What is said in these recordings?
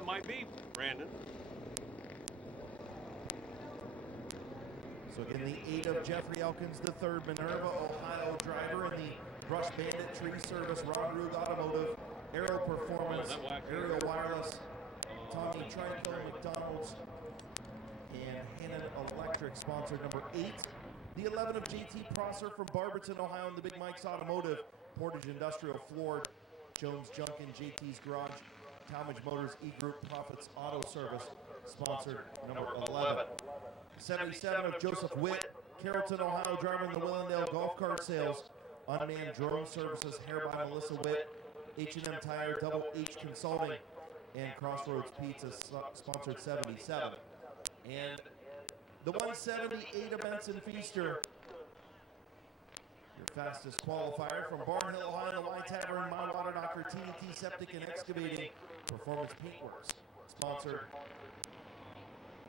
it might be, Brandon. So again, the 8 of Jeffrey Elkins III, Minerva, Ohio driver, and the Brush Bandit Tree Service, Ron Rug Automotive, Aero Performance, Aerial Wireless, Tommy Trico, McDonald's, and Hannon Electric, sponsored number 8. The 11 of JT Prosser from Barberton, Ohio, and the Big Mike's Automotive, Portage Industrial Floored, Jones Junkin, JT's Garage, Talmadge Motors, E-Group, Profits Auto Service, sponsored number 11. 77 of Joseph Witt, Carrollton, Ohio, driver in the Willendale Golf Cart Sales, Unmanned Drone Services, Hair by Melissa Witt, H&M Tire, Double H Consulting, and Crossroads Pizza, sponsored 77. And the 178 of Benson Feaster, your fastest qualifier from Barnhill, Ohio, the Y Tavern, My Water Doctor, TNT Septic and Excavating, Performance Paintworks, sponsored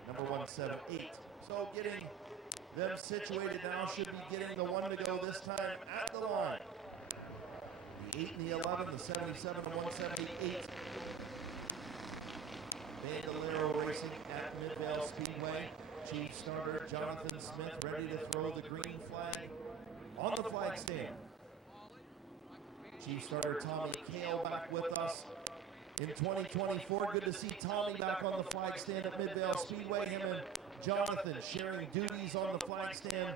number 178. So getting them situated now, should be getting the 1 to go this time at the line. The 8 and the 11, the 77 and 178. Bandolero Racing at Midvale Speedway. Chief starter Jonathan Smith ready to throw the green flag on the flag stand. Chief starter Tommy Kale back with us in 2024. Good to see Tommy back on the flag stand at Midvale Speedway. Him and Jonathan sharing duties on the flag stand.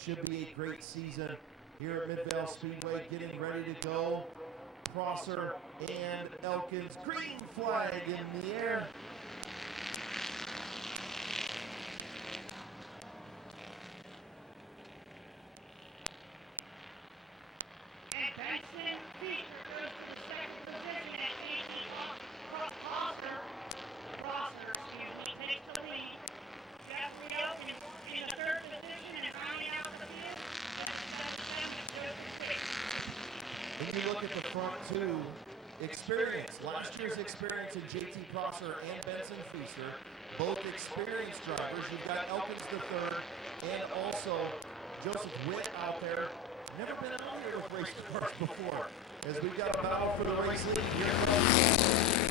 Should be a great season here at Midvale Speedway. Getting ready to go. Prosser and Elkins. Green flag in the air. Experience, last year's experience in JT Prosser and Benson Feaster, both experienced drivers. You've got Elkins III and also Joseph Witt out there. Never been out here with race cars before. As we've got a battle for the race lead, here comes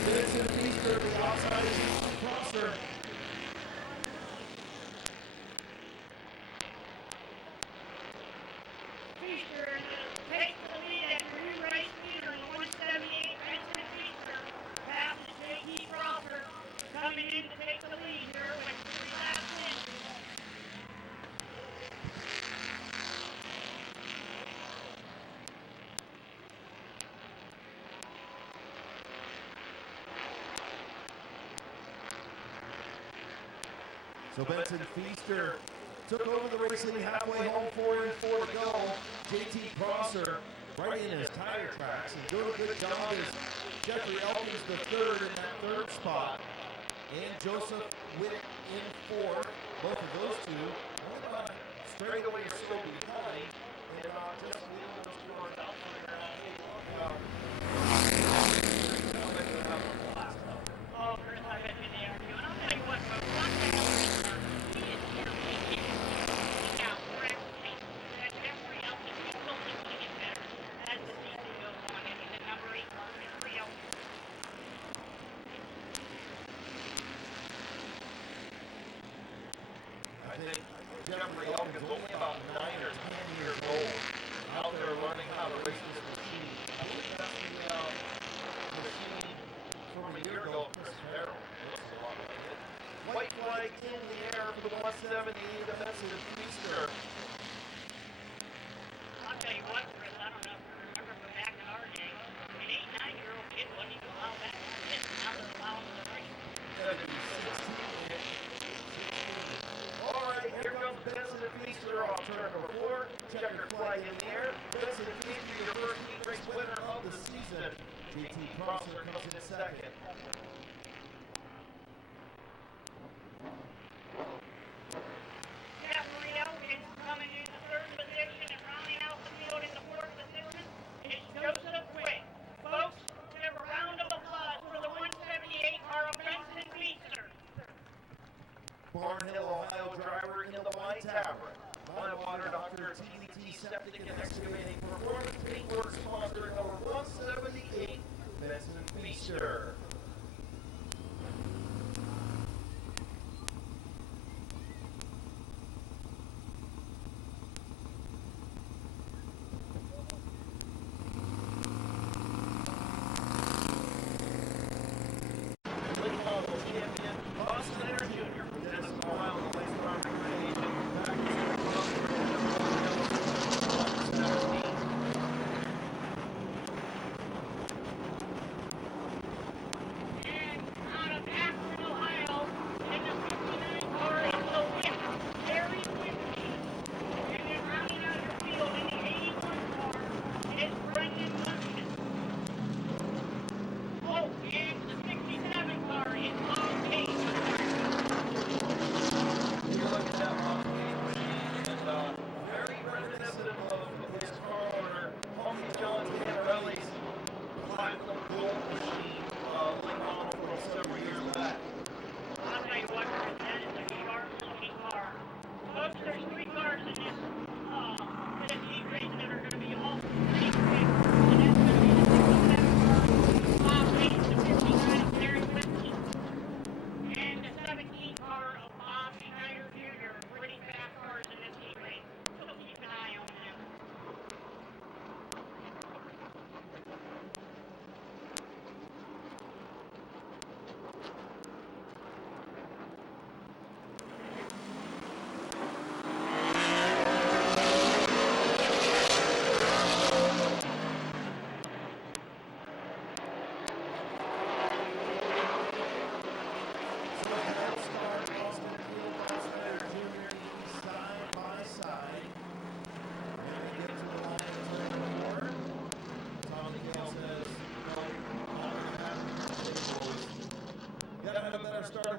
Benson Feaster, the outside of JT Prosser. So Benson Feaster took over the race lead halfway home, 4 and 4 to go. JT Prosser right in his tire tracks and doing a good job as Jeffrey Elkins III in that 3rd spot. And Joseph Witt in 4th. Both of those two straight away still behind. And just leaving those scores out there. Jeffrey Elkins only about 9 or 10 years old, out there learning how to race this machine. I think that's the machine from a year ago, Chris Farrell. Looks a lot like it. White flag in the air for the 178 of Benson Feaster. I'll tell you what, Chris, I don't know if you remember from back in our day, an 8, 9-year-old kid wasn't even allowed back in the pit. Now they're allowing them to race. That'd be 16. Here comes Benson Feaster off turn number 4. Checkered flag in the air. Benson Feaster, your first heat race winner of the season. JT Prosser comes in 2nd. Jeffrey Elkins coming in the 3rd position and rounding out the field in the 4th position is Joseph Witt. Folks, give a round of applause for the 178 car of Benson Feaster. Barnhill, Ohio driver in the Y Tavern. My Water Doctor, TNT Septic and Excavating, Performance Paintworks, sponsor number 178, Benson Feaster.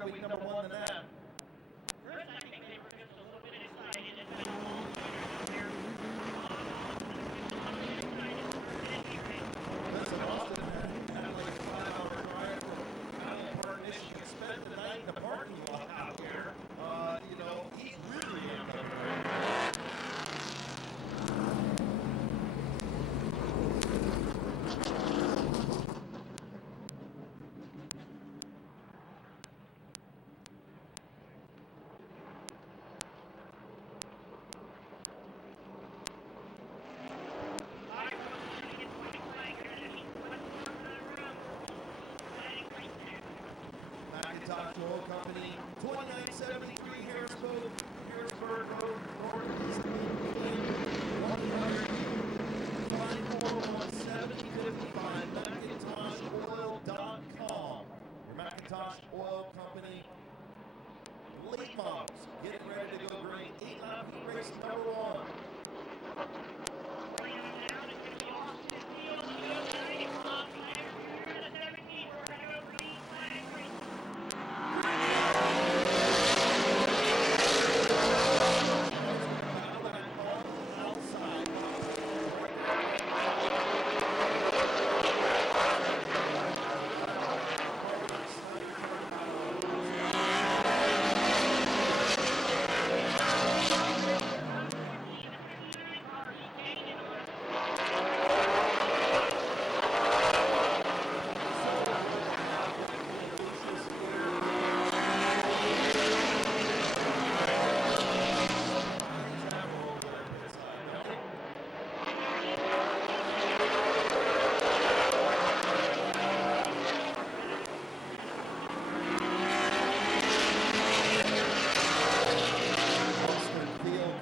week number 1 than that? First, I think they were just a little bit excited. It's been a long year here. Listen, Austin had like a 5-hour drive from Allen Park, Michigan, spent the night in the parking lot out here. You know, he really ended up McIntosh Oil Company, 2973 Harrisburg Road, Northeast Midvale, 1-800-541-7055, McIntoshoil.com. Your McIntosh Oil Company late models, getting ready to go green. 8-lap heat race number 1.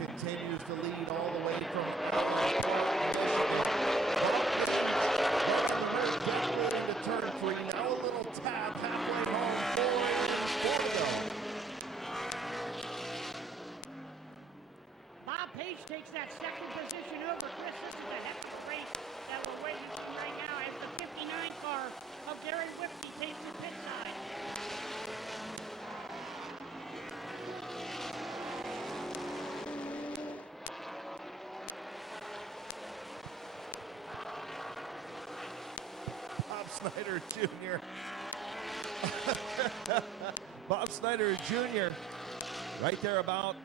Continues to lead all the way from into turn 3. Now a little tap halfway home. 4 to go. Bob Page takes that second position over Chris. This is a hectic race that we're waiting for right now as the 59 car of Gary Whipsey takes the pit side. Snyder Jr. Bob Snyder Jr. right there about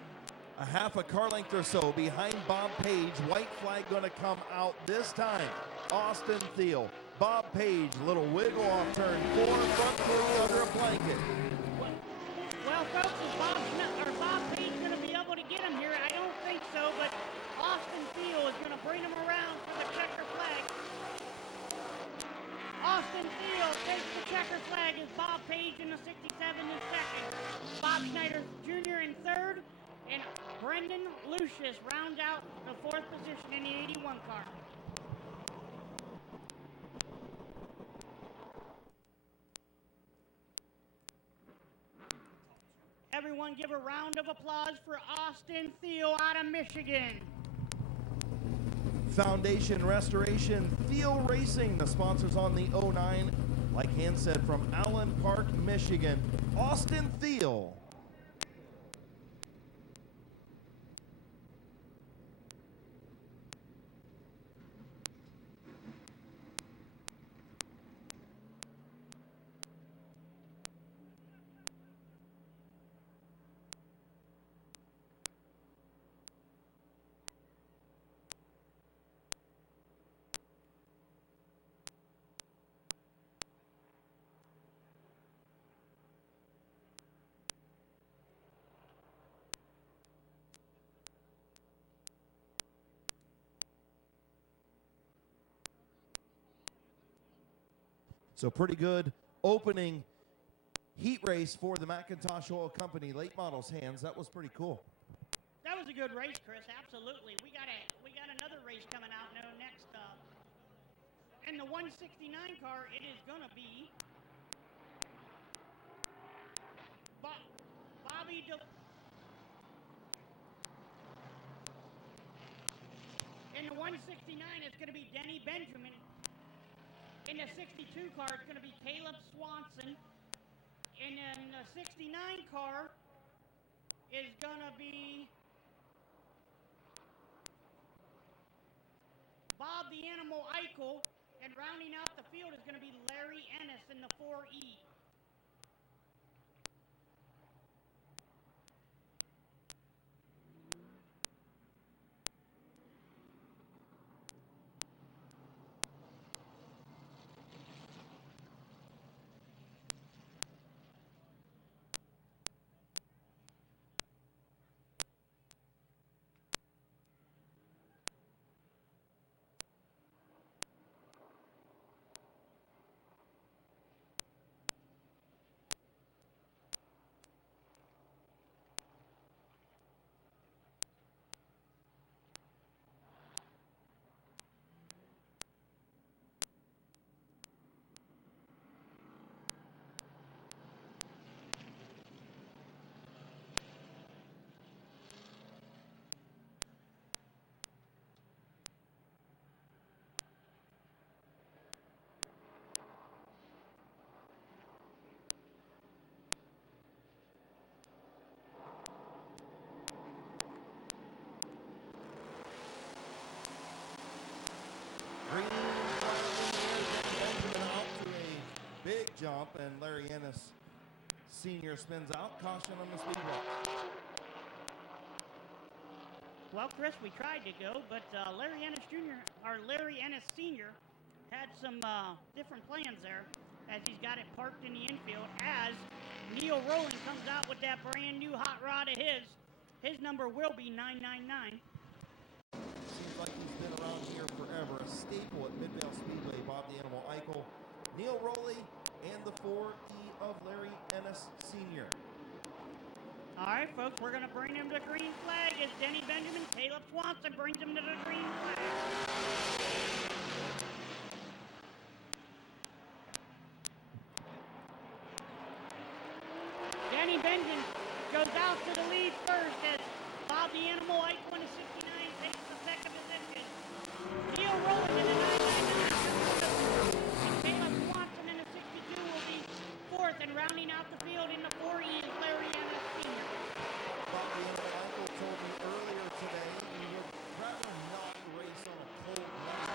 a half a car length or so behind Bob Page. White flag going to come out this time. Austin Thiel, Bob Page, little wiggle off turn 4, front wheel under a blanket. Well, folks, is Bob Page going to be able to get him here? I don't think so, but Austin Thiel is going to bring him around for the checker flag. Austin Thiel takes the checker flag as Bob Page in the 67 is second. Bob Snyder Jr. in third, and Brendan Lucius rounds out the 4th position in the 81 car. Everyone give a round of applause for Austin Thiel out of Michigan. Foundation Restoration, Thiel Racing, the sponsors on the 09, like Hans said, from Allen Park, Michigan, Austin Thiel. So pretty good opening heat race for the McIntosh Oil Company late models, Hands. That was pretty cool. That was a good race, Chris. Absolutely. We got another race coming out now next. In the 169 car, it is gonna be Bobby. In the 169, it's gonna be Denny Benjamin. In the 62 car, it's going to be Caleb Swanson. And then the 69 car is gonna be Bob the Animal Eichel, and rounding out the field is gonna be Larry Ennis in the 4E. Green Benjamin out to a big jump, and Larry Ennis Sr. spins out. Caution on the speedway. Well, Chris, we tried to go, but Larry Ennis Jr. or Larry Ennis Sr. had some different plans there, as he's got it parked in the infield. As Neil Rowland comes out with that brand new hot rod of his number will be 999. Seems like he's been around here forever. A staple at Midvale Speedway, Bob the Animal Eichel, Neil Rowley, and the 4E of Larry Ennis Sr. All right, folks, we're going to bring him to the green flag as Denny Benjamin, Caleb Swanson brings him to the green flag. Denny Benjamin goes out to the lead first as Bob the Animal Eichel in the 69 takes the second position. Neil Rowland in the 999. And Caleb Swanson in the 62 will be fourth, and rounding out the field in the 4E is Larry Ennis Sr. Bob the Animal Eichel told me earlier today he would rather not race on a cold night.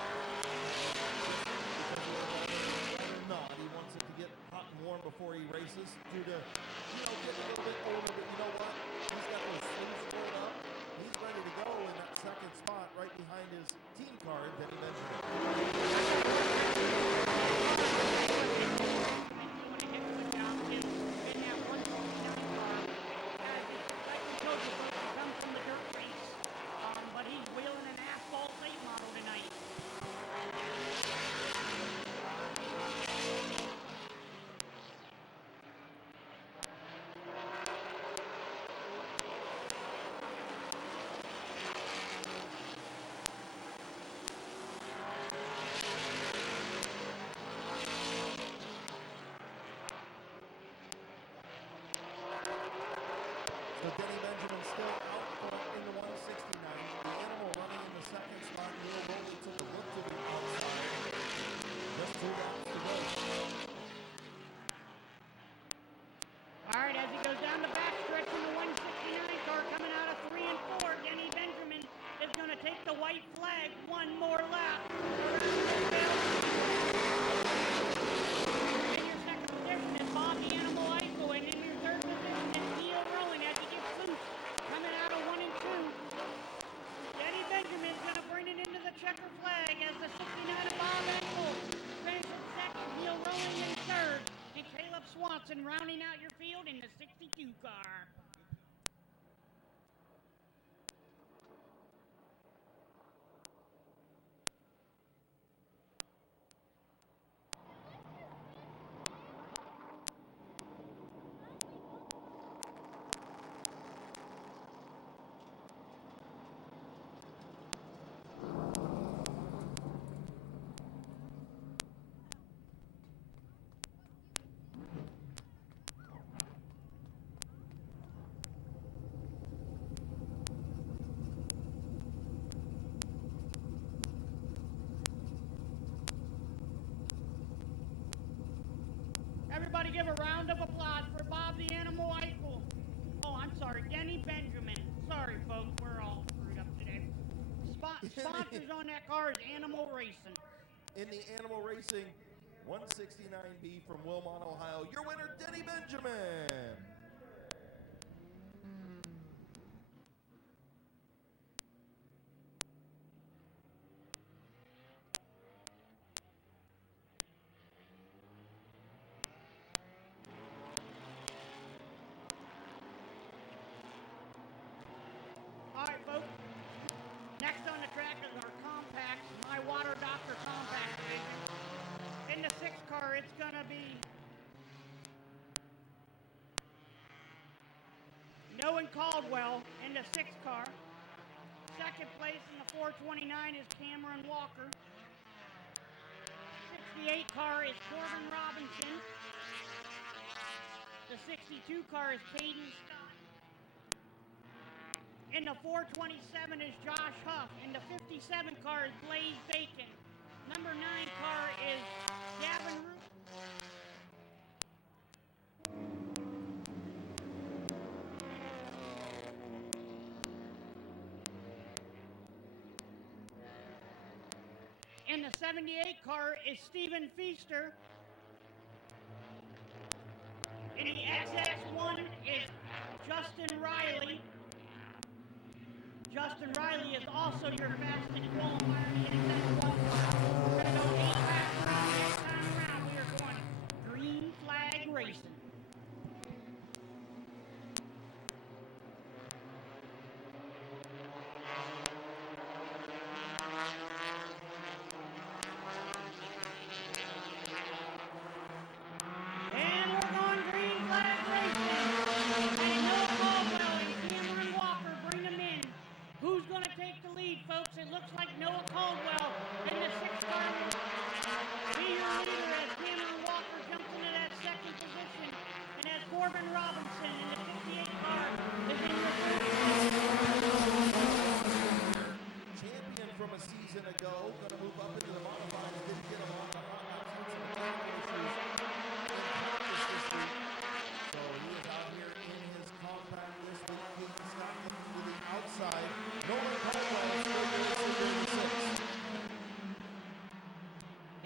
Rather not. He wants it to get hot and warm before he races due to, getting a little bit older. But you know what? He's got those sleeves rolled up. He's ready to go in that second spot right behind his team car, Denny Benjamin. But he's wheeling an asphalt late model tonight. So Denny Benjamin still out front in the 169. The Animal running in the second spot. Neil Rowley took a look to the outside. Just 2 laps to go. All right, as he goes down the backstretch in the 169 car, coming out of 3 and 4, Denny Benjamin is going to take the white flag one more lap. In your second position is Bob the Animal Eichel, and in your third position is Neil Rowland as he gets loose, coming out of 1 and 2. Denny Benjamin's going to bring it into the checker flag as the 69 of Bob Eichel finishes second, Neil Rowland in third, and Caleb Swanson rounding out your field in the 62 car. of the Animal Eichel. Oh, I'm sorry, Denny Benjamin. Sorry, folks, we're all screwed up today. Sponsors on that car is Animal Racing. In the Animal Racing 169B from Wilmot, Ohio, your winner, Denny Benjamin. All right, folks. Next on the track is our compact, my Water Doctor compact division. In the 6 car, it's going to be Noah Caldwell in the 6 car. Second place in the 429 is Cameron Walker. 68 car is Corbin Robinson. The 62 car is Caden Scott. In the 427 is Josh Huff. In the 57 car is Blaze Bacon. Number 9 car is Gavin Root. In the 78 car is Stephen Feaster. In the XX1 is Justin Riley. Justin Riley is also your fastest qualifier in the XX1 car. We're going to go 8 laps around. Next time around, we are going green flag racing. And we're going green flag racing. And Noah Caldwell and Cameron Walker bring them in. Who's going to take the lead, folks? It looks like Noah Caldwell in the 6 car will be your leader as Cameron Walker jumps into that second position. And as Corbin Robinson in the 58 car is in the third position. Champion from a season ago, going to move up into the modifieds, didn't get a lot of hot laps and some mechanical issues in practice this week. So he is out here in his compact this week. Caden Scott looking to the outside. Nolan Caldwell still racing in the 6.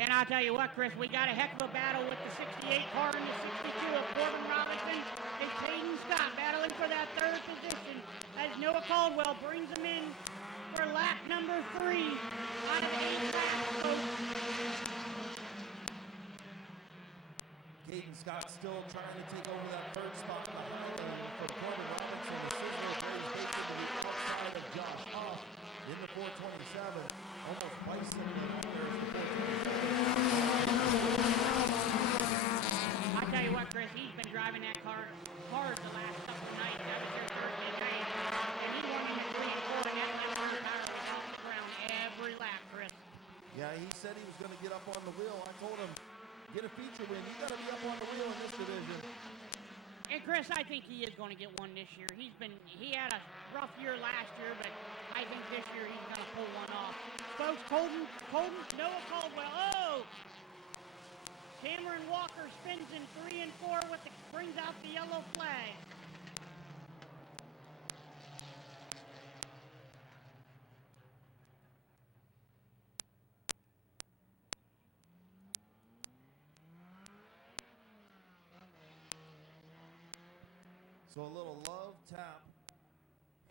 And I'll tell you what, Chris, we got a heck of a battle with the 68 car and the 62 of Corbin Robinson and Caden Scott battling for that third position as Noah Caldwell brings them in for lap number 3 out of 8 laps, folks. Caden Scott still trying to take over that third spot behind him from Corbin Robinson. The Sizzler Blaze Bacon to the outside of Josh Off in the 427. Almost bicycling out there as the 427. I tell you what, Chris, he's been driving that car hard the last couple of nights. I was there Thursday night, and he won in the 3 and 4, and that left power was off the ground every lap, Chris. Yeah, he said he was going to get up on the wheel. I told him, get a feature win. You got to be up on the wheel in this division. And Chris, I think he is going to get one this year. He had a rough year last year, but I think this year he's going to pull one off. Folks, Noah Caldwell. Oh! Cameron Walker spins in 3 and 4 brings out the yellow flag. So a little love tap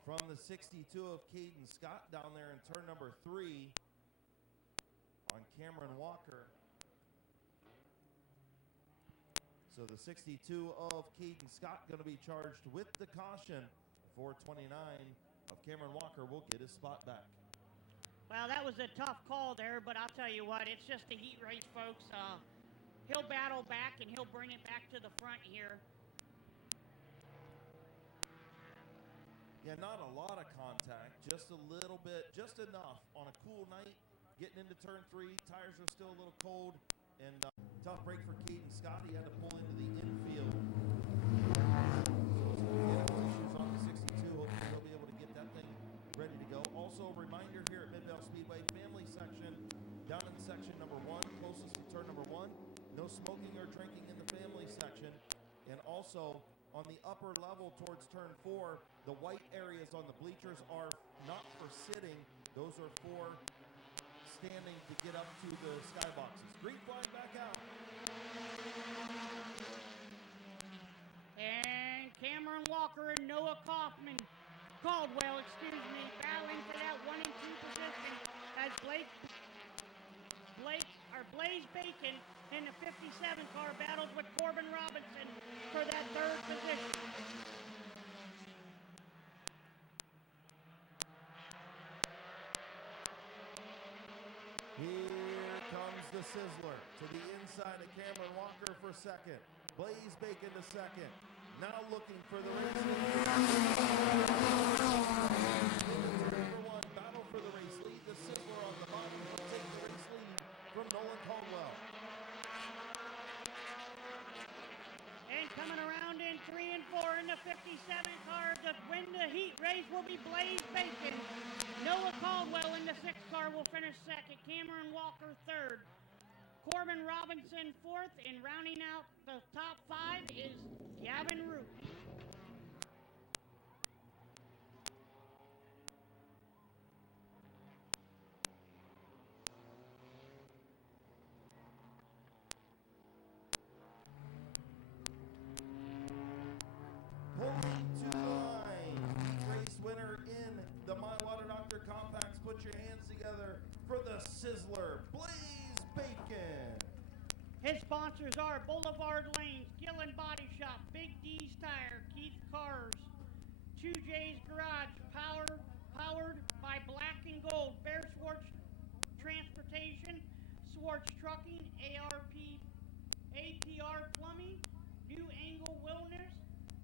from the 62 of Caden Scott down there in turn number 3 on Cameron Walker. So the 62 of Caden Scott going to be charged with the caution. 429 of Cameron Walker will get his spot back. Well, that was a tough call there, but I'll tell you what, it's just a heat race, folks. He'll battle back, and he'll bring it back to the front here. Yeah, not a lot of contact, just a little bit, just enough on a cool night. Getting into turn 3, tires are still a little cold, and tough break for Caden Scott. He had to pull into the infield. So on the 62, hopefully he'll be able to get that thing ready to go. Also, a reminder here at Midvale Speedway, family section, down in section number 1, closest to turn number 1. No smoking or drinking in the family section. And also, on the upper level towards turn 4. The white areas on the bleachers are not for sitting. Those are for standing to get up to the skyboxes. Green flag back out. And Cameron Walker and Noah Caldwell, battling for that 1 and 2 position as Blaze Bacon in the 57 car battles with Corbin Robinson for that 3rd position. Here comes the Sizzler to the inside of Cameron Walker for 2nd. Blaze Bacon to 2nd. Now looking for the race lead. Number 1, battle for the race lead. The Sizzler on the bottom will take the race lead from Nolan Caldwell. And coming around in 3 and 4 in the 57 car to win the heat race will be Blaze Bacon. Noah Caldwell in the 6 car will finish 2nd. Cameron Walker 3rd. Corbin Robinson 4th, and rounding out the top 5 is Gavin Root. Pulling to the line, race winner in the My Water Doctor Compacts. Put your hands together for the Sizzler, Blaze Bacon. His sponsors are Boulevard Lanes, Gillen Body Shop, Big D's Tire, Keith Cars, 2J's Garage, powered by Black and Gold, Bear Swartz Transportation, Swartz Trucking, APR Plumbing, New Angle Wellness,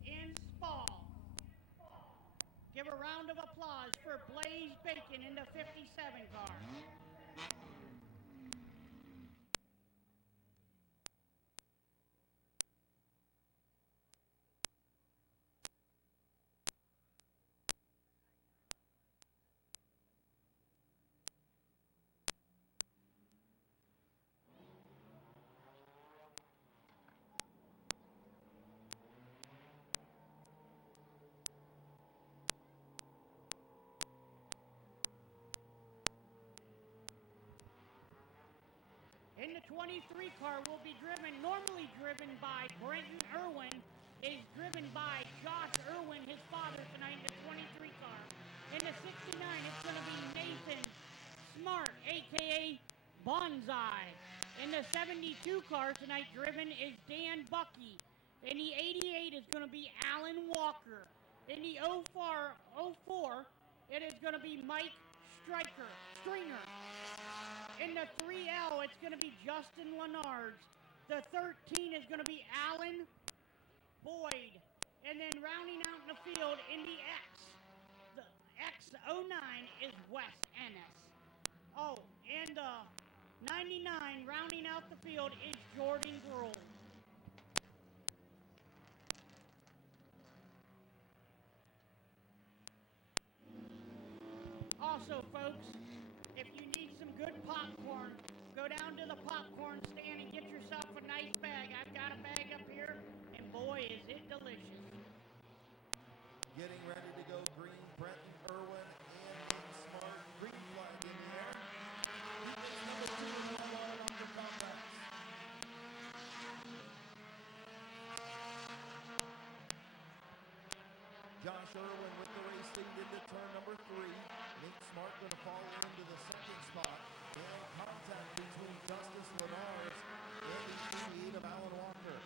and Spa. Give a round of applause for Blaze Bacon in the 57 car. In the 23 car will be normally driven by Brenton Irwin, is driven by Josh Irwin, his father, tonight in the 23 car. In the 69, it's going to be Nathan Smart, a.k.a. Bonsai. In the 72 car tonight driven is Dan Bucky. In the 88 is going to be Alan Walker. In the 04, it is going to be Mike Stringer. In the 3L, it's going to be Justin Lenards. The 13 is going to be Alan Boyd. And then rounding out in the field in the X09 is Wes Ennis. Oh, and the 99 rounding out the field is Jordan Grohl. Also, folks, if you need some good popcorn, go down to the popcorn stand and get yourself a nice bag. I've got a bag up here, and boy, is it delicious. Getting ready to go green, Brenton Irwin and Nate Smart. Green flag in the air. Number 2 in the line on the compacts. Josh Irwin with the race lead into turn number 3. Nate Smart going to fall into the 2nd spot. And contact between Justice Lenars and the 88 of Alan Walker.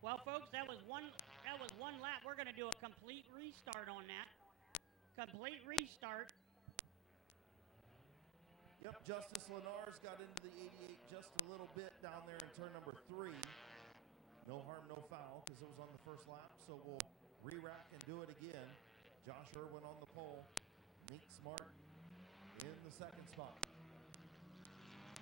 Well, folks, that was one lap. We're going to do a complete restart on that. Complete restart. Yep, Justice Lenars got into the 88 just a little bit down there in turn number 3. No harm, no foul, because it was on the first lap, so we'll re-rack and do it again. Josh Irwin on the pole. Nate Smart in the 2nd spot.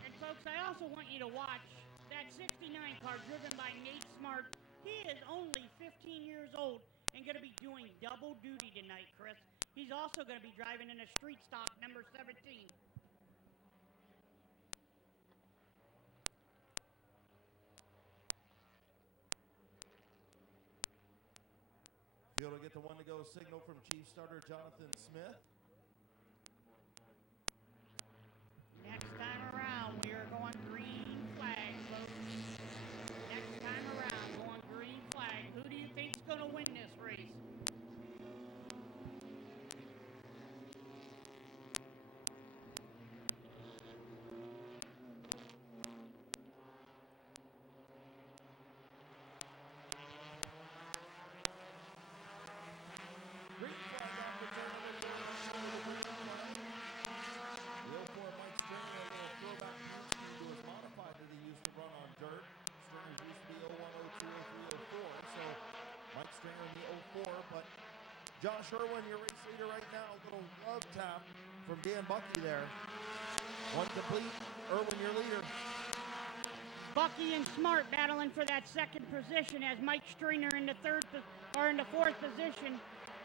And folks, I also want you to watch that 69 car driven by Nate Smart. He is only 15 years old and going to be doing double duty tonight, Chris. He's also going to be driving in a street stock number 17. Field will get the one-to-go signal from Chief Starter Jonathan Smith. Next time around, we are going green flag, folks. Next time around, going green flag. Who do you think's going to win this race? Green flag off the turn number 4. Show the green flag. The 04 Mike Stringer, a little throwback paint scheme to his modified that he used to run on dirt. Stringers used to be 01, 02, 03, 04. So Mike Stringer in the 04, but Josh Irwin, your race leader right now. A little love tap from Dan Bucky there. One complete. Irwin, your leader. Bucky and Smart battling for that second position as Mike Stringer in the fourth position.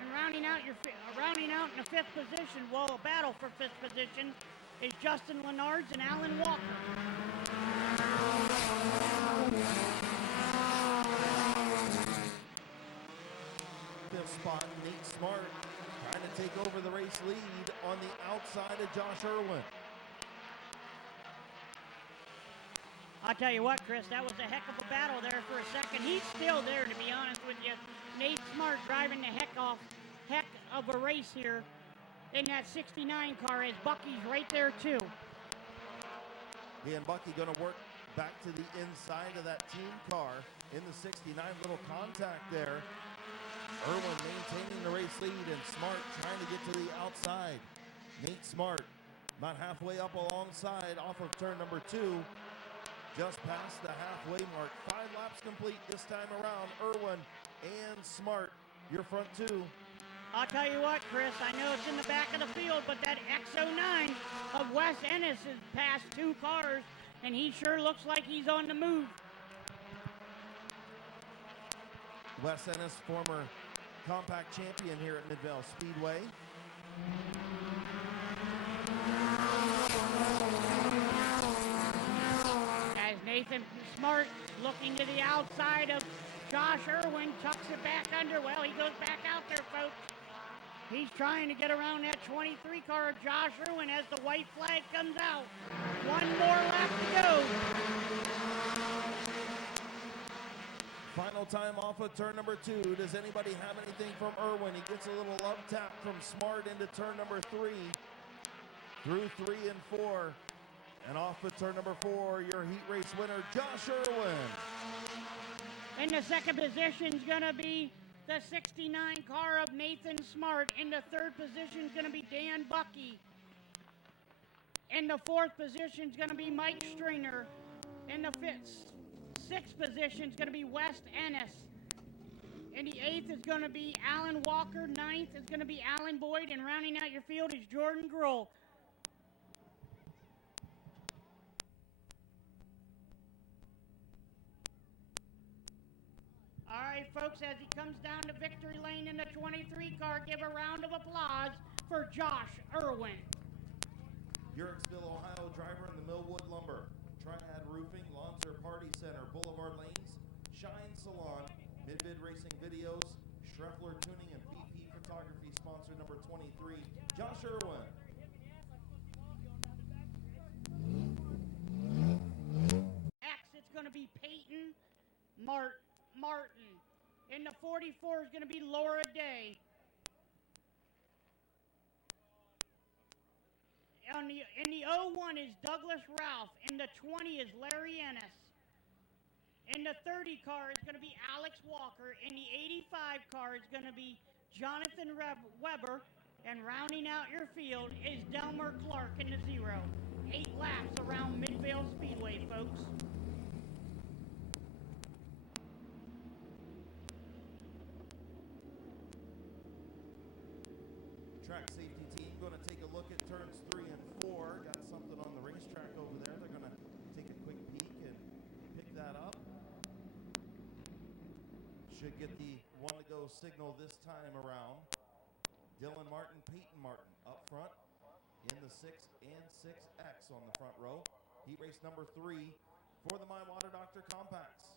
And rounding out in the fifth position, well, a battle for fifth position is Justin Lenards and Alan Walker. Fifth spot, Nate Smart trying to take over the race lead on the outside of Josh Irwin. I'll tell you what, Chris, that was a heck of a battle there for a second. He's still there, to be honest with you. Nate Smart driving the heck of a race here in that 69 car as Bucky's right there too. Dan Bucky going to work back to the inside of that team car in the 69. Little contact there. Irwin maintaining the race lead and Smart trying to get to the outside. Nate Smart about halfway up alongside off of turn number 2. Just past the halfway mark. 5 laps complete this time around. Irwin and Smart, your front 2. I'll tell you what, Chris, I know it's in the back of the field, but that X09 of Wes Ennis has passed 2 cars, and he sure looks like he's on the move. Wes Ennis, former compact champion here at Midvale Speedway. As Nathan Smart looking to the outside of Josh Irwin, tucks it back under. Well, he goes back out there, folks. He's trying to get around that 23 car of Josh Irwin as the white flag comes out. 1 more lap to go. Final time off of turn number 2. Does anybody have anything from Irwin? He gets a little love tap from Smart into turn number 3. Through 3 and 4. And off of turn number 4, your heat race winner, Josh Irwin. In the second position is going to be the 69 car of Nathan Smart. In the third position is going to be Dan Bucky. In the fourth position is going to be Mike Stringer. In the sixth position is going to be Wes Ennis. In the 8th is going to be Alan Walker. 9th is going to be Alan Boyd. And rounding out your field is Jordan Grohl. All right, folks, as he comes down to victory lane in the 23 car, give a round of applause for Josh Irwin. Yerixville, Ohio driver in the Millwood Lumber, Triad Roofing, Lawnser Party Center, Boulevard Lanes, Shine Salon, Mid-Vid Racing Videos, Schreffler Tuning, and BP Photography sponsor number 23, Josh Irwin. X, it's going to be Peyton Martin. In the 44 is going to be Laura Day. In the 01 is Douglas Ralph. In the 20 is Larry Ennis. In the 30 car is going to be Alex Walker. In the 85 car is going to be Jonathan Weber. And rounding out your field is Delmer Clark in the 0. 8 laps around Midvale Speedway, folks. Track safety team going to take a look at turns 3 and 4. Got something on the racetrack over there. They're going to take a quick peek and pick that up. Should get the one-to-go signal this time around. Dylan Martin, Peyton Martin up front in the 6 and 6X on the front row. Heat race number 3 for the My Water Doctor Compacts.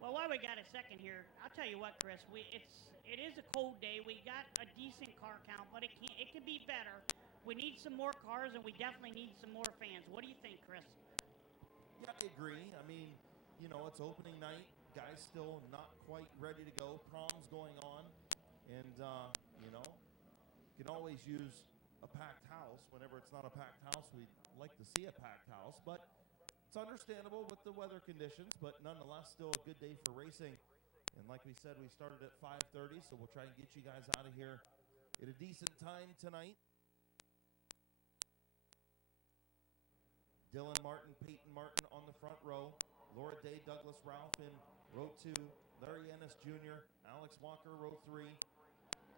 Well, while we got a second here, I'll tell you what, Chris. It is a cold day. We got a decent car count, but it could be better. We need some more cars, and we definitely need some more fans. What do you think, Chris? Yeah, I agree. I mean, you know, it's opening night. Guys still not quite ready to go. Prom's going on, and you know, can always use a packed house. Whenever it's not a packed house, we'd like to see a packed house, but it's understandable with the weather conditions, but nonetheless, still a good day for racing. And like we said, we started at 5:30, so we'll try and get you guys out of here at a decent time tonight. Dylan Martin, Peyton Martin on the front row. Laura Day, Douglas Ralph in row 2. Larry Ennis Jr., Alex Walker, row 3.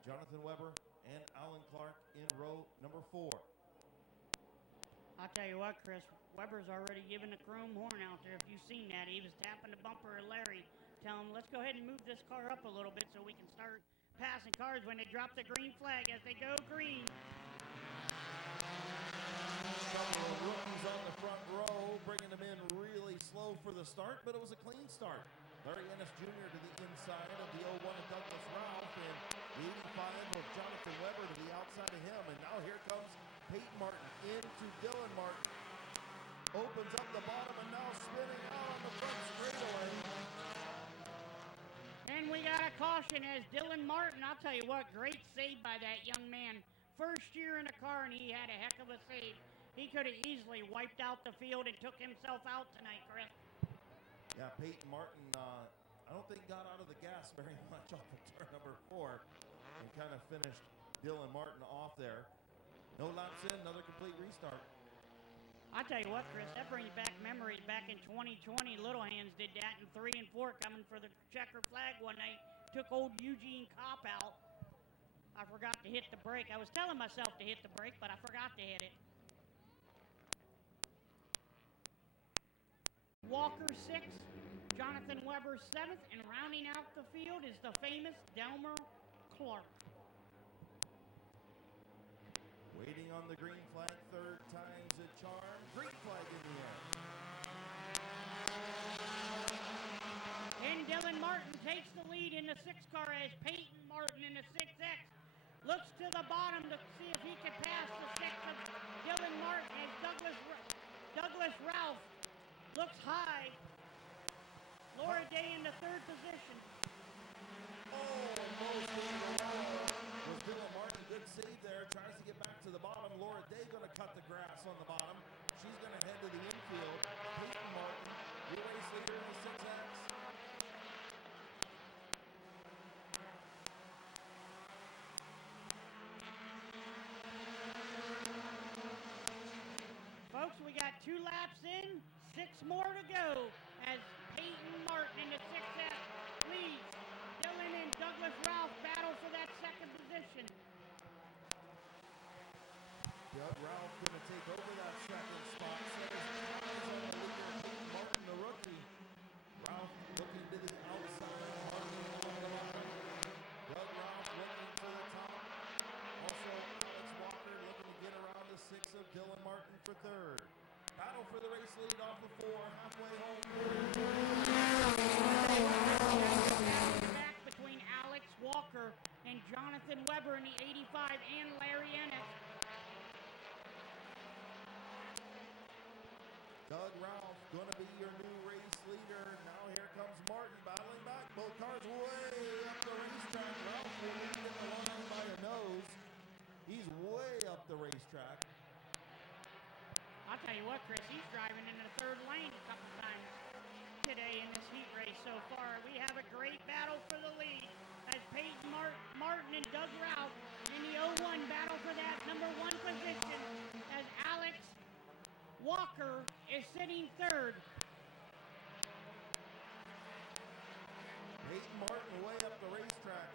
Jonathan Weber and Alan Clark in row number 4. I'll tell you what, Chris, Weber's already giving the chrome horn out there. If you've seen that, he was tapping the bumper of Larry, telling him, let's go ahead and move this car up a little bit so we can start passing cars when they drop the green flag as they go green. Couple of rookies on the front row, bringing them in really slow for the start, but it was a clean start. Larry Ennis Jr. to the inside of the 01 of Douglas Ralph, and the 85 of Jonathan Weber to the outside of him. And now here comes Peyton Martin into Dylan Martin. Opens up the bottom and now spinning out on the front straightaway. And we got a caution as Dylan Martin, I'll tell you what, great save by that young man. First year in the car, and he had a heck of a save. He could have easily wiped out the field and took himself out tonight, Chris. Yeah, Peyton Martin, I don't think got out of the gas very much off of turn number 4 and kind of finished Dylan Martin off there. No laps in, another complete restart. I'll tell you what, Chris, that brings back memories. Back in 2020, Little Hands did that in 3 and 4 coming for the checker flag one night. Took old Eugene Kopp out. I forgot to hit the brake. I was telling myself to hit the brake, but I forgot to hit it. Walker 6th, Jonathan Weber 7th, and rounding out the field is the famous Delmer Clark. Waiting on the green flag, third time's a charm. Green flag in the air. And Dylan Martin takes the lead in the 6 car as Peyton Martin in the 6X looks to the bottom to see if he can pass the 6 of Dylan Martin as Douglas Ralph looks high. Laura Day in the 3rd position. Was Dylan Martin, good save there, tries to get back to the bottom. Laura Day going to cut the grass on the bottom. She's going to head to the infield. Peyton Martin, your race leader in the 6X. Folks, we got 2 laps in, 6 more to go as Peyton Martin in the 6X leads. Dylan and Douglas Ralph battle for that 2nd position. Doug Ralph going to take over that 2nd spot. Peyton Martin, the rookie. Ralph looking to the outside. Martin on the bottom. Doug Ralph looking to the top. Also, Alex Walker looking to get around the 6 of Dylan Martin for 3rd. Battle for the race lead off the 4, halfway home. Back between Alex Walker and Jonathan Weber in the 85 and Larry Ennis. Doug Ralph going to be your new race leader. Now here comes Martin battling back. Both cars way up the racetrack. Ralph will lead in the line by a nose. He's way up the racetrack. I'll tell you what, Chris, he's driving in the 3rd lane a couple times today in this heat race so far. We have a great battle for the lead as Peyton Martin and Doug Ralph in the 01 battle for that number 1 position as Alex Walker is sitting 3rd. Peyton Martin way up the racetrack.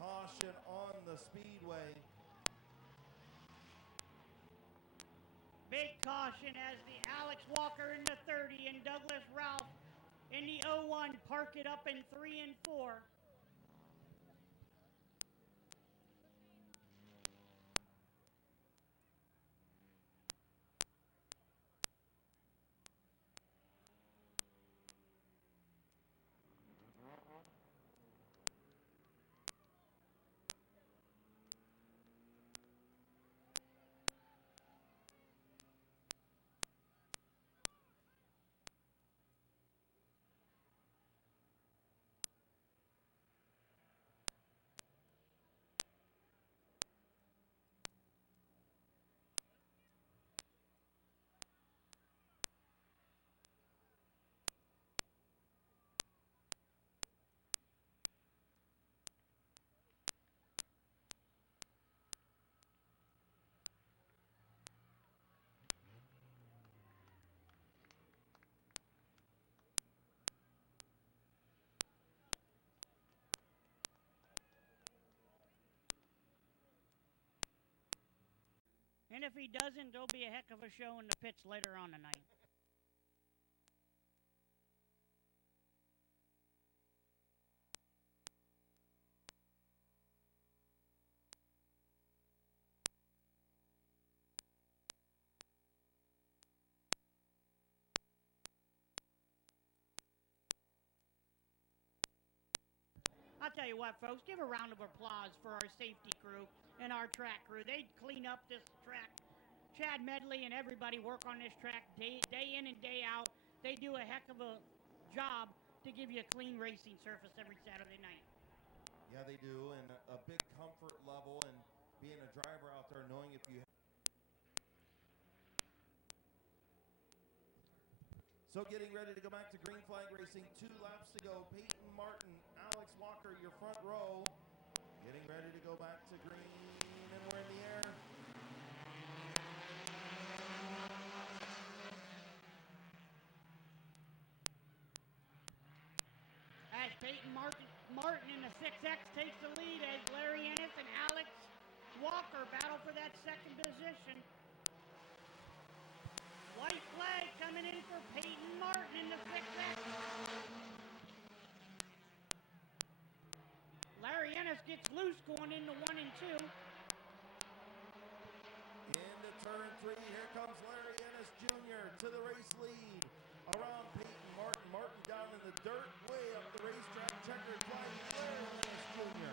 Caution on the speedway. Big caution as the Alex Walker in the 30 and Douglas Ralph in the 01 park it up in 3 and 4. And if he doesn't, there'll be a heck of a show in the pits later on tonight. I'll tell you what, folks, give a round of applause for our safety crew and our track crew. They clean up this track. Chad Medley and everybody work on this track day in and day out. They do a heck of a job to give you a clean racing surface every Saturday night. Yeah, they do, and a big comfort level, and being a driver out there, knowing if you. So getting ready to go back to green flag racing. 2 laps to go. Peyton Martin, Alex Walker, your front row. Getting ready to go back to green, and we're in the air. As Peyton Martin in the 6X takes the lead as Larry Ennis and Alex Walker battle for that second position. White flag coming in for Peyton Martin in the 6X. Larry Ennis gets loose going into 1 and 2. Into turn 3, here comes Larry Ennis Jr. to the race lead. Around Peyton Martin. Martin down in the dirt, way up the racetrack. Checkered flag, Larry Ennis Jr.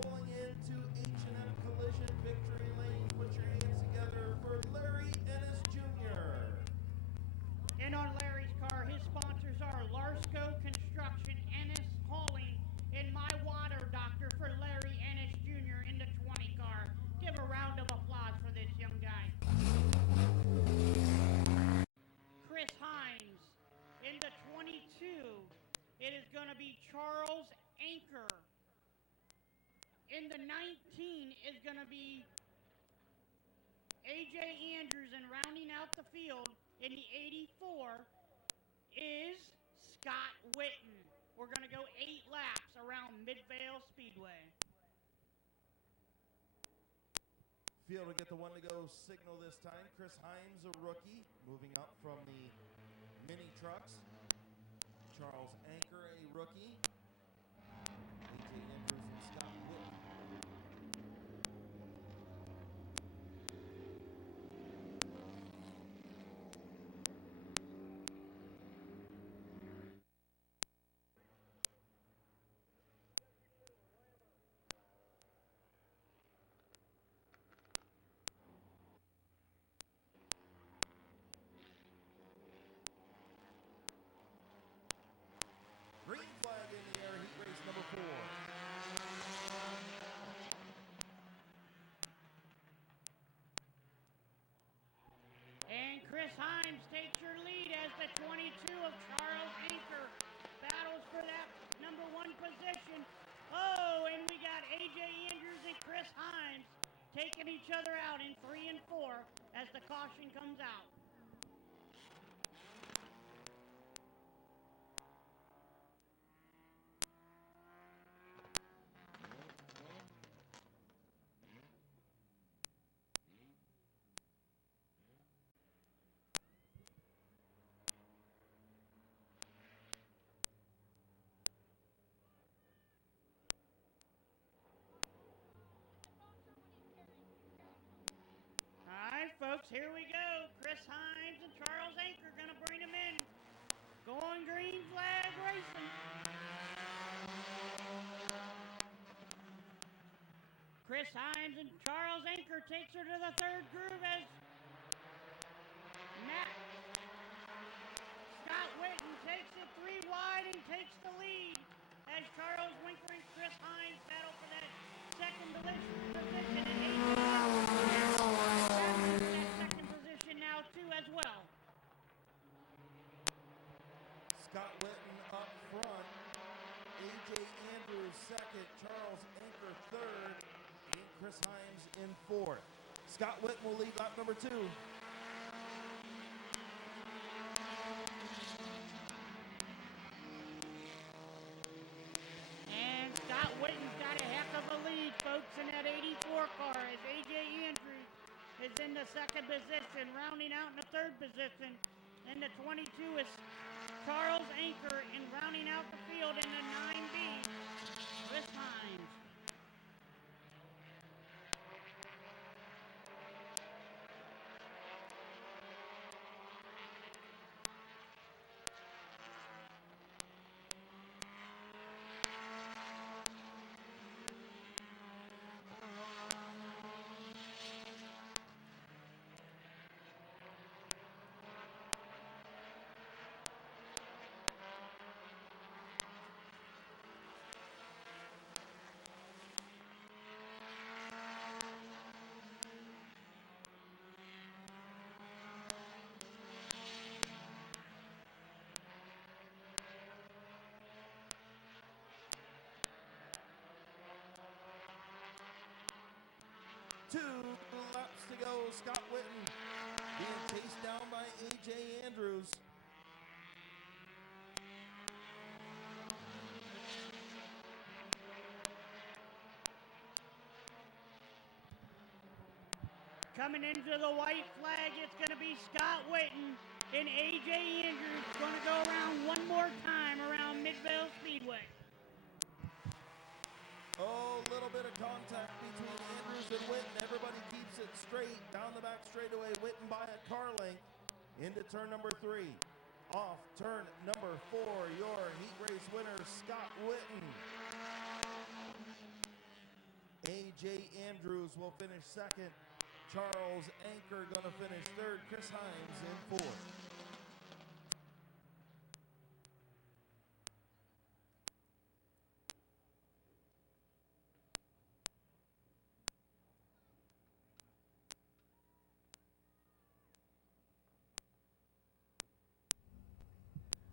Pulling into H&M Collision Victory Lane. Put your hands together for Larry Ennis Jr. And on Larry's car, his sponsors are Larsco Construction, Ennis Hauling, and My Water Doctor for Larry Ennis Jr. in the 20 car. Give a round of applause for this young guy. Chris Hines in the 22. It is going to be Charles Anchor. In the 19 is going to be A.J. Andrews, and rounding out the field in the 84 is Scott Witten. We're going to go 8 laps around Midvale Speedway. Field will get the 1 to go signal this time. Chris Hines, a rookie, moving up from the mini trucks. Charles Anchor, a rookie. A.J. Andrews and Scott Whitten. Green flag in the the 22 of Charles Anchor. Battles for that number 1 position. Oh, and we got AJ Andrews and Chris Himes taking each other out in 3 and 4 as the caution comes out. All right, folks, here we go. Chris Himes and Charles Anchor going to bring him in. Going green flag racing. Chris Himes and Charles Anchor takes her to the 3rd groove as Scott Whitten takes it 3 wide and takes the lead as Charles Winker and Chris Himes battle for that 2nd position and that 2nd position now too as well. Scott Whitten up front, AJ Andrews 2nd, Charles Anchor 3rd, and Chris Himes in 4th. Scott Whitten will lead lap number 2. And Scott Whitten's got a heck of a lead, folks, in that 84 car as AJ Andrews is in the 2nd position, rounding out in the 3rd position. And the 22 is Charles Anchor, and rounding out the field in the 9B, Chris Himes. Two laps to go. Scott Whitten being chased down by AJ Andrews. Coming into the white flag, it's going to be Scott Whitten, and AJ Andrews going to go around one more time around Midvale Speedway. Oh, a little bit of contact between Andrews and Whitten. Everybody keeps it straight. Down the back straightaway, Whitten by a car length. Into turn number 3. Off turn number 4, your heat race winner, Scott Whitten. AJ Andrews will finish 2nd. Charles Anchor going to finish 3rd. Chris Himes in 4th.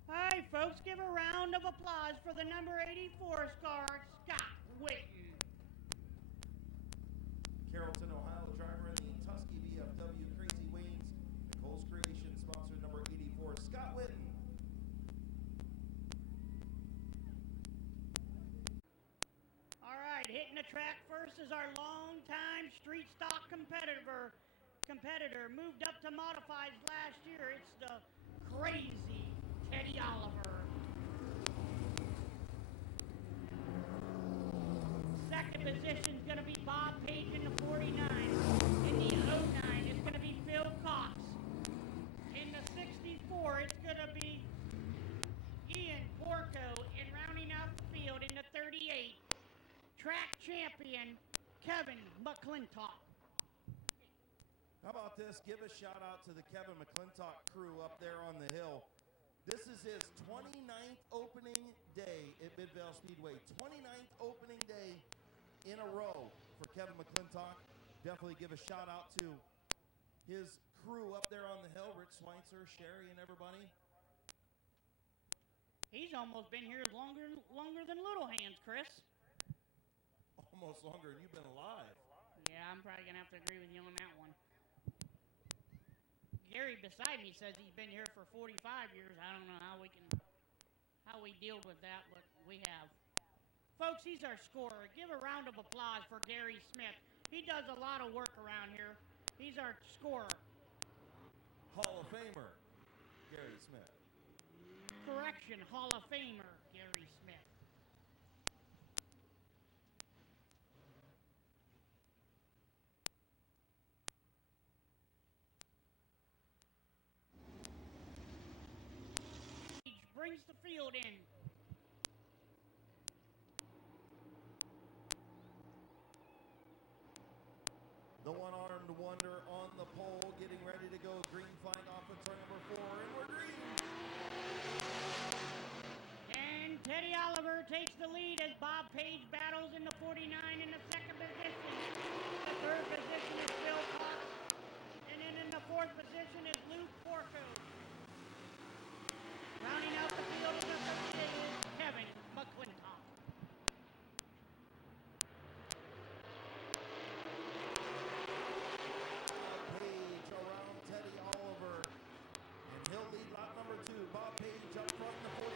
All right, folks, give a round of applause for the number 84 car, Scott Whitten. Carrollton, Ohio driver in the Tusky VFW Crazy Waynes. Nicole's Creation sponsor number 84, Scott Whitten. All right, hitting the track first is our longtime street stock competitor. Moved up to modifieds last year. It's the crazy Teddy Oliver. 2nd position is going to be Bob Page in the 49. In the 09, it's going to be Phil Cox. In the 64, it's going to be Ian Porco. And rounding out the field in the 38, track champion Kevin McClintock. How about this? Give a shout out to the Kevin McClintock crew up there on the hill. This is his 29th opening day at Midvale Speedway. 29th opening day in a row for Kevin McClintock. Definitely give a shout out to his crew up there on the hill, Rich Schweitzer, Sherry, and everybody. He's almost been here longer than Little Hands, Chris. Almost longer than you've been alive. Yeah, I'm probably gonna have to agree with you on that one. Gary beside me says he's been here for 45 years. I don't know how we deal with that, but we have. Folks, he's our scorer. Give a round of applause for Gary Smith. He does a lot of work around here. He's our scorer. Hall of Famer, Gary Smith. Correction, Hall of Famer, Gary Smith. Brings the field in. The one-armed wonder on the pole, getting ready to go. Green flag off at turn number 4, and we're green. And Teddy Oliver takes the lead as Bob Page battles in the 49 in the second position. The third position is Phil Cox. And then in the fourth position is Luke Porco. Rounding out the field in the 38 is Kevin McClintock. Page around Teddy Oliver, and he'll lead lap number 2. Bob Page up front in the 49.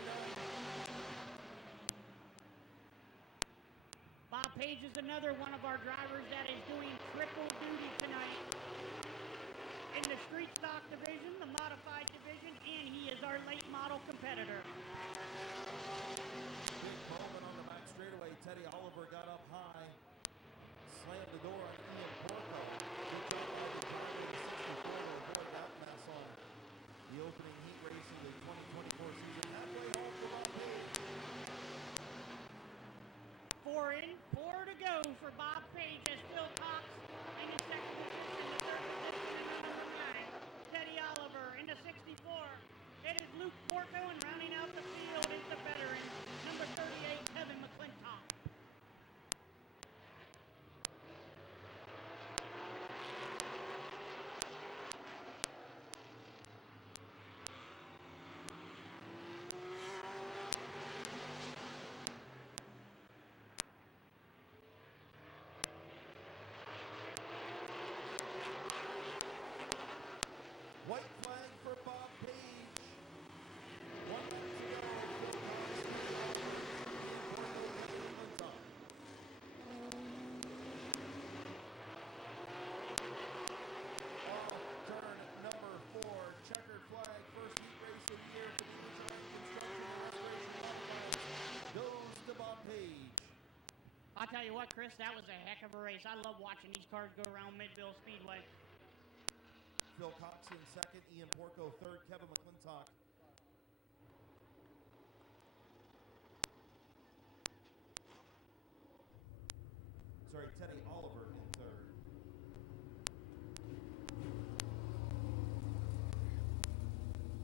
Bob Page is another one of our drivers that is doing triple duty tonight. In the street stock division, the modified division, and he is our late model competitor. Big moment on the back straightaway. Teddy Oliver got up high, slammed the door on Ian Porco. Good job by the driver in the 64 to avoid that mess on the opening heat race of the 2024 season. Halfway home for Bob Page. 4 in, 4 to go for Bob Page as Phil Cox in the second position, the third position in number 9. Teddy Oliver in the 64. It is Luke Porco, and rounding out the field is the veteran, number 38, Kevin McClintock. White flag for Bob Page. 1 lap to go. Off turn number 4. Checkered flag. First heat race of the year for the Mid-Vid Construction and Restoration Modifieds goes to Bob Page. I'll tell you what, Chris, that was a heck of a race. I love watching these cars go around Midvale Speedway. Phil Cox in second, Ian Porco third, Kevin McClintock. Sorry, Teddy Oliver in third.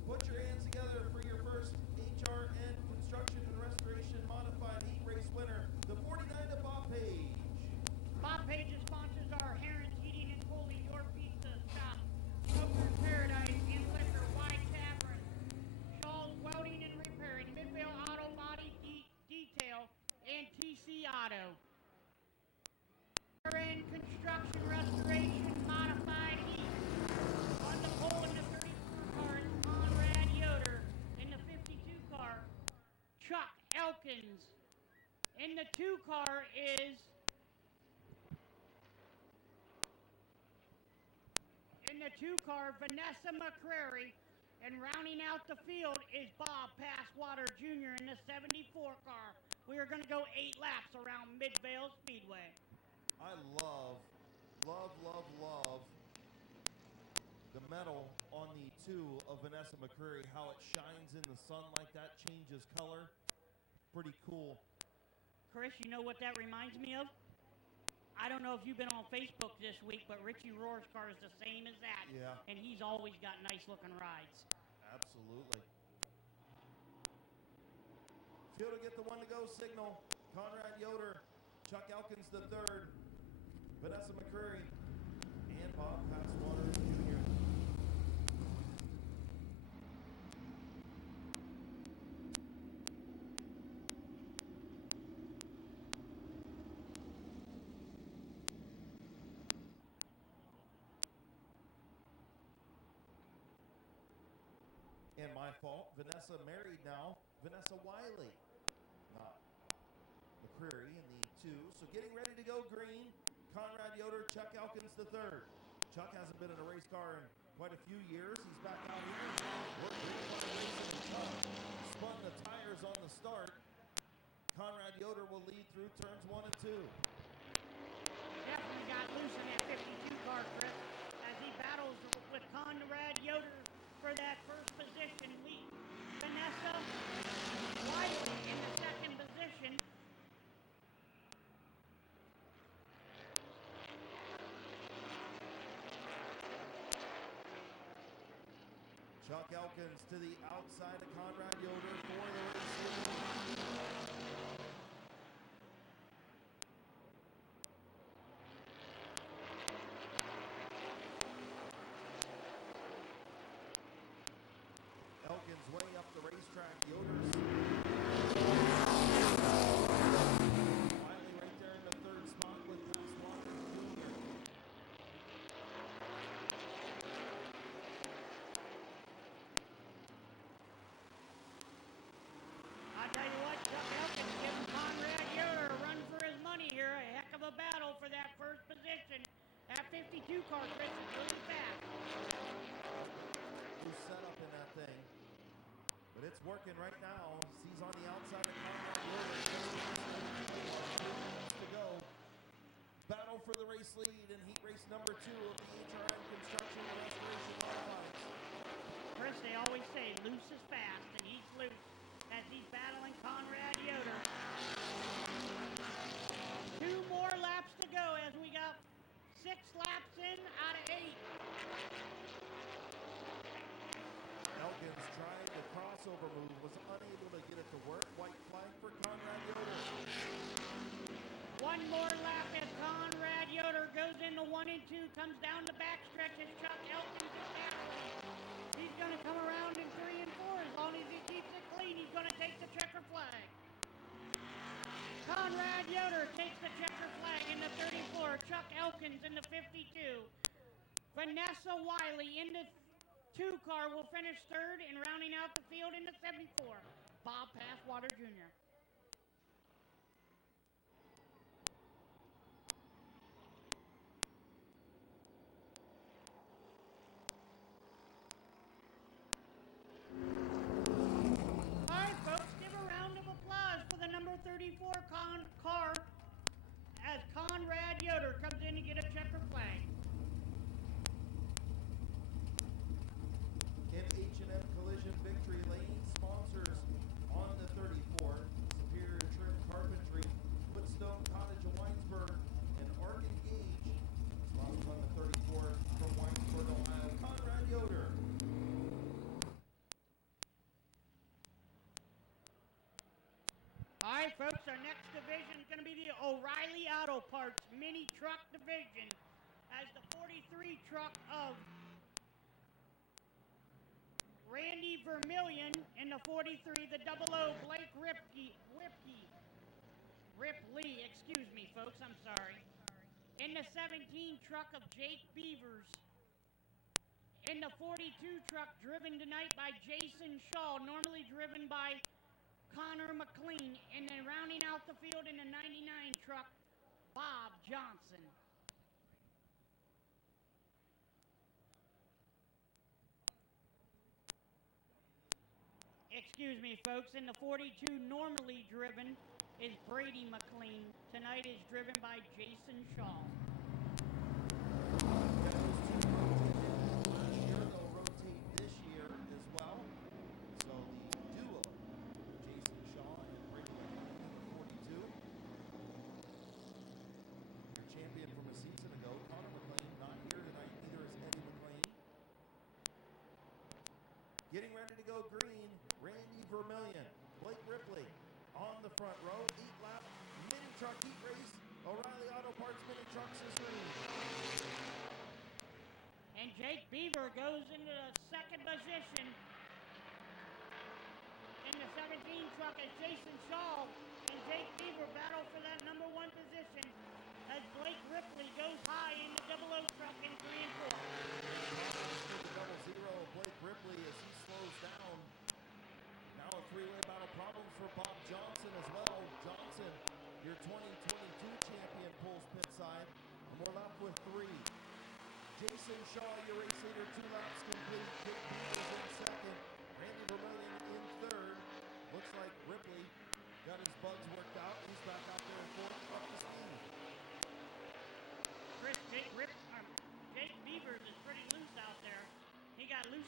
Put your hands together for your first HRN Construction and Restoration Modified Heat Race winner, the 49 to Bob Page. Bob Page's sponsors are Heron's Heating and Cooling, Your Pizza Shop, Smoker's Paradise, and Liquor, Wine Tavern, Shaw's Welding and Repairing, Midvale Auto Body Detail, and TC Auto. In Construction Restoration Modified Heat. On the pole in the 34 car is Conrad Yoder. In the 52 car, Chuck Elkins. In the 2 car is Vanessa McCrary, and rounding out the field is Bob Passwater Jr. in the 74 car. We are going to go 8 laps around Midvale Speedway. I love the metal on the 2 of Vanessa McCrary, how it shines in the sun like that, changes color. Pretty cool. Chris, you know what that reminds me of? I don't know if you've been on Facebook this week, but Richie Rohr's car is the same as that. Yeah. And he's always got nice looking rides. Absolutely. Field to get the 1 to go signal. Conrad Yoder, Chuck Elkins the third, Vanessa McCrary, and Bob Passwater Jr. And my fault, Vanessa married now, Vanessa Wiley, not McCreary in the 2. So getting ready to go green, Conrad Yoder, Chuck Elkins the 3rd. Chuck hasn't been in a race car in quite a few years. He's back out here. Spun the tires on the start. Conrad Yoder will lead through turns 1 and 2. Definitely got loose in that 52 car, Chris, as he battles with Conrad Yoder for that first position. Vanessa Wiley in the 2nd position. Chuck Elkins to the outside of Conrad Yoder for the race lead. Elkins way up the racetrack. Yoder's Wiley right there in the 3rd spot with Fast Water Jr. I'll tell you what, Chuck Elkins giving Conrad Yoder a run for his money here. A heck of a battle for that first position. That 52 car, Chris, is really fast. Who's set up in that thing. But it's working right now. He's on the outside of Conrad Yoder. To go. Battle for the race lead in heat race number 2 of the HRM Construction and Restoration Modifieds. Chris, they always say loose is fast, and he's loose as he's battling Conrad Yoder. 2 more laps to go as we got 6 laps in out of 8. Elkins tried the crossover move, was unable to get it to work. White flag for Conrad Yoder. 1 more lap as Conrad Yoder goes into 1 and 2, comes down the backstretch as Chuck Elkins is battling. He's going to come around in 3 and 4. As long as he keeps it clean, he's going to take the checker flag. Conrad Yoder takes the checker flag in the 34. Chuck Elkins in the 52. Vanessa Wiley in the 2 car will finish 3rd, and rounding out the field in the 74, Bob Passwater Jr. All right, folks, give a round of applause for the number 34 car as Conrad Yoder comes in to get a checker flag. In H&M Collision Victory Lane, sponsors on the 34, Superior Trim Carpentry, Woodstone Cottage of Winesburg, and Arc Engage. Sponsors on the 34 from Winesburg, Ohio, Conrad Yoder. All right, folks, our next division is going to be the O'Reilly Auto Parts Mini Truck Division as the 43 truck of Randy Vermillion in the 43, the 00 Blake Ripley, excuse me, folks, I'm sorry. In the 17 truck of Jake Beavers. In the 42 truck driven tonight by Jason Shaw, normally driven by Connor McLean, and then rounding out the field in the 99 truck, Bob Johnson. Excuse me, folks, in the 42 normally driven is Brady McLean. Tonight is driven by Jason Shaw. Last year, they'll rotate this year as well. So the duo, Jason Shaw and Brady McLean, 42. Your champion from a season ago, Connor McLean, not here tonight. Neither is Eddie McLean. Getting ready to go green, Randy Vermillion, Blake Ripley on the front row. 8-lap mini truck heat race, O'Reilly Auto Parts mini truck history. And Jake Beaver goes into the 2nd position. In the 17 truck as Jason Shaw and Jake Beaver battle for that number 1 position as Blake Ripley goes high in the 00 truck in 3 and 4. The 00 Blake Ripley as he slows down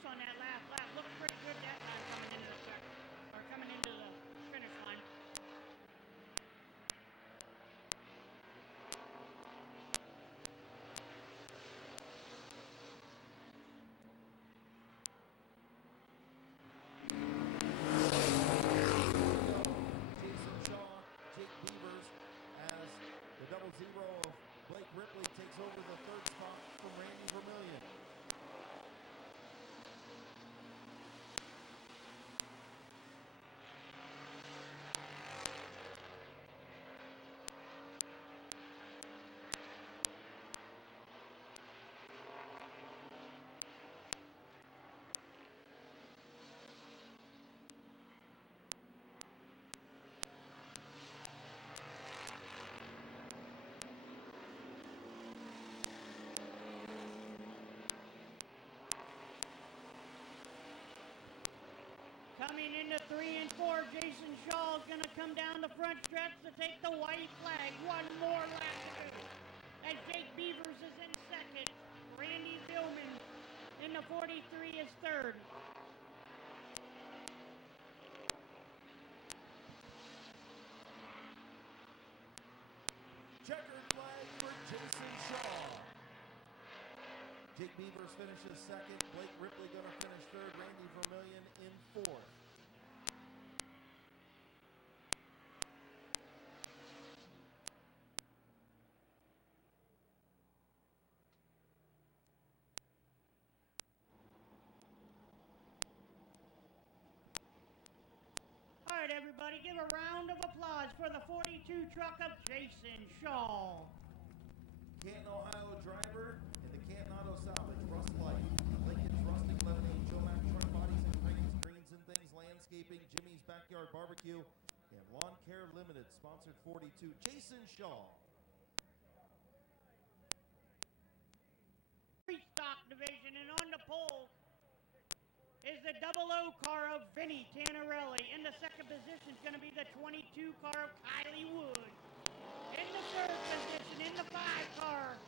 on that last lap. Looked pretty good that time coming into the check, or coming into the finish line. Jason Shaw, Jake Beavers, as the 00 of Blake Ripley takes over the third spot from Randy Vermillion. Coming into 3 and 4, Jason Shaw is going to come down the front stretch to take the white flag. One more lap to do. As Jake Beavers is in second, Randy Billman in the 43 is third. Checkered flag for Jason Shaw. Jake Beavers finishes second. Blake Ripley going to finish third. Randy Vermillion in fourth. All right, everybody, give a round of applause for the 42 truck of Jason Shaw. Canton, Ohio driver in the Canton Auto Salvage, Rust Light, Lincoln's Rustic Lemonade, Joe Mac Truck Bodies and Cranes, Greens and Things, Landscaping, Jimmy's Backyard Barbecue, and Lawn Care Limited, sponsored 42, Jason Shaw. Street stock division, and on the pole is the 00 car of Vinny Tannerelli. In the second position is going to be the 22 car of Kylie Wood. In the third position, in the 5 car,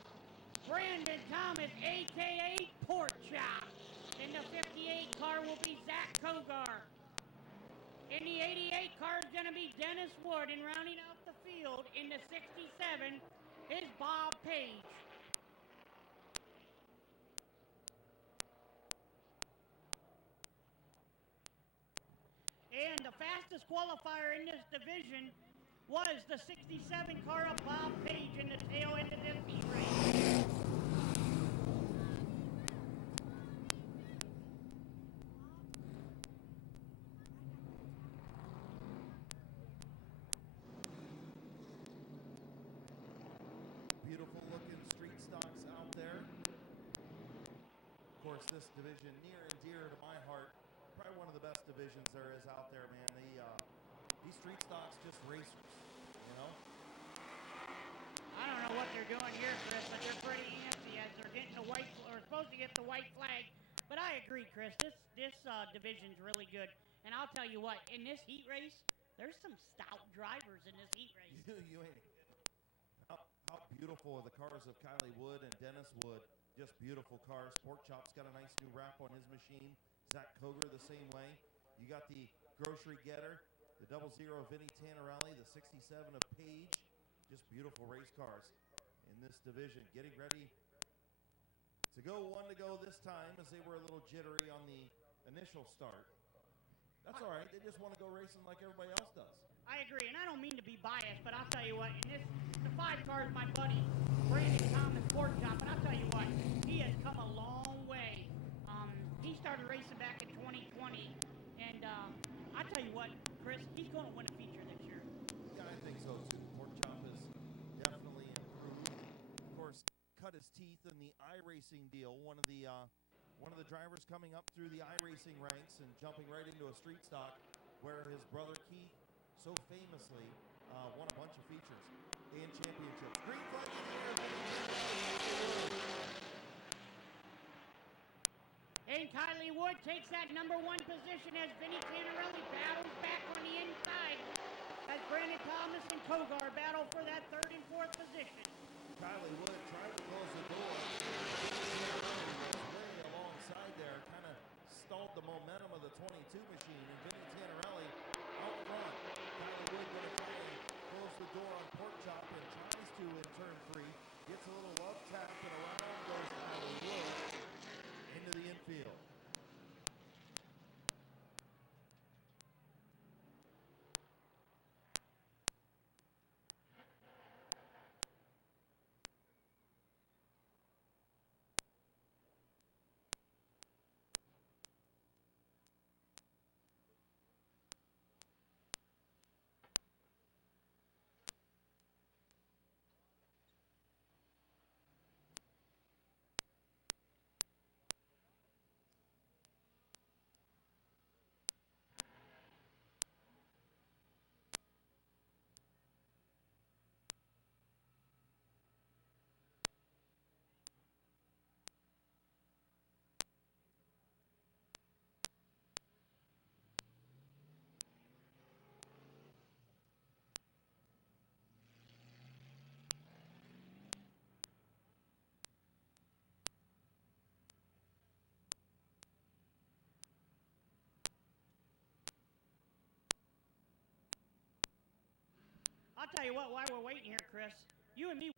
Brandon Thomas, a.k.a. Pork Chop. In the 58 car will be Zach Kogar. In the 88 car is going to be Dennis Wood. And rounding out the field in the 67 is Bob Page. And the fastest qualifier in this division was the 67 car of Bob Page in the tail end of this heat race. Beautiful looking street stocks out there. Of course, this division near and dear to my heart. Probably one of the best divisions there is out there, man. These street stocks just racers, you know? I don't know what they're doing here, Chris, but they're pretty antsy as they're getting the white, or supposed to get the white flag. But I agree, Chris. This division's really good. And I'll tell you what, in this heat race, there's some stout drivers in this heat race. You ain't. How beautiful are the cars of Kylie Wood and Dennis Wood. Just beautiful cars. Pork Chop's got a nice new wrap on his machine. Zach Koger the same way. You got the Grocery Getter, the 00 Vinny Tannerelli, the 67 of Page. Just beautiful race cars in this division. Getting ready to go one to go this time, as they were a little jittery on the initial start. That's all right. They just want to go racing like everybody else does. I agree, and I don't mean to be biased, but I'll tell you what, in the 5 car is my buddy, Brandon Thomas Pork Chop, and I'll tell you what, he has come a long way. He started racing back in 2020, and I tell you what, Chris, he's going to win a feature this year. Yeah, I think so too. Pork Chop has definitely improved. Of course, cut his teeth in the iRacing deal. One of the drivers coming up through the iRacing ranks and jumping right into a street stock, where his brother Keith so famously won a bunch of features and championships. Green flag in the air. And Kylie Wood takes that number 1 position as Vinny Tannerelli battles back on the inside as Brandon Thomas and Kogar battle for that 3rd and 4th position. Kylie Wood trying to close the door. Way alongside there, kind of the momentum of the 22 machine. And Vinny Tannerelli out front. Kylie Wood going to try and close the door on Pork Chop and tries to in turn 3. Gets a little love tap and around goes Kylie Wood into the infield. I'll tell you what, while we're waiting here, Chris, you and me.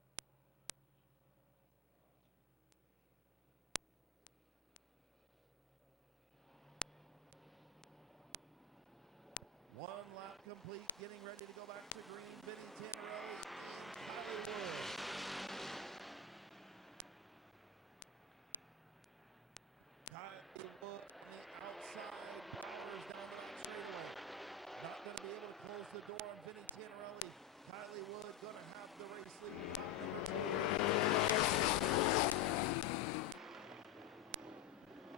One lap complete, getting ready to go back to green. Vinny Tannerelli and Kylie Wood. Kylie Wood on the outside, powers down the back straightaway. Not going to be able to close the door on Vinny Tannerelli. Kylie Wood going to have the race lead.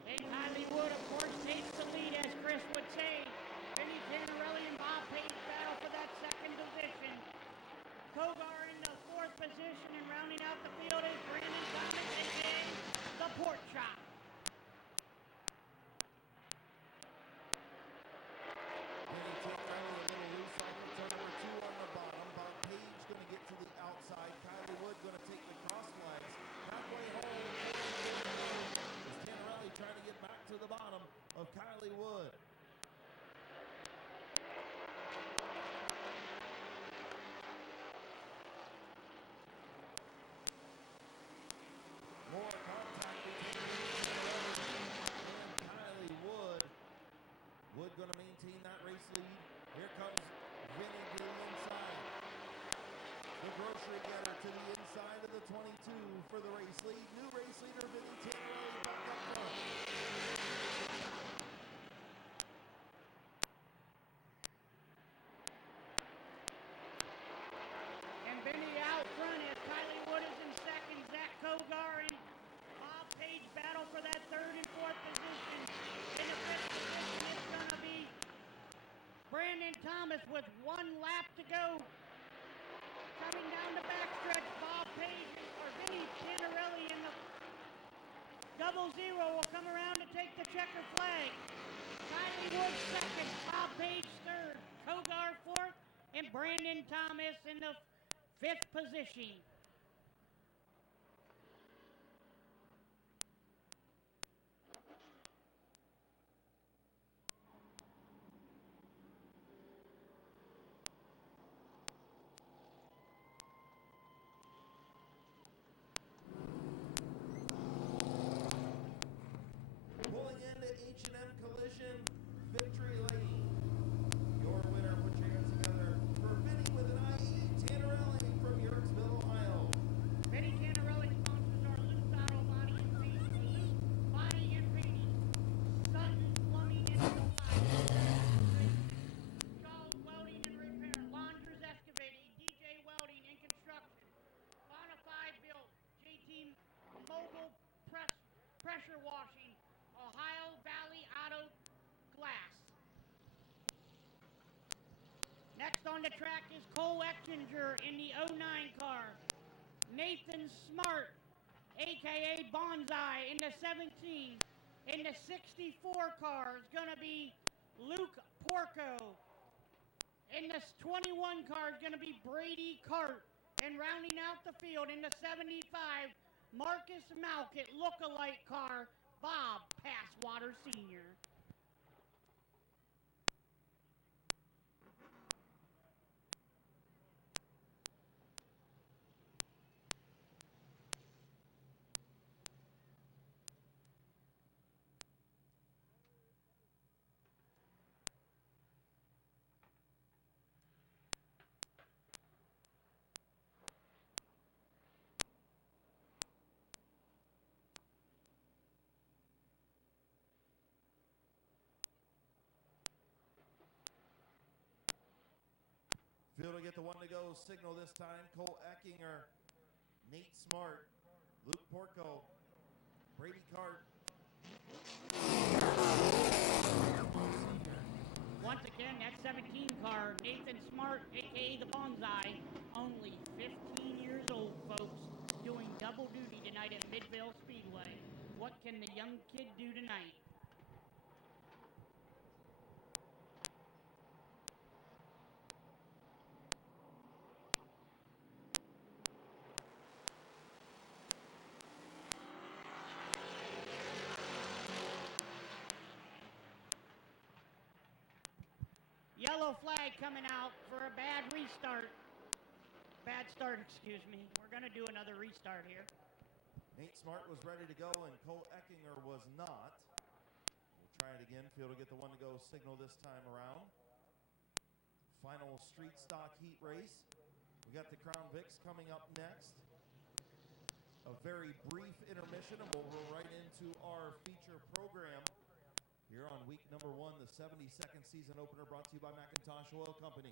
And Kylie Wood, of course, takes the lead, as Chris would say. Vinny Tannerelli and Bob Page battle for that second position. Kogar in the 4th position, and rounding out the field is Brandon Thomas and the Pork Chop. Vinny Tannerelli a little loose off of turn number 2 on the bottom. Bob Page going to get to the outside. Kylie Wood going to take the cross flags. Halfway home, is Tannerelli trying to get back to the bottom of Kylie Wood. More contact between Tannerelli and Kylie Wood. Wood going to maintain that race lead. Here comes Vinny to the inside. The grocery getter to the inside of the 22 for the race lead. New race leader Vinny Tannerelli back up front. And Vinny out front as Kylie Wood is in second. Zach Kogar and Bob Page battle for that 3rd and 4th position. In the 5th position is going to be Brandon Thomas with 1 lap to go. Coming down the backstretch, Bob Page or Vinny Tannerelli in the 00 will come around to take the checker flag. Kylie Wood 2nd, Bob Page 3rd, Kogar 4th, and Brandon Thomas in the 5th position. Pulling into H&M Collision, Victory Lane. Your winner, put your hands together for Vinny with an IE, Tannerelli from Yorksville, Ohio. Vinny Tannerelli sponsors our Luke Auto Body and Painting, Luke Body and Painting, Sutton Plumbing and Supply, Charles Welding and Repair, Launders Excavating, DJ Welding and Construction, Bonafide Built, JT Mobile Pressure Washing, Ohio Valley Auto Glass. Next on the track is Cole Etchinger in the 09 car. Nathan Smart, a.k.a. Bonsai, in the 17. In the 64 car is going to be Luke Porco. In the 21 car is going to be Brady Cart. And rounding out the field in the 75, Marcus Malkett lookalike car, Bob Passwater Sr. Field to get the one to go signal this time. Cole Eckinger, Nate Smart, Luke Porco, Brady Cart. Once again, that 17 car, Nathan Smart, aka the Bonsai, only 15 years old, folks, doing double duty tonight at Midvale Speedway. What can the young kid do tonight? Yellow flag coming out for a bad restart. Bad start, excuse me. We're going to do another restart here. Nate Smart was ready to go, and Cole Eckinger was not. We'll try it again. Field to get the one to go signal this time around. Final street stock heat race. We got the Crown Vics coming up next. A very brief intermission, and we'll roll right into our feature program here on week number 1, the 72nd season opener, brought to you by McIntosh Oil Company.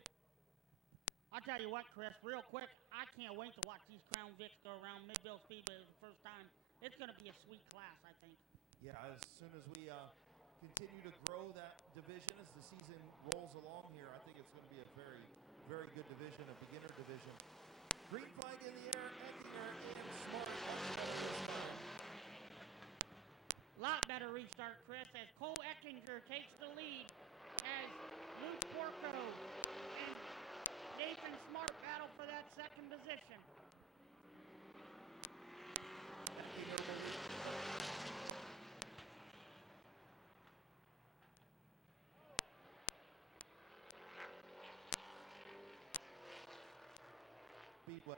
I'll tell you what, Chris, real quick, I can't wait to watch these Crown Vics go around Midvale Speedway for the first time. It's going to be a sweet class, I think. Yeah, as soon as we continue to grow that division as the season rolls along here, I think it's going to be a very, very good division, a beginner division. Green flag in the air, Eckinger and Smart. Lot better restart, Chris, as Cole Eckinger takes the lead as Luke Porco and Nathan Smart battle for that second position. Speedway.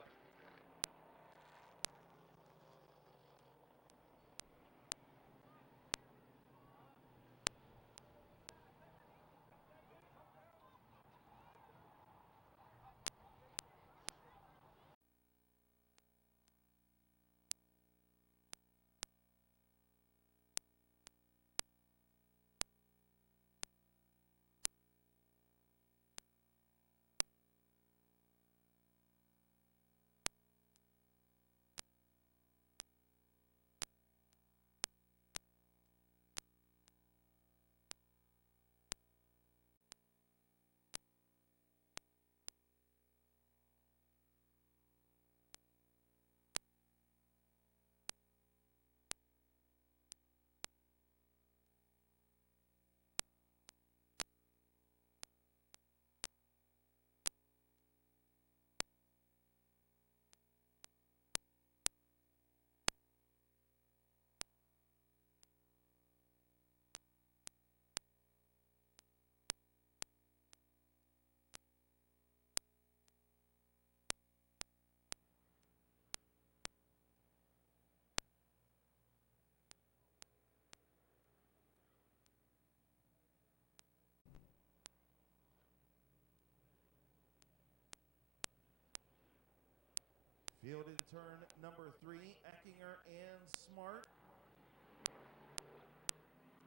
Field in turn number 3, Eckinger and Smart.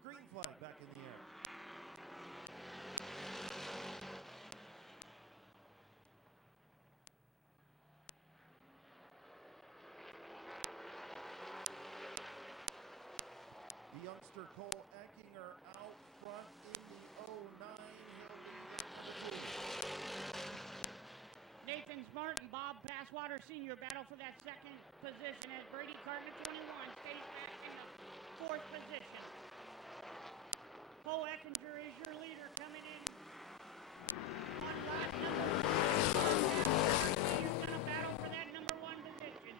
Green flag back in the air. The youngster Cole Eckinger out front in the 09. Nathan Smart and Bob Passwater Sr. battle for that second position as Brady Carter 21 stays back in the 4th position. Cole Eckinger is your leader coming in on lap number 1. He's going to battle for that number 1 position.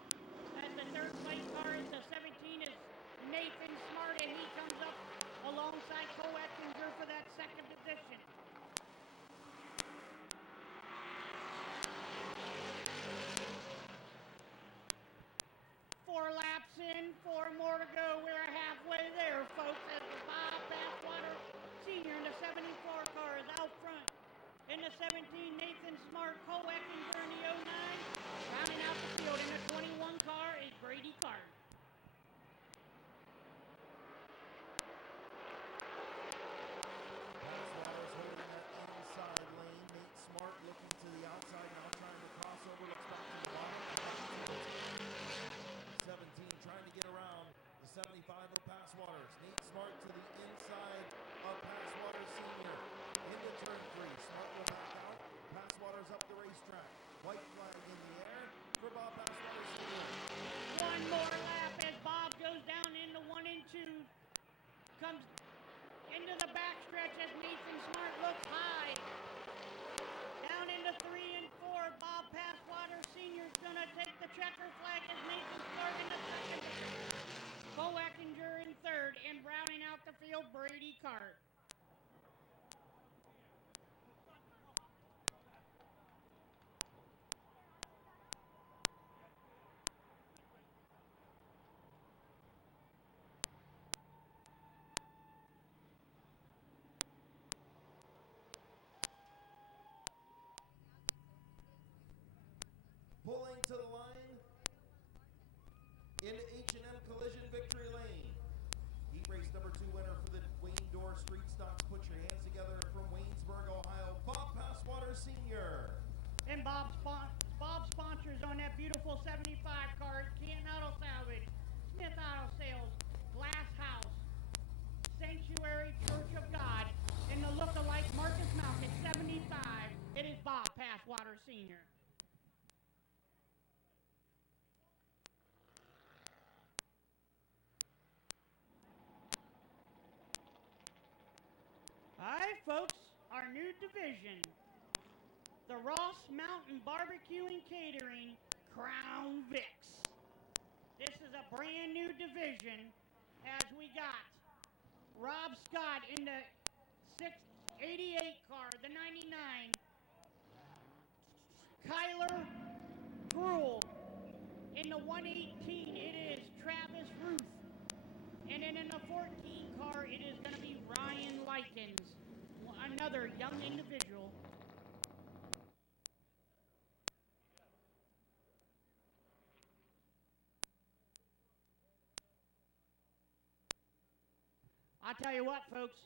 As the 3rd place car is the 17 is Nathan Smart, and he comes up alongside Cole Eckinger for that second position. 4 laps in, 4 more to go. We're halfway there, folks, as the Bob Bathwater Sr. in the 74 car is out front. In the 17, Nathan Smart, Cole Eckinger in the 09. Rounding out the field in the 21 car is Brady Cart. Passwater's holding cart. Pulling to the line into H&M Collision Victory Lane. Heat race number 2 winner for the Wayne Door Street Stocks. Put your hands together from Waynesburg, Ohio, Bob Passwater Sr. And Bob sponsors on that beautiful 75 car, Canton Auto Salvage, Smith Auto Sales, Glass House, Sanctuary Church of God, and the look-alike Marcus Mount at 75. It is Bob Passwater Sr. All right, folks, our new division, the Ross Mountain Barbecue and Catering Crown Vics. This is a brand new division as we got Rob Scott in the 688 car, the 99. Kyler Gruel in the 118, it is Travis Ruth. And then in the 14 car, it is going to be Ryan Likens, another young individual. I'll tell you what, folks,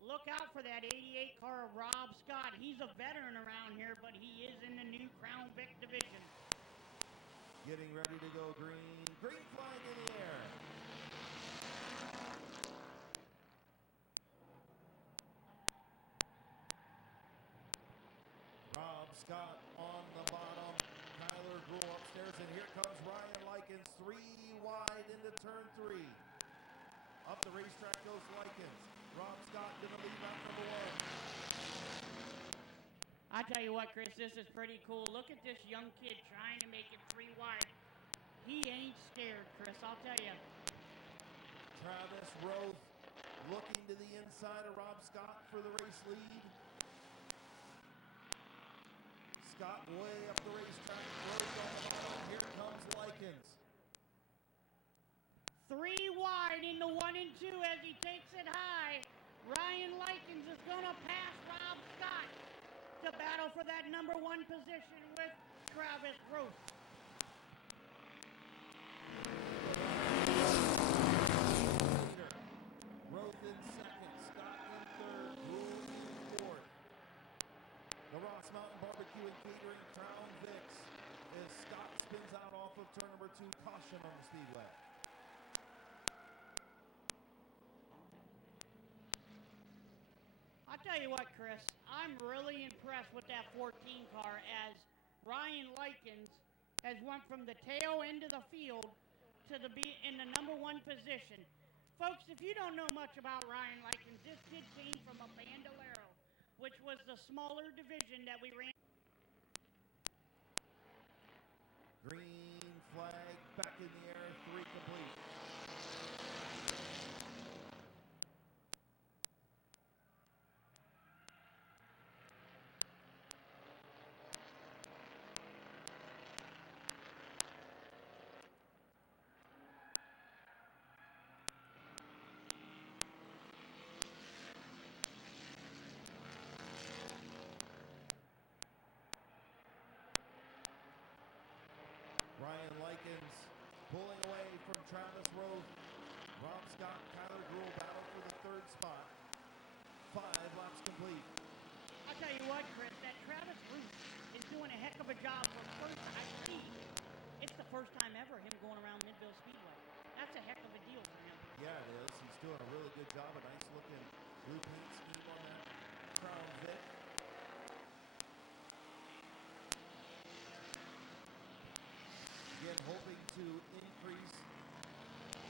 look out for that 88 car of Rob Scott. He's a veteran around here, but he is in the new Crown Vic division. Getting ready to go green. Green flag in the air. Rob Scott on the bottom. Kyler Gruel upstairs, and here comes Ryan Likens. 3 wide into turn 3. Up the racetrack goes Likens. Rob Scott gonna lead lap number 1. I tell you what, Chris, this is pretty cool. Look at this young kid trying to make it 3 wide. He ain't scared, Chris, I'll tell you. Travis Roth looking to the inside of Rob Scott for the race lead. Scott way up the racetrack. Roth on the bottom. Here comes Likens. 3 wide in the 1 and 2 as he takes it high. Ryan Likens is going to pass Rob Scott to battle for that number 1 position with Travis Roth. Roth in second, Scott in third, Gruel in fourth. The Ross Mountain Barbecue and Catering Crown Vics as Scott spins out off of turn number 2, caution on the speedway. I'll tell you what, Chris, I'm really impressed with that 14 car as Ryan Likens has went from the tail end of the field to be in the number 1 position. Folks, if you don't know much about Ryan Likens, this kid came from a Bandolero, which was the smaller division that we ran. Green flag back in the air, 3 complete. Ryan Likens pulling away from Travis Roth. Rob Scott, Kyler Gruel battle for the 3rd spot. 5 laps complete. I'll tell you what, Chris, that Travis Root is doing a heck of a job for first. I see it's the first time ever him going around Midvale Speedway. That's a heck of a deal for him. Yeah, it is. He's doing a really good job. A nice looking blue paint scheme on that Crown Vic. Again, hoping to increase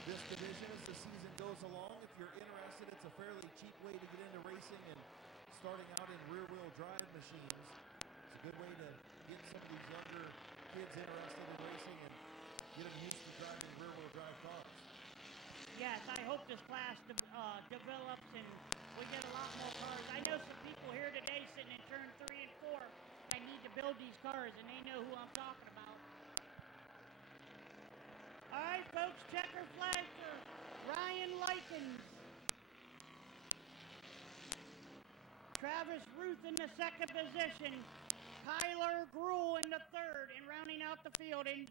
this division as the season goes along. If you're interested, it's a fairly cheap way to get into racing and starting out in rear-wheel drive machines. It's a good way to get some of these younger kids interested in racing and get them used to driving rear-wheel drive cars. Yes, I hope this class develops and we get a lot more cars. I know some people here today sitting in turn 3 and 4 that need to build these cars, and they know who I'm talking about. All right, folks, checker flag for Ryan Likens. Travis Ruth in the second position. Kyler Gruhl in the third, and rounding out the field in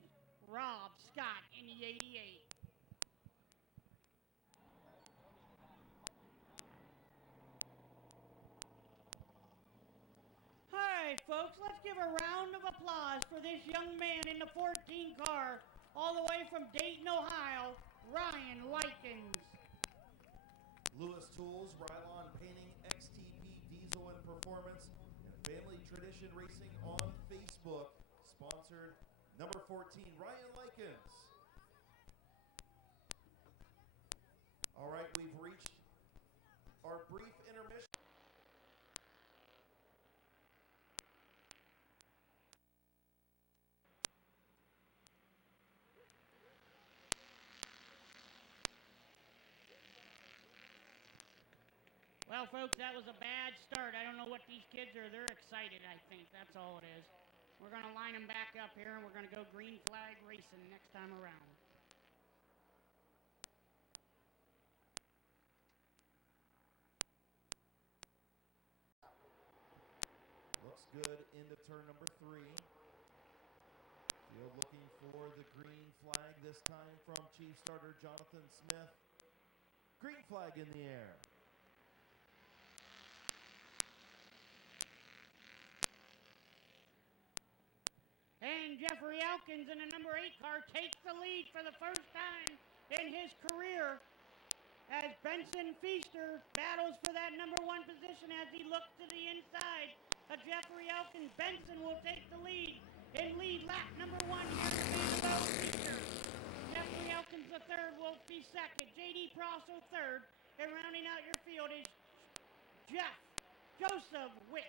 Rob Scott in the 88. All right, folks, let's give a round of applause for this young man in the 14 car, all the way from Dayton, Ohio, Ryan Likens. Lewis Tools, Rylon Painting, XTP Diesel and Performance, and Family Tradition Racing on Facebook, sponsored number 14, Ryan Likens. All right, we've reached our brief intermission. Well, folks, that was a bad start. I don't know what these kids are. They're excited, I think. That's all it is. We're going to line them back up here, and we're going to go green flag racing next time around. Looks good into turn number 3. Field looking for the green flag, this time from Chief Starter Jonathan Smith. Green flag in the air. And Jeffrey Elkins in the number 8 car takes the lead for the first time in his career as Benson Feaster battles for that number 1 position as he looks to the inside of Jeffrey Elkins. Benson will take the lead in lead lap number 1 here at Midvale Feaster. Jeffrey Elkins the third will be second. J.D. Prosso third. And rounding out your field is Joseph Witt.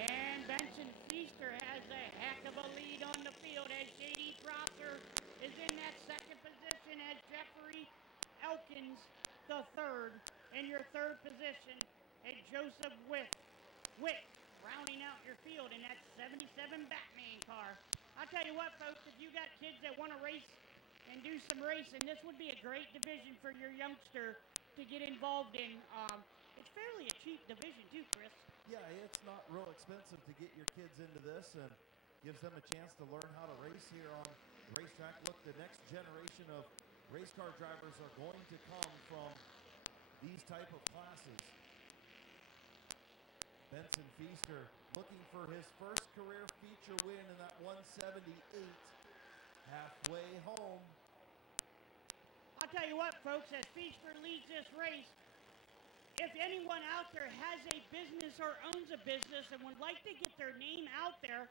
And Benson Feaster has a heck of a lead on the field as J.D. Prosser is in that second position as Jeffrey Elkins the third in your third position, and Joseph Witt rounding out your field in that 77 Batman car. I'll tell you what, folks, if you got kids that want to race and do some racing, this would be a great division for your youngster to get involved in. It's fairly a cheap division too, Chris. Yeah, it's not real expensive to get your kids into this and gives them a chance to learn how to race here on the racetrack. Look, the next generation of race car drivers are going to come from these type of classes. Benson Feaster looking for his first career feature win in that 178, halfway home. I'll tell you what, folks, as Feaster leads this race, if anyone out there has a business or owns a business and would like to get their name out there,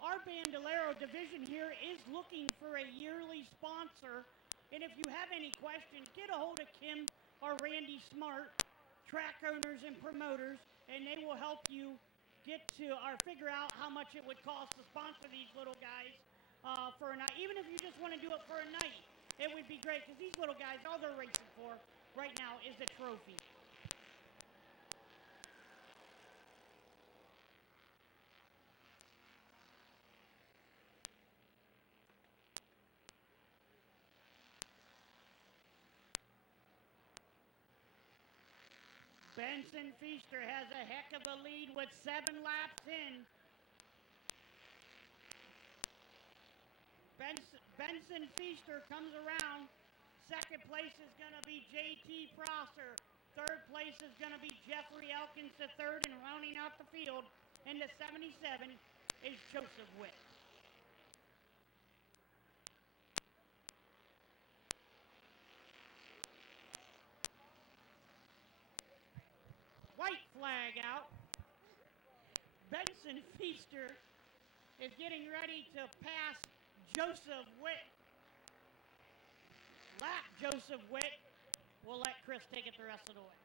our Bandolero division here is looking for a yearly sponsor. And if you have any questions, get a hold of Kim or Randy Smart, track owners and promoters, and they will help you get to or figure out how much it would cost to sponsor these little guys for a night. Even if you just want to do it for a night, it would be great because these little guys, all they're racing for right now is a trophy. Benson Feaster has a heck of a lead with 7 laps in. Benson Feaster comes around. Second place is going to be J.T. Prosser. Third place is going to be Jeffrey Elkins the third, and rounding out the field in the 77 is Joseph Witt. White flag out. Benson Feaster is getting ready to pass Joseph Witt. Lap Joseph Witt We'll let Chris take it the rest of the way.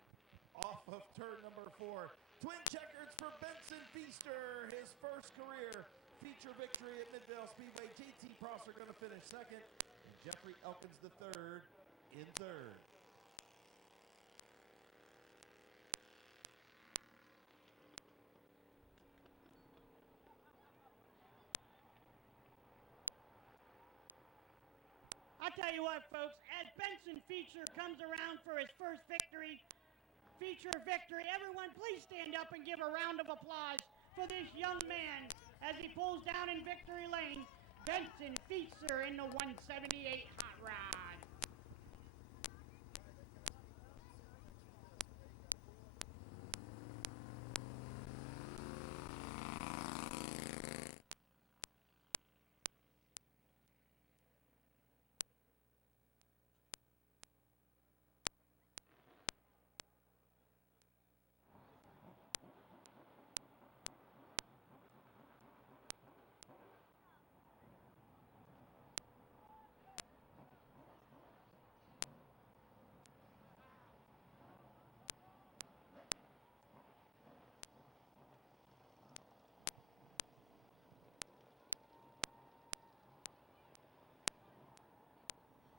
Off of turn number 4. Twin checkers for Benson Feaster, his first career feature victory at Midvale Speedway. JT Prosser going to finish second, and Jeffrey Elkins the third in third. I'll tell you what, folks, as Benson Feature comes around for his first feature victory, everyone please stand up and give a round of applause for this young man as he pulls down in victory lane. Benson Feature in the 178 Hot Rod.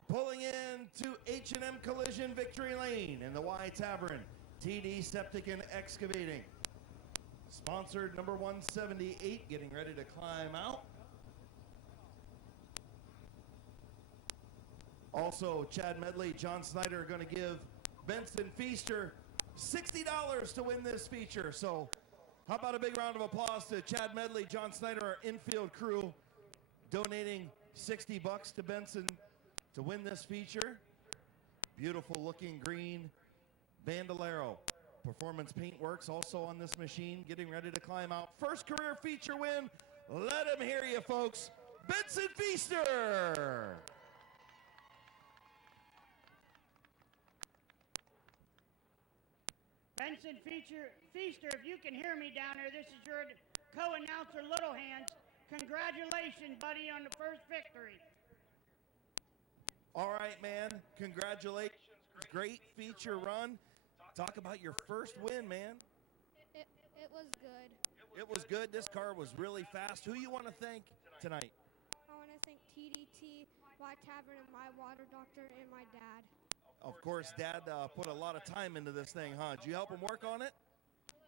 Pulling into H&M Collision Victory Lane in the Y Tavern, TD Septic and Excavating. Sponsored number 178, getting ready to climb out. Also, Chad Medley, John Snyder are going to give Benson Feaster $60 to win this feature. So how about a big round of applause to Chad Medley, John Snyder, our infield crew, donating $60 to Benson to win this feature. Beautiful looking green Bandolero. Performance Paintworks also on this machine, getting ready to climb out. First career feature win. Let him hear you, folks. Benson Feaster. Benson Feaster, if you can hear me down there, this is your co-announcer, Little Hands. Congratulations, buddy, on the first victory. All right, man. Congratulations. Great feature run. Talk about your first win, man. It was good. It was good. This car was really fast. Who you want to thank tonight? I want to thank TDT, Y Tavern, and my water doctor, and my dad. Of course, Dad put a lot of time into this thing, huh? Did you help him work on it?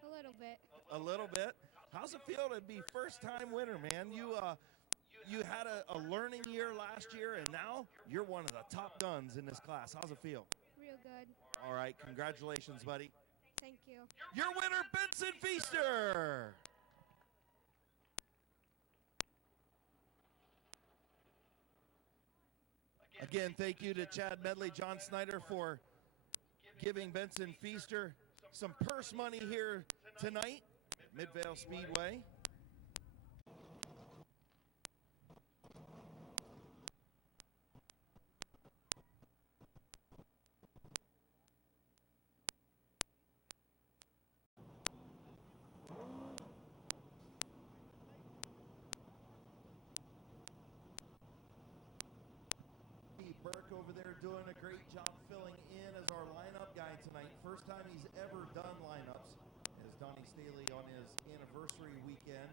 A little bit. A little bit. How's it feel to be first-time winner, man? You had a learning year last year, and now you're one of the top guns in this class. How's it feel? Real good. All right, congratulations, buddy. Thank you. Your winner, Benson Feaster. Again, thank you to Chad Medley, John Snyder for giving Benson Feaster some purse money here tonight at Midvale Speedway. Burke over there doing a great job filling in as our lineup guy tonight. First time he's ever done lineups, as Donnie Staley on his anniversary weekend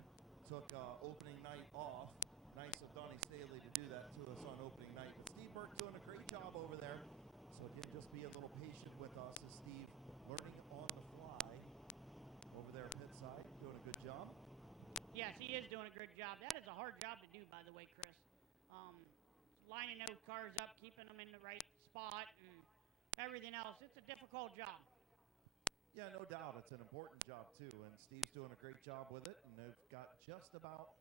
took opening night off. Nice of Donnie Staley to do that to us on opening night. But Steve Burke doing a great job over there. So again, just be a little patient with us as Steve learning on the fly over there pit side, doing a good job. Yes, he is doing a good job. That is a hard job to do, by the way, Chris. Lining those cars up, keeping them in the right spot, and everything else. It's a difficult job. Yeah, no doubt. It's an important job, too, and Steve's doing a great job with it, and they've got just about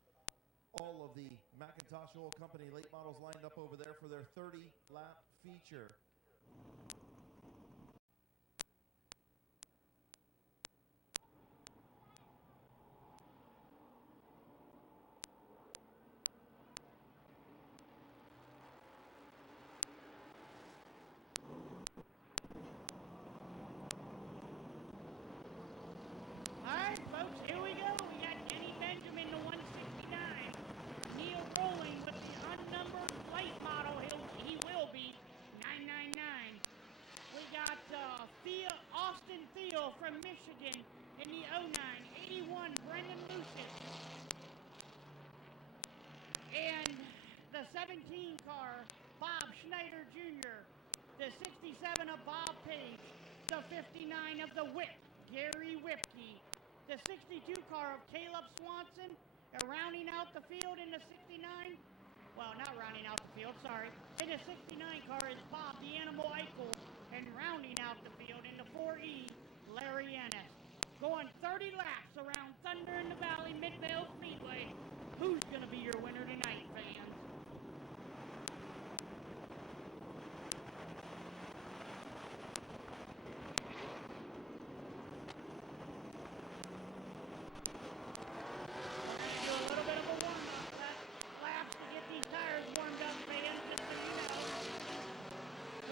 all of the McIntosh Oil Company late models lined up over there for their 30-lap feature. Folks, here we go. We got Kenny Benjamin, the 169. Neil Rowling with the unnumbered late model. He will be 999. In the 09, 81, Brendan Lucius. And the 17 car, Bob Schneider Jr. The 67 of Bob Page. The 59 of the Whip, Gary Whipke. The 62 car of Caleb Swanson. And rounding out the field in the 69, well, not rounding out the field, sorry. In the 69 car is Bob the Animal Eichel. And rounding out the field in the 4E, Larry Ennis. Going 30 laps around Thunder in the Valley Midvale Speedway. Who's going to be your winner tonight, fans? Do a little bit of a warm-up. Laps to get these tires warmed up, fans, just so you know.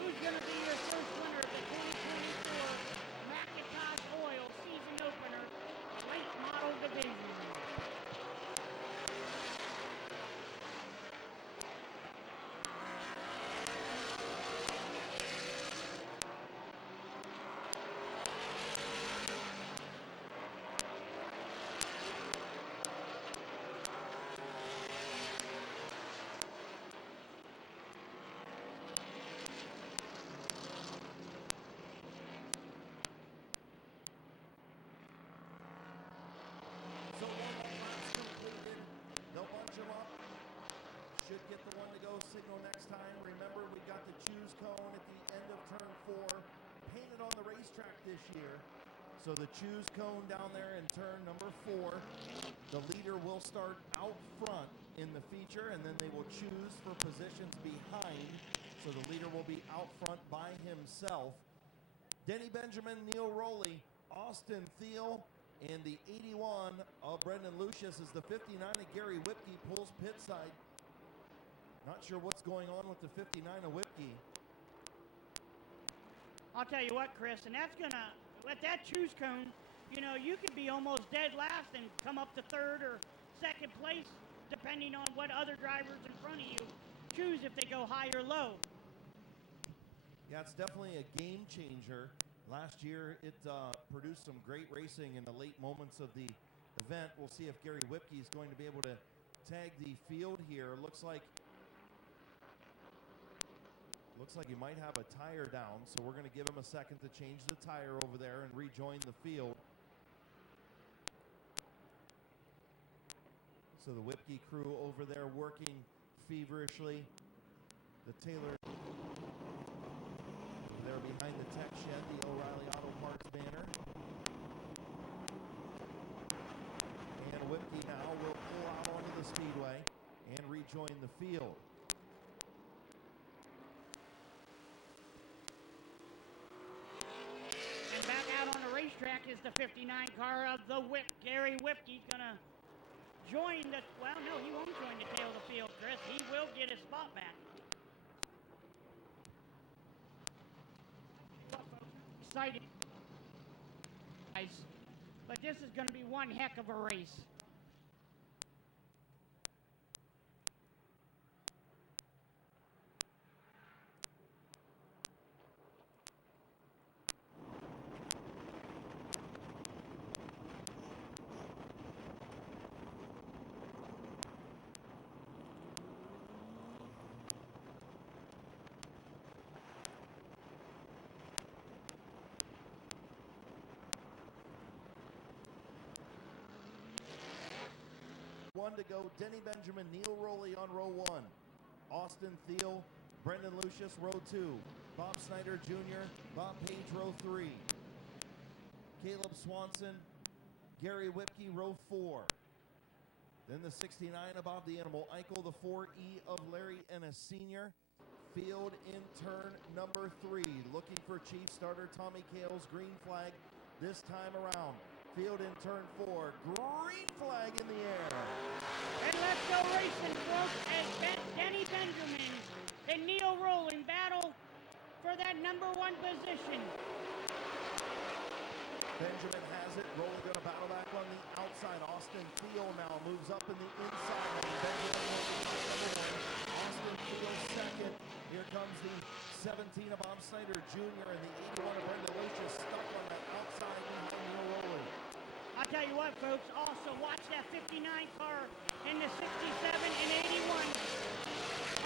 Who's going to be your first winner of the 2024 Macintosh Oil Season Opener Late Model Division? So warm-up laps completed. They'll bunch them up. Should get the one to go signal next time. Remember, we got the choose cone at the end of turn 4 painted on the racetrack this year. So the choose cone down there in turn number 4. The leader will start out front in the feature, and then they will choose for positions behind. So the leader will be out front by himself. Denny Benjamin, Neil Rowley, Austin Thiel, and the 81 of Brendan Lucius is the 59 of Gary Whipke pulls pit side. Not sure what's going on with the 59 of Whipke. I'll tell you what, Chris, and that's going to, let that choose cone, you know, you could be almost dead last and come up to third or second place, depending on what other drivers in front of you choose if they go high or low. Yeah, it's definitely a game changer. Last year, it produced some great racing in the late moments of the event. We'll see if Gary Whipke is going to be able to tag the field here. Looks like he might have a tire down, so we're going to give him a second to change the tire over there and rejoin the field. So the Whipke crew over there working feverishly. The Taylor there behind the tech shed, the O'Reilly Auto Parts banner. And Whipke now will pull out onto the speedway and rejoin the field. And back out on the racetrack is the 59 car of the Whip. Gary Whipke's going to join the, well, no, he won't join the tail of the field, Chris. He will get his spot back. Exciting. But this is going to be one heck of a race. One to go, Denny Benjamin, Neil Rowley on row 1. Austin Thiel, Brendan Lucius, row 2. Bob Snyder Jr., Bob Page, row 3. Caleb Swanson, Gary Whipke, row 4. Then the 69 of Bob the Animal Eichel, the 4E of Larry Ennis Sr. Field in turn number 3. Looking for chief starter Tommy Cale's green flag this time around. Field in turn 4. Green flag in the air. And let's go racing, folks, as Denny Benjamin and Neil Rowling battle for that number 1 position. Benjamin has it. Rowling going to battle back on the outside. Austin Thiel now moves up in the inside. Benjamin will be number 1. Austin Thiel second. Here comes the 17 of Bob Snyder Jr. and the 81 of Brendan Lucius stuck on that outside behind Neil Rowling. I'll tell you what, folks, also watch that 59 car in the 67 and 81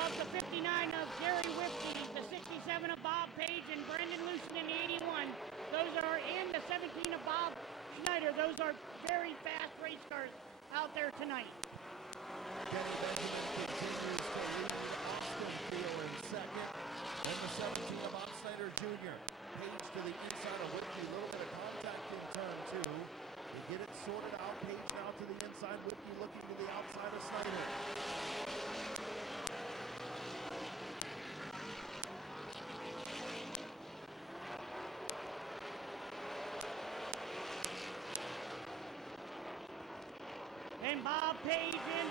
of the 59 of Gary Whipkey, the 67 of Bob Page and Brendan Lucien in the 81. Those are in the 17 of Bob Schneider. Those are very fast race cars out there tonight. Denny Benjamin continues to lead Austin Thiel in second. And the 17 of Bob Snyder Jr. Page to the inside of Whipkey. A little bit of contact in turn two. They get it sorted out. Page now to the inside. Whipkey looking to the outside of Snyder. And Bob Page and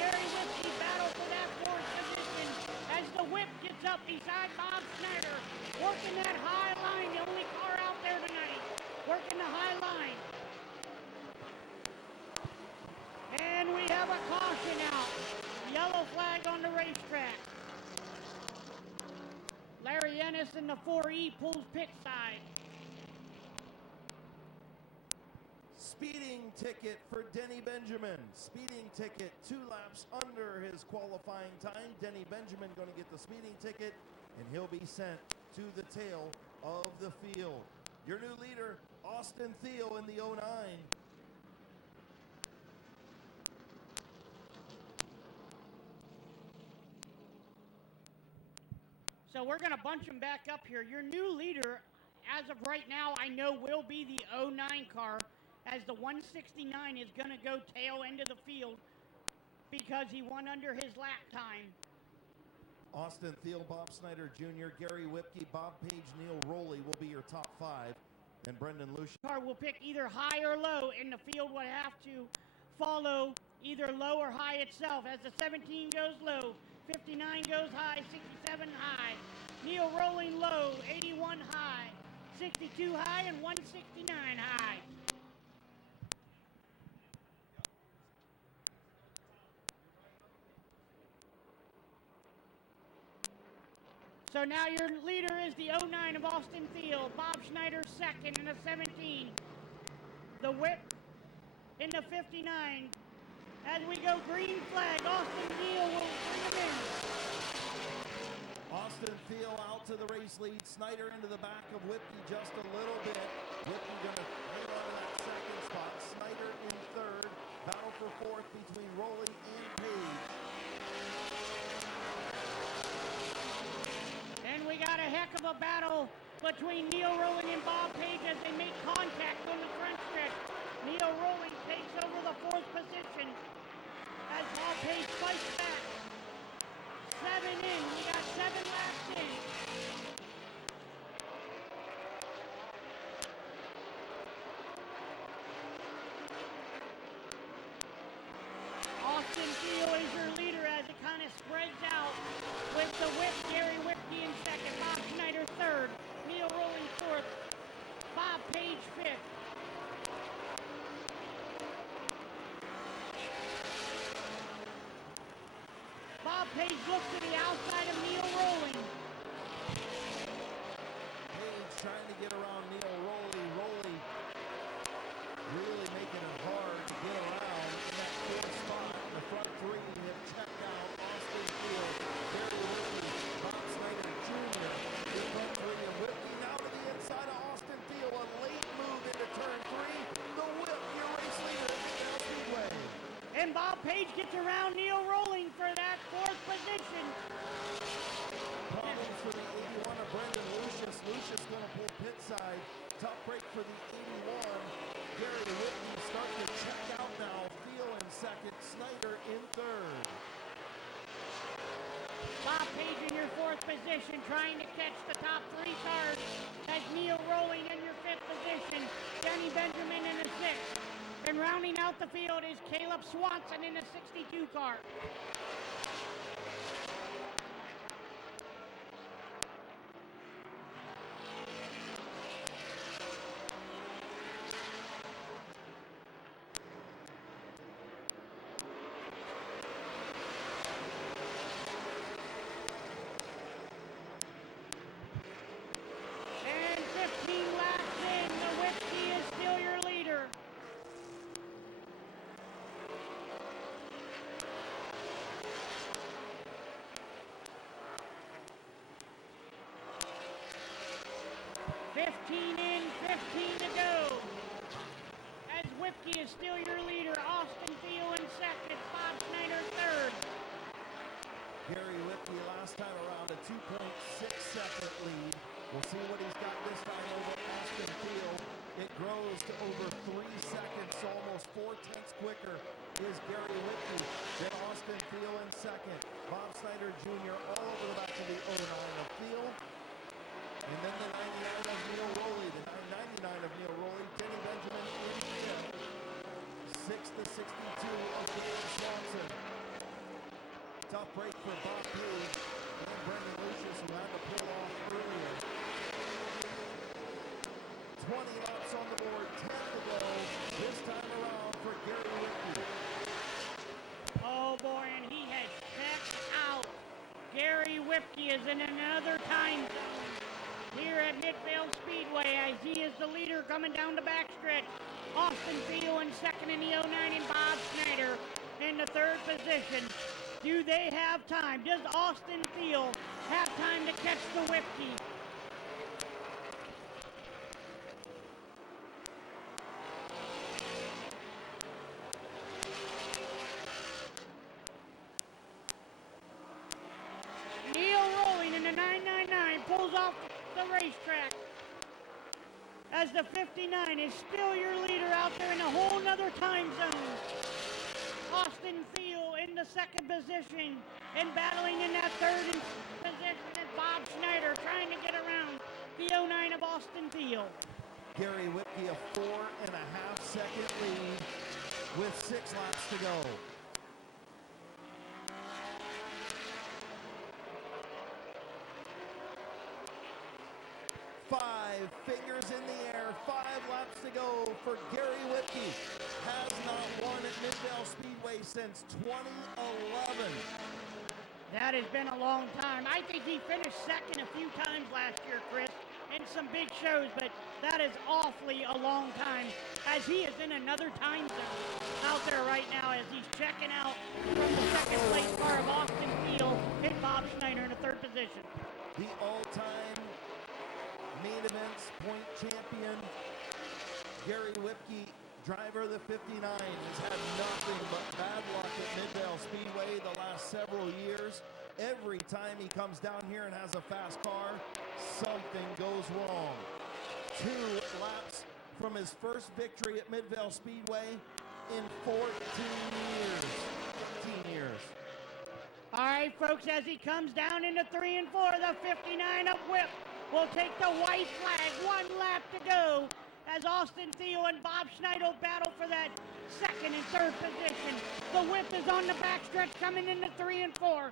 Gary Whipkey battle for that fourth position as the whip gets up beside Bob Schneider, working that high line, the only car out there tonight, working the high line. And we have a caution out. Yellow flag on the racetrack. Larry Ennis in the 4E pulls pit side. Speeding ticket for Denny Benjamin. Speeding ticket, 2 laps under his qualifying time. Denny Benjamin going to get the speeding ticket, and he'll be sent to the tail of the field. Your new leader, Austin Thiel in the 09. So we're going to bunch them back up here. Your new leader, as of right now, I know will be the 09 car, as the 169 is going to go tail end of the field because he won under his lap time. Austin Thiel, Bob Snyder Jr., Gary Whipkey, Bob Page, Neil Rowley will be your top 5. And Brendan Lucien. Car will pick either high or low, and the field would have to follow either low or high itself. As the 17 goes low, 59 goes high, 67 high. Neil Rowling low, 81 high, 62 high, and 169 high. So now your leader is the 09 of Austin Thiel, Bob Schneider second in the 17. The whip in the 59. As we go green flag, Austin Thiel will bring him in. Austin Thiel out to the race lead. Snyder into the back of Whipkey just a little bit. Whipkey going to hang on to that second spot. Snyder in third. Battle for fourth between Rowley and Page. And we got a heck of a battle between Neil Rowling and Bob Page as they make contact on the front stretch. Neil Rowling takes over the fourth position as Bob Page fights back. 7 in. We got 7 laps in. Austin Thiel is your leader as it kind of spreads out with the whip, Gary Whipkey in second, Bob Schneider third, Neil Rowling fourth, Bob Page fifth. Bob Page looks to the outside of Neil Rowling. Page trying to get around Neil Rowley. Rowley really making it hard to get around in that fourth spot. The front 3 have checked out. Austin Thiel, Gary Whipkey, Bob Snyder Jr. in front 3, and Whipkey now to the inside of Austin Thiel. A late move into turn 3. The whip, your race leader at Midvale Speedway. And Bob Page gets around Neil Rowling for that fourth position. Problems for the 81 of Brendan Lucius. Lucius going to pull pit side. Tough break for the 81. Gary Whitney starting to check out now. Thiel in second. Snyder in third. Bob Page in your fourth position, trying to catch the top 3 cars. As Neil Rowling in your fifth position. Denny Benjamin in the sixth. And rounding out the field is Caleb Swanson in the 62 car. And 15 laps in, the Whipkey is still your leader. 15 in, 15 to go. As Whipkey is still your leader, Austin Thiel in second, Bob Schneider third. Gary Whipkey last time around a 2.6-second lead. We'll see what he's got this time over Austin Thiel. It grows to over 3 seconds, so almost 4/10 quicker is Gary Whipkey. Then Austin Thiel in second. Bob Snyder Jr. all over the back of the 09 of Thiel. And then the 99 of Neil Rowley, the 999 of Neil Rowley, Denny Benjamin in fifth. 6 to 62 of Dan Swanson. Tough break for Bob Page and Brendan Lucius, who had to pull off earlier. 20 laps on the board, 10 to go. This time around for Gary Whipkey. Oh boy, and he has checked out. Gary Whipkey is in another time zone here at Midvale Speedway as he is the leader coming down the backstretch. Austin Thiel in second in the 09 and Bob Schneider in the third position. Do they have time? Does Austin Thiel have time to catch the Whipkey? Neil Rolling in the 999 pulls off the racetrack as the 59 is still your leader out there in a whole nother time zone. Austin Thiel in the second position and battling in that third position is Bob Schneider trying to get around the 09 of Austin Thiel. Gary Whipkey a 4.5-second lead with 6 laps to go. 5 fingers in the air, 5 laps to go for Gary Whipkey. Has not won at Midvale Speedway since 2011. That has been a long time. I think he finished second a few times last year, Chris, in some big shows, but that is awfully a long time as he is in another time zone out there right now as he's checking out from the second place car of Austin Thiel and Bob Schneider in the third position. The all-time main events point champion, Gary Whipkey, driver of the 59, has had nothing but bad luck at Midvale Speedway the last several years. Every time he comes down here and has a fast car, something goes wrong. 2 laps from his first victory at Midvale Speedway in 14 years. 14 years. All right, folks, as he comes down into 3 and 4, the 59 up Whip will take the white flag. 1 lap to go as Austin Thiel and Bob Schneider battle for that second and third position. The Whip is on the backstretch coming into 3 and 4.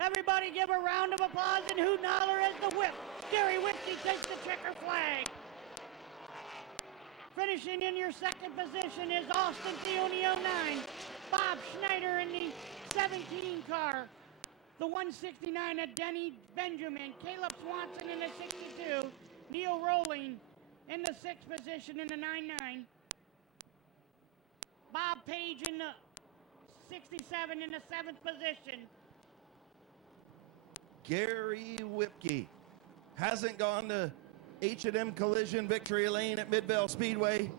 Everybody give a round of applause and hoot and holler as the Whip. Gary Whipkey takes the checker flag. Finishing in your second position is Austin Thiel in the 09. Bob Schneider in the 17 car. The 169 of Denny Benjamin. Caleb Swanson in the 62. Neil Rolling in the 6th position in the 99. Bob Page in the 67 in the 7th position. Gary Whipkey hasn't gone to H&M Collision Victory Lane at Midvale Speedway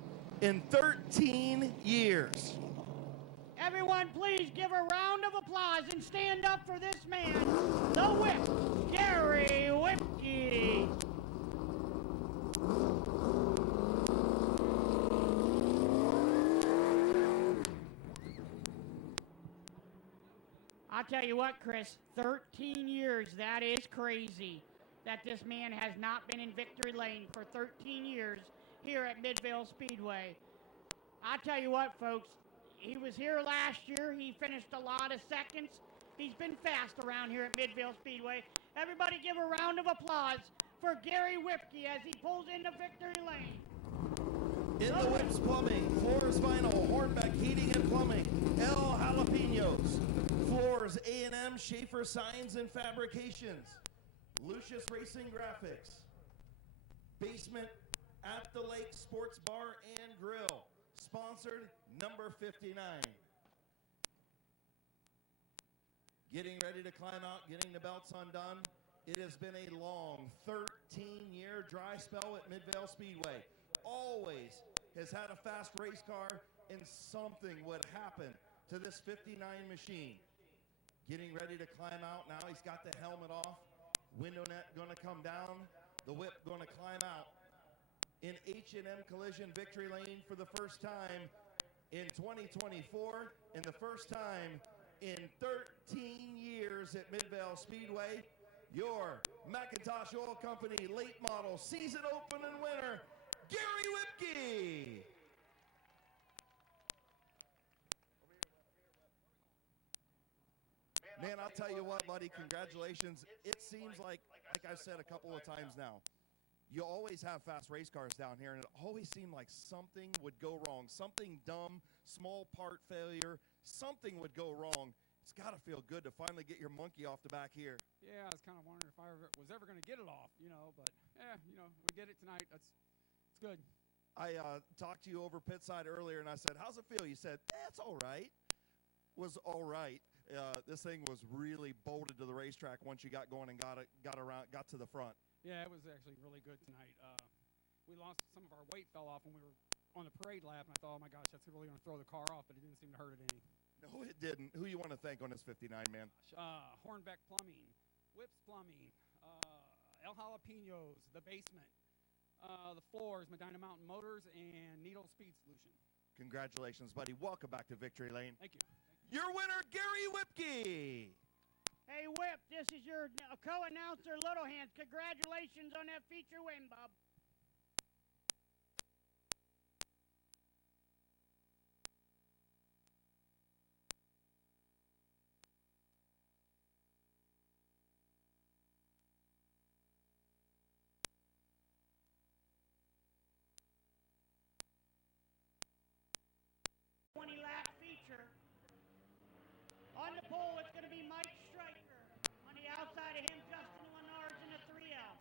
in 13 years. Everyone, please give a round of applause and stand up for this man, the Whip, Gary Whipkey. I'll tell you what, Chris, 13 years, that is crazy that this man has not been in victory lane for 13 years here at Midvale Speedway. I'll tell you what, folks, he was here last year. He finished a lot of seconds. He's been fast around here at Midvale Speedway. Everybody give a round of applause for Gary Whipkey as he pulls into victory lane. In the Whips Plumbing, Floors Vinyl, Hornbeck Heating and Plumbing, El Jalapenos, Floors A&M, Schaefer Signs and Fabrications, Lucius Racing Graphics, Basement at the Lake Sports Bar and Grill, sponsored number 59. Getting ready to climb out, getting the belts undone, It has been a long 13-year dry spell at Midvale Speedway. Always has had a fast race car, and something would happen to this 59 machine. Getting ready to climb out now. He's got the helmet off. Window net going to come down. The whip going to climb out. In H&M Collision victory lane for the first time in 2024, and the first time in 13 years at Midvale Speedway, your McIntosh Oil Company late model season opening winner, Gary Whipke. Man, I'll tell you what, buddy, congratulations. It seems like I've said a couple of times now, you always have fast race cars down here, and it always seemed like something would go wrong. Something dumb, small part failure, something would go wrong. It's got to feel good to finally get your monkey off the back here. Yeah, I was kind of wondering if I was ever going to get it off, but yeah, we get it tonight. It's good. I talked to you over pit side earlier, and I said, how's it feel? You said, it's all right. Was all right. This thing was really bolted to the racetrack once you got going and got to the front. Yeah, it was actually really good tonight. We lost some of our weight fell off when we were on the parade lap, and I thought, oh my gosh, that's really going to throw the car off, but it didn't seem to hurt it any. No, it didn't. Who you want to thank on this 59, man? Hornbeck Plumbing, Whips Plumbing, El Jalapenos, The Basement, the Floors, Medina Mountain Motors, and Needle Speed Solution. Congratulations, buddy. Welcome back to Victory Lane. Thank you. Your winner, Gary Whipke. Hey, Whip, this is your co-announcer, Little Hands. Congratulations on that feature win, bub. Lap feature. On the pole, it's going to be Mike Stryker. On the outside of him, Justin Lenars in the 3L.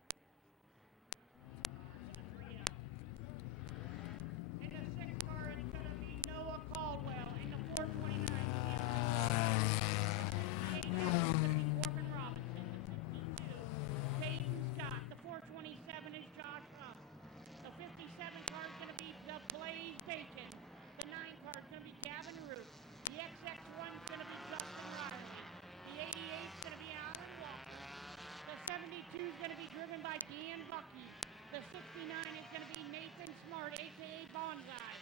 In the 6th car, it's going to be Noah Caldwell. In the 429, it's going to be Corbin Robinson. The 52, Peyton Scott. The 427 is Josh Huff. The 57 car is going to be the Blaze Bacon. The 9 car is going to be Gavin Root. The XX1 is going to be Justin Riley. The 88 is going to be Alan Walker. The 72 is going to be driven by Dan Bucky. The 69 is going to be Nathan Smart, a.k.a. Bonsai.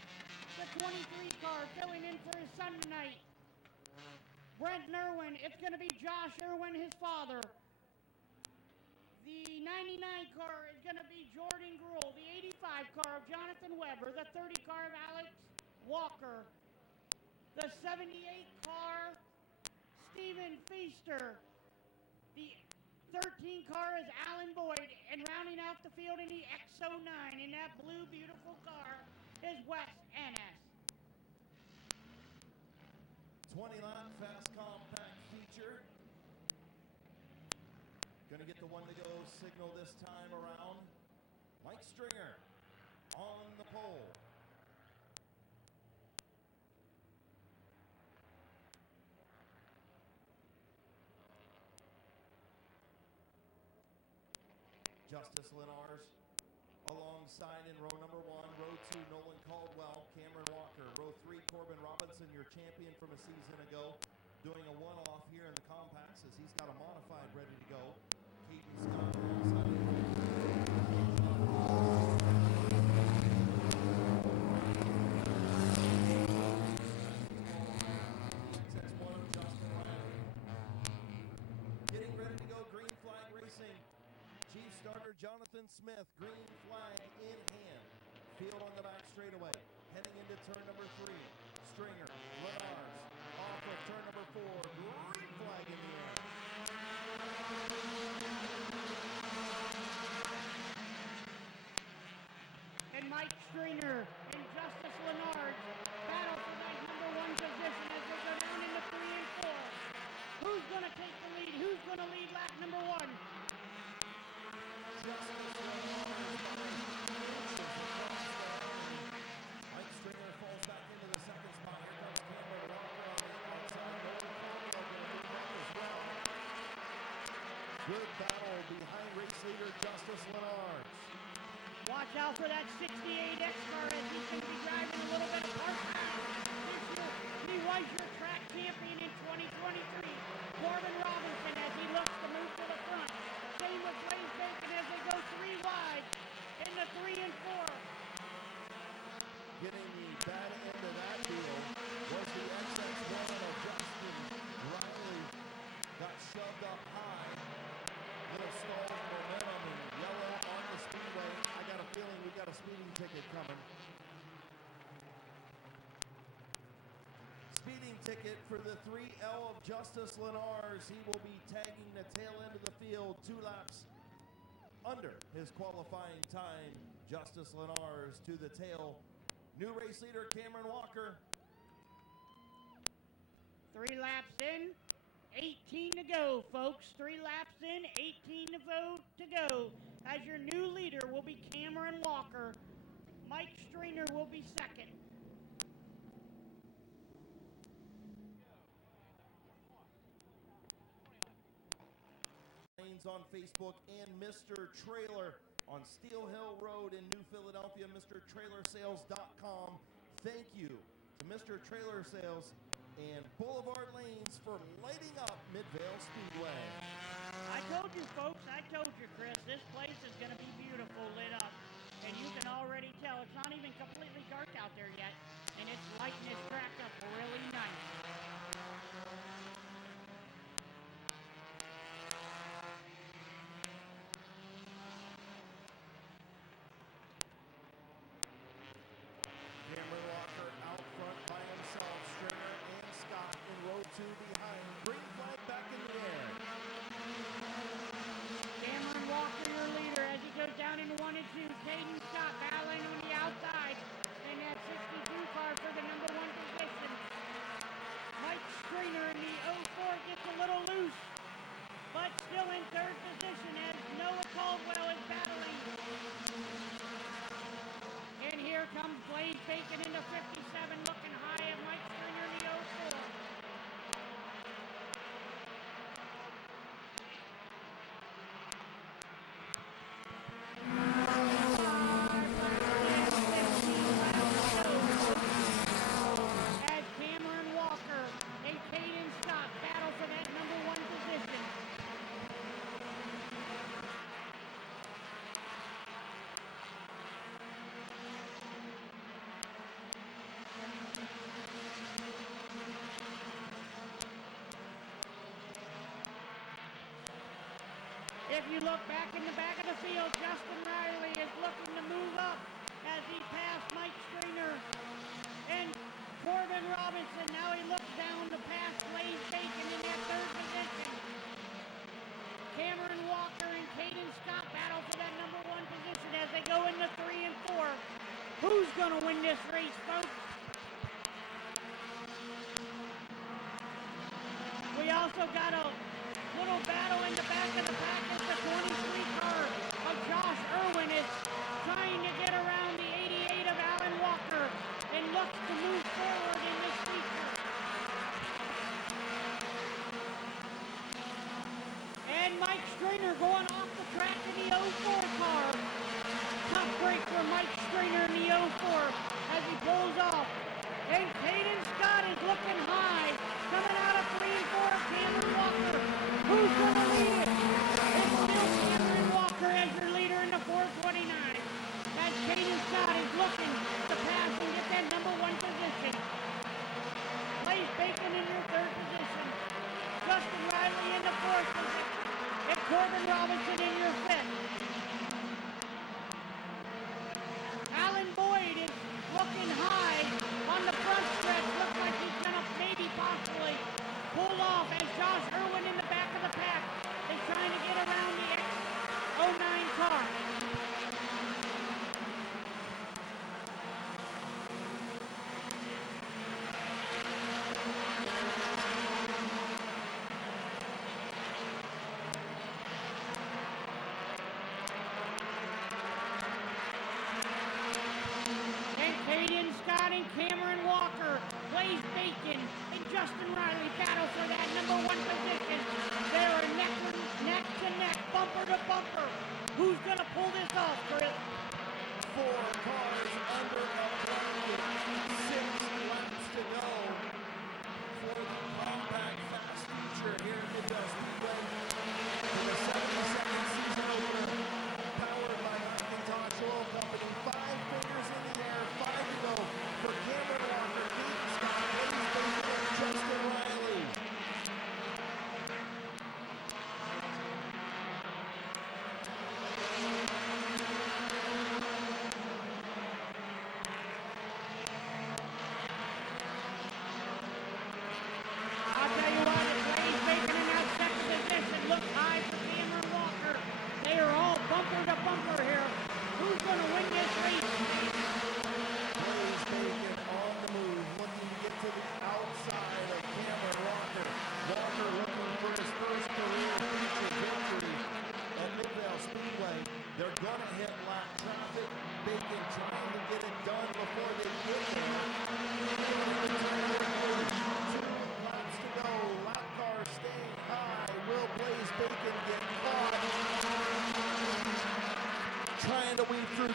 The 23 car filling in for his son tonight, Brent Irwin. It's going to be Josh Irwin, his father. The 99 car is going to be Jordan Gruhl. The 85 car of Jonathan Weber. The 30 car of Alex Walker. The 78 car, Stephen Feaster. The 13 car is Alan Boyd. And rounding out the field in the X09 in that blue, beautiful car is Wes Ennis. 20-lap fast compact feature. Going to get the one to go signal this time around. Mike Stringer on the pole. Justice Lenars alongside in row number 1, row 2, Nolan Caldwell, Cameron Walker, row 3, Corbin Robinson, your champion from a season ago, doing a one-off here in the compacts as he's got a modified ready to go. Keaton Scott alongside. Getting ready to go, green flag racing. Chief starter Jonathan Smith, green flag in hand. Field on the back straightaway. Heading into turn number 3. Stringer, Lenars, off of turn number 4. Green flag in the air. And Mike Stringer and Justice Lenars battle for that number 1 position as they go down into 3 and 4. Who's going to take the lead? Who's going to lead lap number 1? Mike Stringer falls back into the second Good battle behind race leader Justice Lenars. Watch out for that 68 X-Car as he's going to be driving a little bit of part-time this year. He was your track champion in 2023. Corbin Robinson as he looks to move to the front. Same with Blaze Bacon as they go 3 wide in the 3 and 4. Getting the bad end of that deal was the XX1 of Justin Riley. Got shoved up high. Little stalled momentum and yellow on the speedway. I got a feeling we've got a speeding ticket coming. Speeding ticket for the 3L of Justice Lenars. He will be tagging the tail end of the field 2 laps under his qualifying time. Justice Lenars to the tail. New race leader Cameron Walker. 3 laps in, 18 to go, folks. 3 laps in, 18 to go. As your new leader will be Cameron Walker. Mike Streiner will be second. On Facebook and Mr. Trailer on Steel Hill Road in New Philadelphia, MrTrailersales.com. Thank you to Mr. Trailer Sales and Boulevard Lanes for lighting up Midvale Speedway. I told you, folks, Chris, this place is going to be beautiful lit up. And you can already tell it's not even completely dark out there yet. And it's lighting this track up really nice. Cameron Walker out front by himself. Stringer and Scott in row 2 behind. Green flag back in the air. Cameron Walker, your leader, as he goes down into 1 and 2. Caden Scott battling on the outside in that 62 car for the number 1 position. Mike Streiner in the 04 gets a little loose, but still in 3rd position as Noah Caldwell is battling. And here comes Blaze Bacon into 57, looking high at Mike Streiner in the 04. As Cameron Walker and Caden Scott battle for that number 1 position. If you look back in the back of the field, Justin Riley is looking to move up as he passed Mike Streiner and Corbin Robinson. Now he looks down to pass Blaze Bacon in that 3rd position. Cameron Walker and Caden Scott battle for that number 1 position as they go into 3 and 4. Who's going to win this race, folks? We also got a little battle in the back of the pack as the 23 car of Josh Irwin is trying to get around the 88 of Alan Walker and looks to move forward in this feature. And Mike Streiner going off the track in the 04 car. Tough break for Mike Streiner in the 04 as he pulls off. And Caden Scott is looking high. Coming out of 3 and 4, Cameron Walker. Who's going to lead it? It's still Cameron Walker as your leader in the 429. As Caden Scott is looking to pass and get that number 1 position. Blaze Bacon in your 3rd position. Justin Riley in the 4th position. And Corbin Robinson in your 5th. Alan Boyd is looking high on the front stretch. Looks like he's going to maybe possibly pull off as Josh Irwin in the back of the pack is trying to get around the X09 car.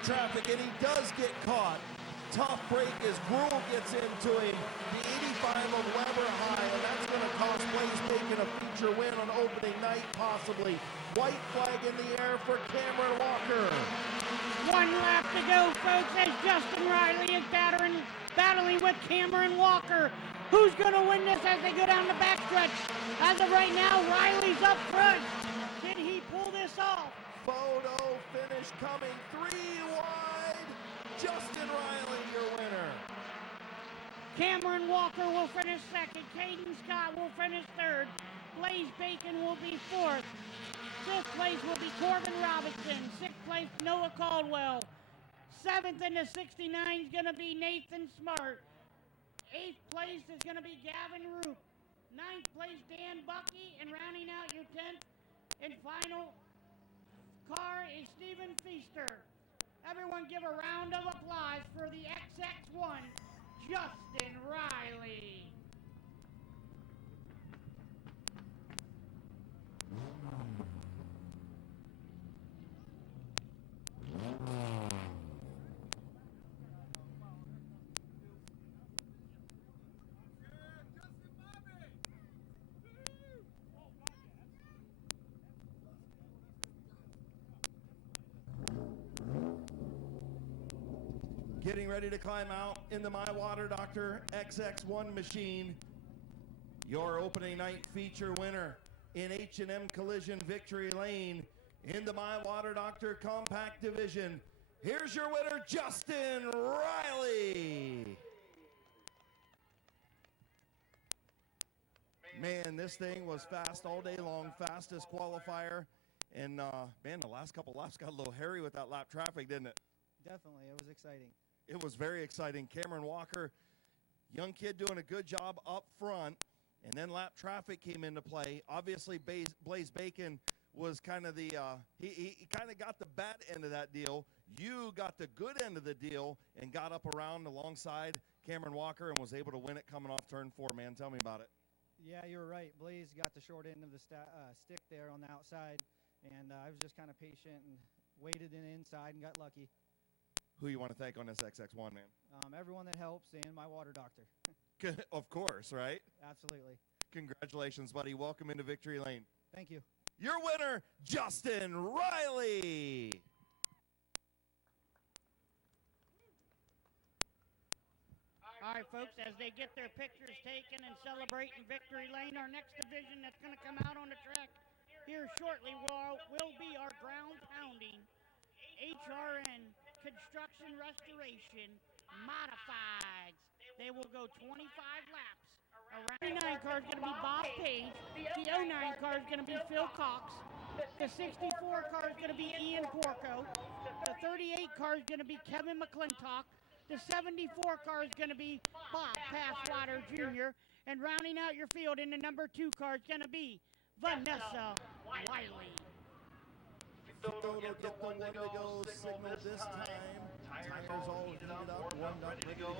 traffic, and he does get caught. Tough break as Gruel gets into him. The 85 of Weber high, and that's going to cost Blaze Bacon a feature win on opening night, possibly. White flag in the air for Cameron Walker. 1 lap to go, folks, as Justin Riley is battling with Cameron Walker. Who's going to win this as they go down the backstretch? As of right now, Riley's up front. Did he pull this off? Photo finish coming 3 wide. Justin Riley, your winner. Cameron Walker will finish second. Caden Scott will finish third. Blaze Bacon will be fourth. Fifth place will be Corbin Robinson. Sixth place, Noah Caldwell. Seventh in the 69 is going to be Nathan Smart. Eighth place is going to be Gavin Roop. Ninth place, Dan Bucky. And rounding out your 10th and final car is Stephen Feaster. Everyone give a round of applause for the XX1, Justin Riley. Getting ready to climb out in the My Water Doctor XX1 machine. Your opening night feature winner in H&M Collision Victory Lane in the My Water Doctor Compact Division. Here's your winner, Justin Riley. Man, this thing was fast all day long, fastest qualifier. And man, the last couple laps got a little hairy with that lap traffic, didn't it? Definitely, it was exciting. It was very exciting. Cameron Walker, young kid doing a good job up front, and then lap traffic came into play. Obviously, Blaze Bacon was kind of the, he kind of got the bad end of that deal. You got the good end of the deal and got up around alongside Cameron Walker and was able to win it coming off turn 4, man. Tell me about it. Yeah, you're right. Blaze got the short end of the stick there on the outside, and I was just kind of patient and waited in inside and got lucky. Who you want to thank on this XX1, man? Everyone that helps and my water doctor. Of course, right? Absolutely. Congratulations, buddy. Welcome into Victory Lane. Thank you. Your winner, Justin Riley. All right, folks, as they get their pictures taken and celebrating Victory Lane, our next division that's going to come out on the track here shortly will be our ground pounding HRN Construction Restoration Modifieds. They will go 25 laps. Around 39 car is going to be Bob Page. The 09 car is going to be Phil Cox. The 64 car is going to be Ian Porco. The 38 car is going to be Kevin McClintock. The 74 car is going to be Bob Passwater Jr. And rounding out your field in the number 2 car is going to be Vanessa Wiley. Toto get the one to go signal this time. Tires all heated up, warmed up, ready to go.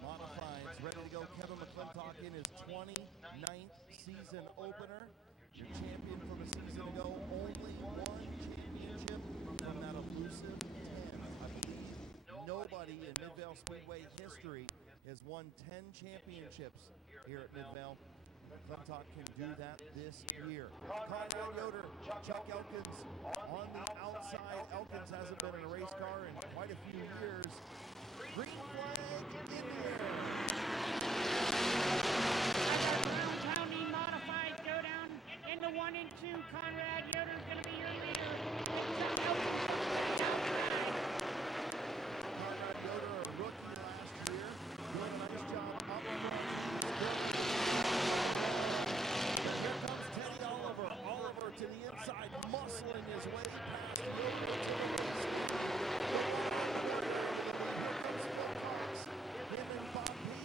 Modifieds ready to go. Kevin McClintock in his 29th season opener. Your champion for the season ago. Only one championship from that elusive 10. I believe nobody in Midvale Speedway history has won 10 championships here at Midvale. McClintock can do that this year. Conrad Yoder, Chuck Elkins on the outside. Elkins hasn't been in a race car in quite a few years. Green flag in there. As our ground pounding modified go down into 1 and 2, Conrad Yoder is going to be your leader. Conrad Yoder, a rookie last year, doing a nice job up front. Here comes Teddy Oliver. Oliver to the inside, muscling his way past the open to the race. Him and Bob Page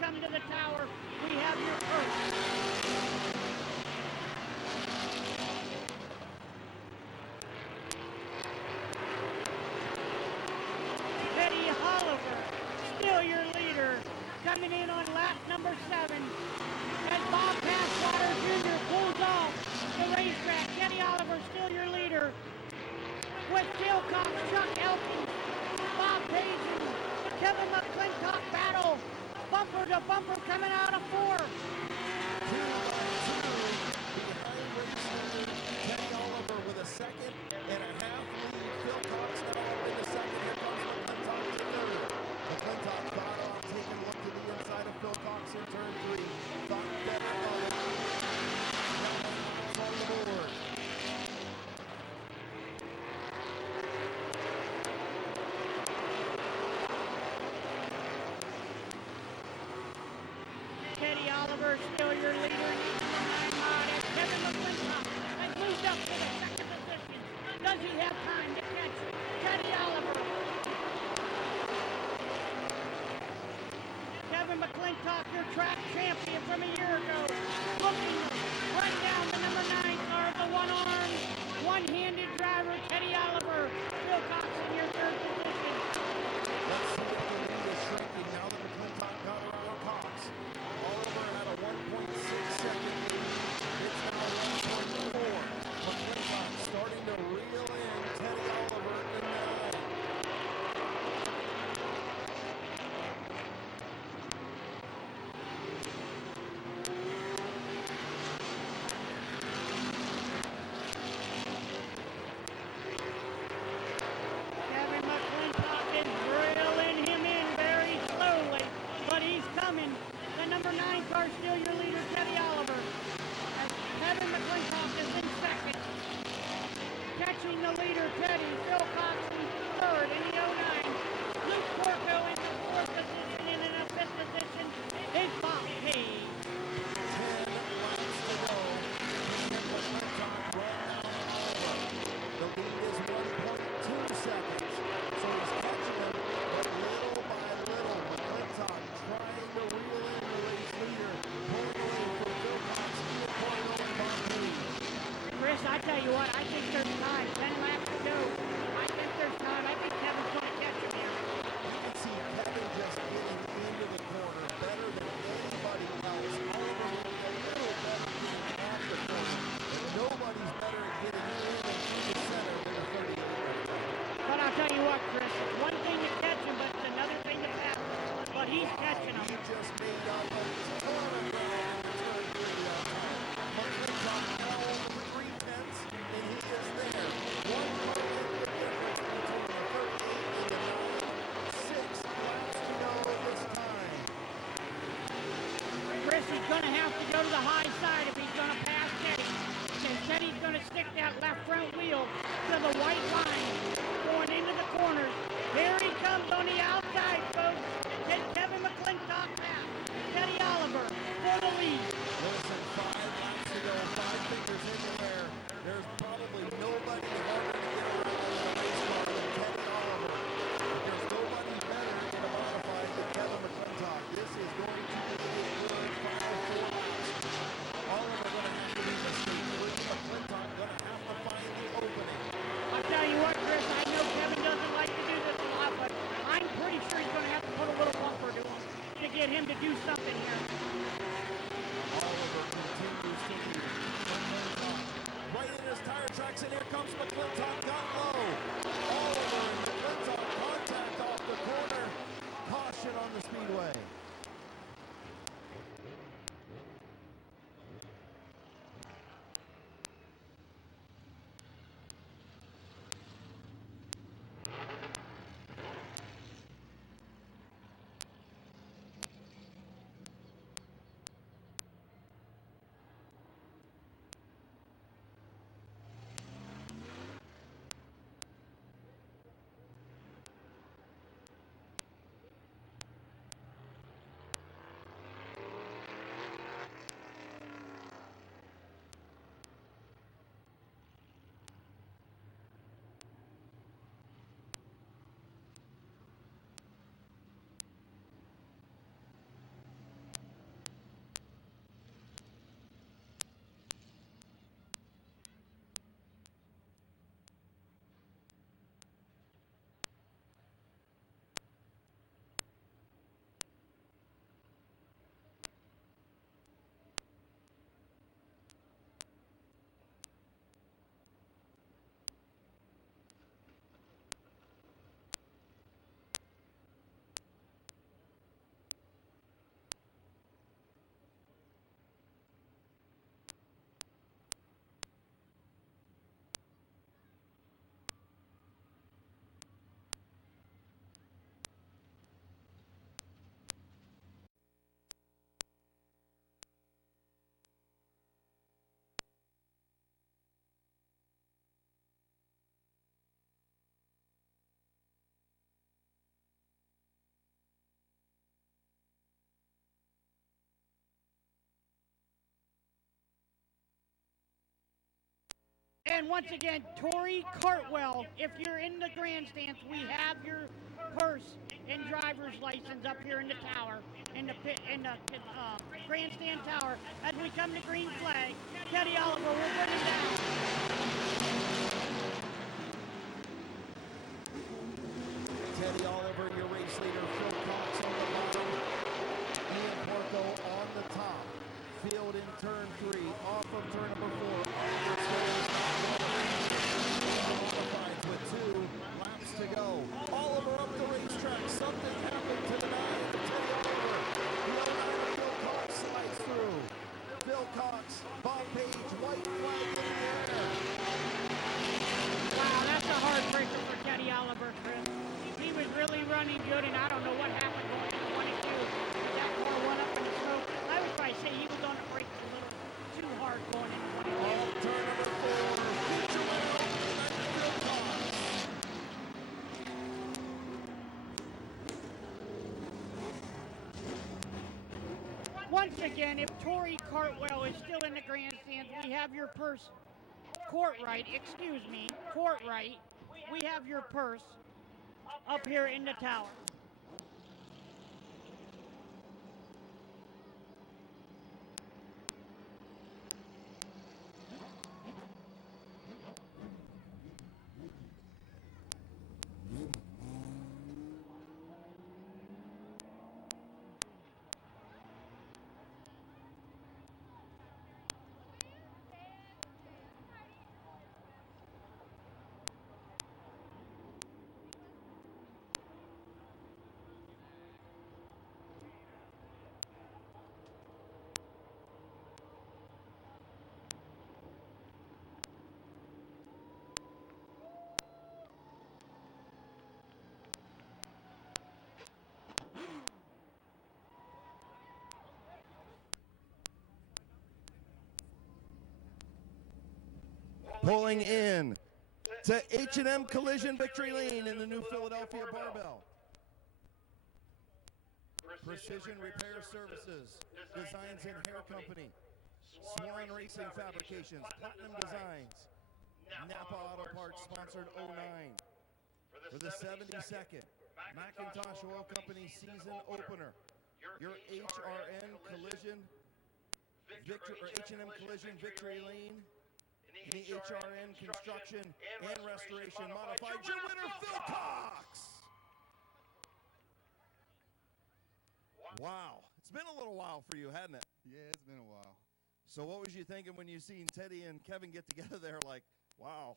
come to the tower. We have your first. Teddy Oliver, still your leader, coming in on lap number 7. As Bob Passwater Jr. pulls off the racetrack, Teddy Oliver, still your leader. With Phil Cox, Chuck Elkins, Bob Page, and Kevin McClintock battle. Bumper to bumper coming out of 4. 2 by 2 behind race leader Teddy Oliver with a 2.5-second lead. Phil Cox now up in the 2nd. Here comes McClintock in 3rd. McClintock thought off, taking a look to the inside of Phil Cox in turn 3. Thought better of it. Now it's on the board. Teddy Oliver, still your leader. Kevin McClintock has moved up to the 2nd position. Does he have time to catch Teddy Oliver? Kevin McClintock, your track champion from a year ago, looking right down the number 9 car of the one-armed, one-handed driver, Teddy Oliver. Phil Cox in your 3rd position. Let's see if the lead is shrinking now that McClintock got around Cox. Oliver had a 1.6-second lead. It's now 1.4. McClintock starting to reel in Teddy Oliver in 9. Kevin McClintock is reeling him in very slowly, but he's coming. The number 9 car still your leader, Teddy Oliver. As Kevin McClintock is in 2nd. Catching the leader, Teddy. Phil Cox in 3rd in the 09. Luke Porco into 4th position, and in a 5th position is Bob Page. 10 laps to go. Can McClintock run down Oliver? The lead is 1.2 seconds. So he's catching him, but little by little, McClintock trying to reel in the race leader, pulling away from Phil Cox, Ian Porto, and Bob Page. Chris, I tell you what, I think there's time. 10 laps to go. I think there's time. I think Kevin's going to catch him here. You can see Kevin just getting into the corner better than anybody else. Oliver maybe a little better getting off the corner, but nobody's better at getting in and through the center than the 38 right now. But I'll tell you what, Chris, it's one thing to catch him, but it's another thing to pass him. But he's catching him. He just made up a ton of ground in turn 3 that time. McClintock now over 3/10, and he is there. 1 car length of difference between the 38 and the 9. 6 laps to go this time. Chris is going to have to go to the high side if he's going to pass Teddy. And Teddy's going to stick that left front wheel to the white line going into the corners. Here he comes on the outside, folks. Get Kevin McClintock pass. Teddy Oliver for the lead. Listen, 5 laps to go, 5 fingers in the air. There's probably nobody harder to get around in the race car than Teddy Oliver. But there's nobody better in a modified than Kevin McClintock. This is going to be a good final 4 laps. Oliver going to have to leave the stage 3. McClintock going to have to find the opening. I'll tell you what, Chris, I know Kevin doesn't like to do this a lot, but I'm pretty sure he's going to have to put a little bumper to him to get him to do something here. Oliver continues to lead. McClintock right in his tire tracks, and here comes McClintock down low. Oliver and McClintock contact off the corner. Caution on the speedway. And once again, Tori Cartwell, if you're in the grandstands, we have your purse and driver's license up here in the tower, in the grandstand tower. As we come to green flag, Teddy Oliver will bring it down. Teddy Oliver, your race leader. Phil Cox on the bottom. Ian Porco on the top. Field in turn 3. Off of turn number 4. Modifieds with 2 laps to go. Oliver up the racetrack. Something happened to the 9. Teddy Oliver. The 09 Phil Cox slides through. Phil Cox, Bob Page, white flag in the air. Wow, that's a heartbreaker for Teddy Oliver, Chris. He was really running good, and I don't know what happened going into 1 and 2. But that car went up in the smoke. I would probably say he was on the brakes a little too hard going into 1 and 2. Off turn number 4. Future winner, Phil Cox. Once again, if Tori Cartwell is still in the grandstands, we have your purse. Courtright, excuse me, Courtright, we have your purse up here in the tower. Pulling in to H&M Collision Victory Lane in the new Philadelphia Barbell. Precision Repair Services, Designs and Hair Company, Swan Racing Fabrications, Platinum Designs, Napa Auto Parts sponsored 09. For the 72nd Macintosh Oil Company season opener, your HRN Collision, H&M Collision Victory Lane, in the HRN Construction and Restoration Modified. Your winner, Phil Cox! Wow. It's been a little while for you, hasn't it? Yeah, it's been a while. So what was you thinking when you seen Teddy and Kevin get together there? Like, wow.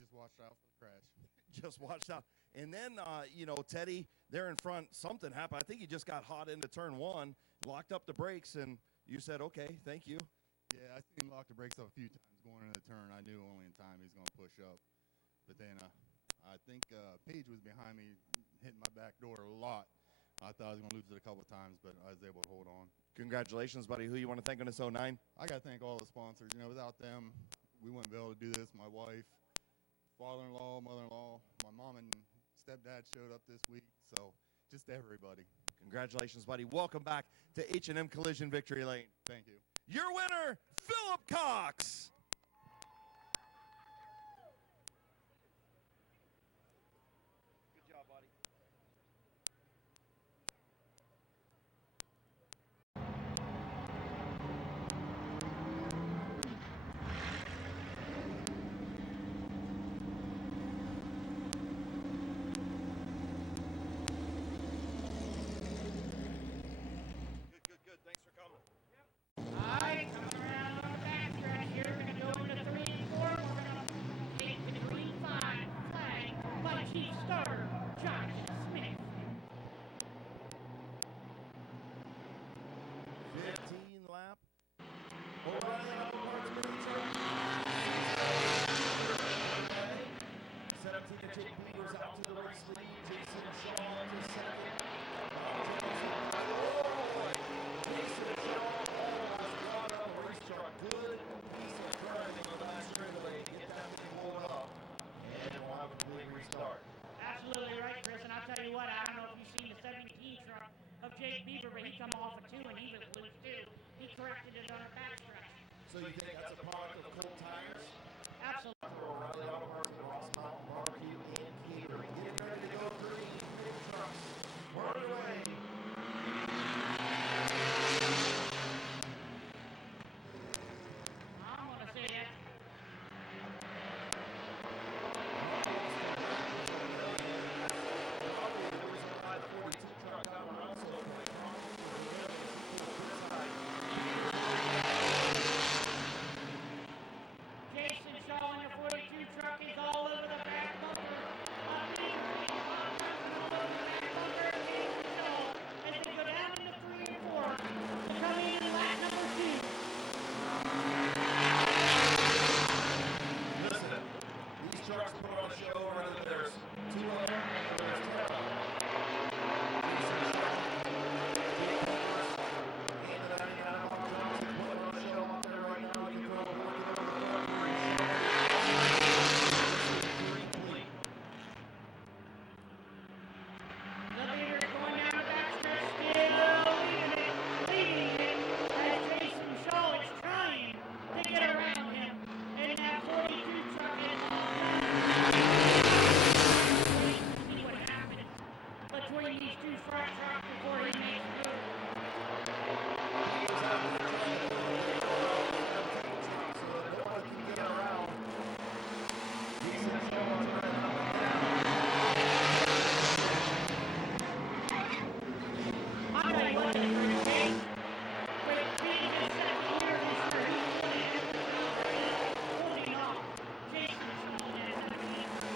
Just watched out for the crash. Just watched out. And then, Teddy, there in front, something happened. I think he just got hot into turn 1, locked up the brakes, and you said, okay, thank you. Yeah, I seen him lock the brakes up a few times going into the turn. I knew only in time he was going to push up. But then I think Paige was behind me, hitting my back door a lot. I thought I was going to lose it a couple of times, but I was able to hold on. Congratulations, buddy. Who you want to thank on this 09? I got to thank all the sponsors. Without them, we wouldn't be able to do this. My wife, father-in-law, mother-in-law, my mom and stepdad showed up this week. So just everybody. Congratulations, buddy. Welcome back to H&M Collision Victory Lane. Thank you. Your winner, Philip Cox. Good job, buddy. Good. Thanks for coming. All right, coming around on the backstretch here. We're going to go into 3 and 4. We're going to take the green flag by Chief Starter Josh Smith. 15 lap. O'Reilly Auto Parts miniature. 17 to Jake Beavers out to the race lead. Jason Shaw to second. Jason Shaw almost caught up a race truck. Good piece of driving on the last straightaway. Get that thing rolled up. And we'll have a complete restart. Absolutely right, Chris. And I'll tell you what, I don't know if you've seen the 17 truck of Jake Beaver, but he come off a 2 and he was loose too. He corrected it on a backstretch. So you think that's a product of cold tires? Absolutely. O'Reilly Auto Parts, Ross Mountain Barbecue, and Catering. Getting ready to go, 3 big trucks. We're underway. I'm going to say that. Jason Shaw in the 42 truck is all over the back bumper. Jason Shaw as they go down into 3 and 4. Coming in lap number 2. Listen, these trucks put on a show whether there's 2 of them or there's 10 of them. Jason Shaw, Big Cars, and the 99 Bob Johnson putting on a show out there right now. You can throw a board over the front here. The leader going down the backstretch, still leading it as Jason Shaw is trying to get around him. And that 42 truck is see what happens between these 2 front trucks before he makes a move. I'll tell you what, Jake, with being his second year this year, he's really holding off Jason Shaw in that 17.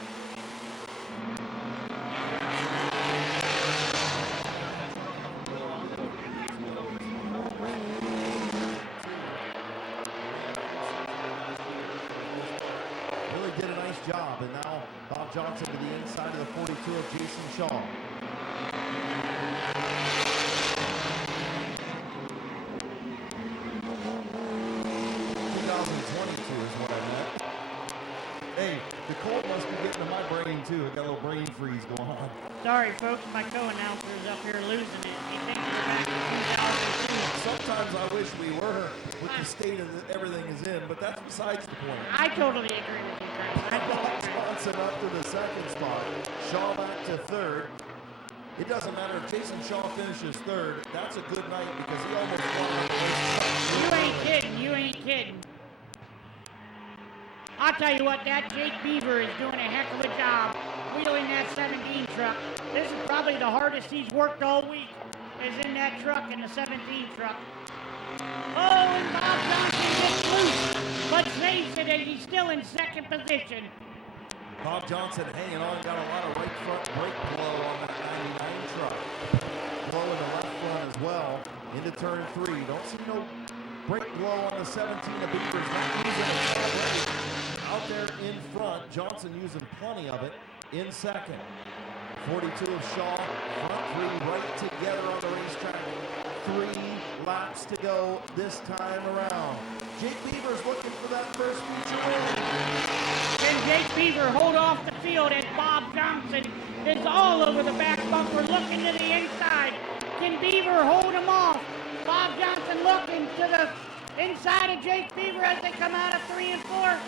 Really did a nice job, and now Bob Johnson to the inside of the 42 of Jason Shaw. 2022 is what I meant. Hey, the cold must be getting to my brain too. I got a little brain freeze going on. Sorry, folks, my co-announcer's up here losing it. He thinks we're back in 2002. Sometimes I wish we were with the state of everything is in, but that's besides the point. I totally agree with you, Chris. I totally agree. Johnson up to the 2nd spot. Shaw back to 3rd. It doesn't matter if Jason Shaw finishes 3rd. That's a good night because he almost won the race. You ain't kidding. You ain't kidding. I'll tell you what, that Jake Beaver is doing a heck of a job wheeling that 17 truck. This is probably the hardest he's worked all week, is in that truck, in the 17 truck. Oh, and Bob Johnson gets loose, but saves it, and he's still in 2nd position. Bob Johnson hanging on, got a lot of right front brake blow on that 99 truck. Blow in the left front as well into turn 3. Don't see no brake blow on the 17 of Beavers. Not using it already. Out there in front, Johnson using plenty of it in 2nd. 42 of Shaw, front 3 right together on the racetrack. 3 laps to go this time around. Jake Beaver's looking for that first feature win. Can Jake Beaver hold off the field as Bob Johnson is all over the back bumper looking to the inside? Can Beaver hold him off? Bob Johnson looking to the inside of Jake Beaver as they come out of 3 and 4.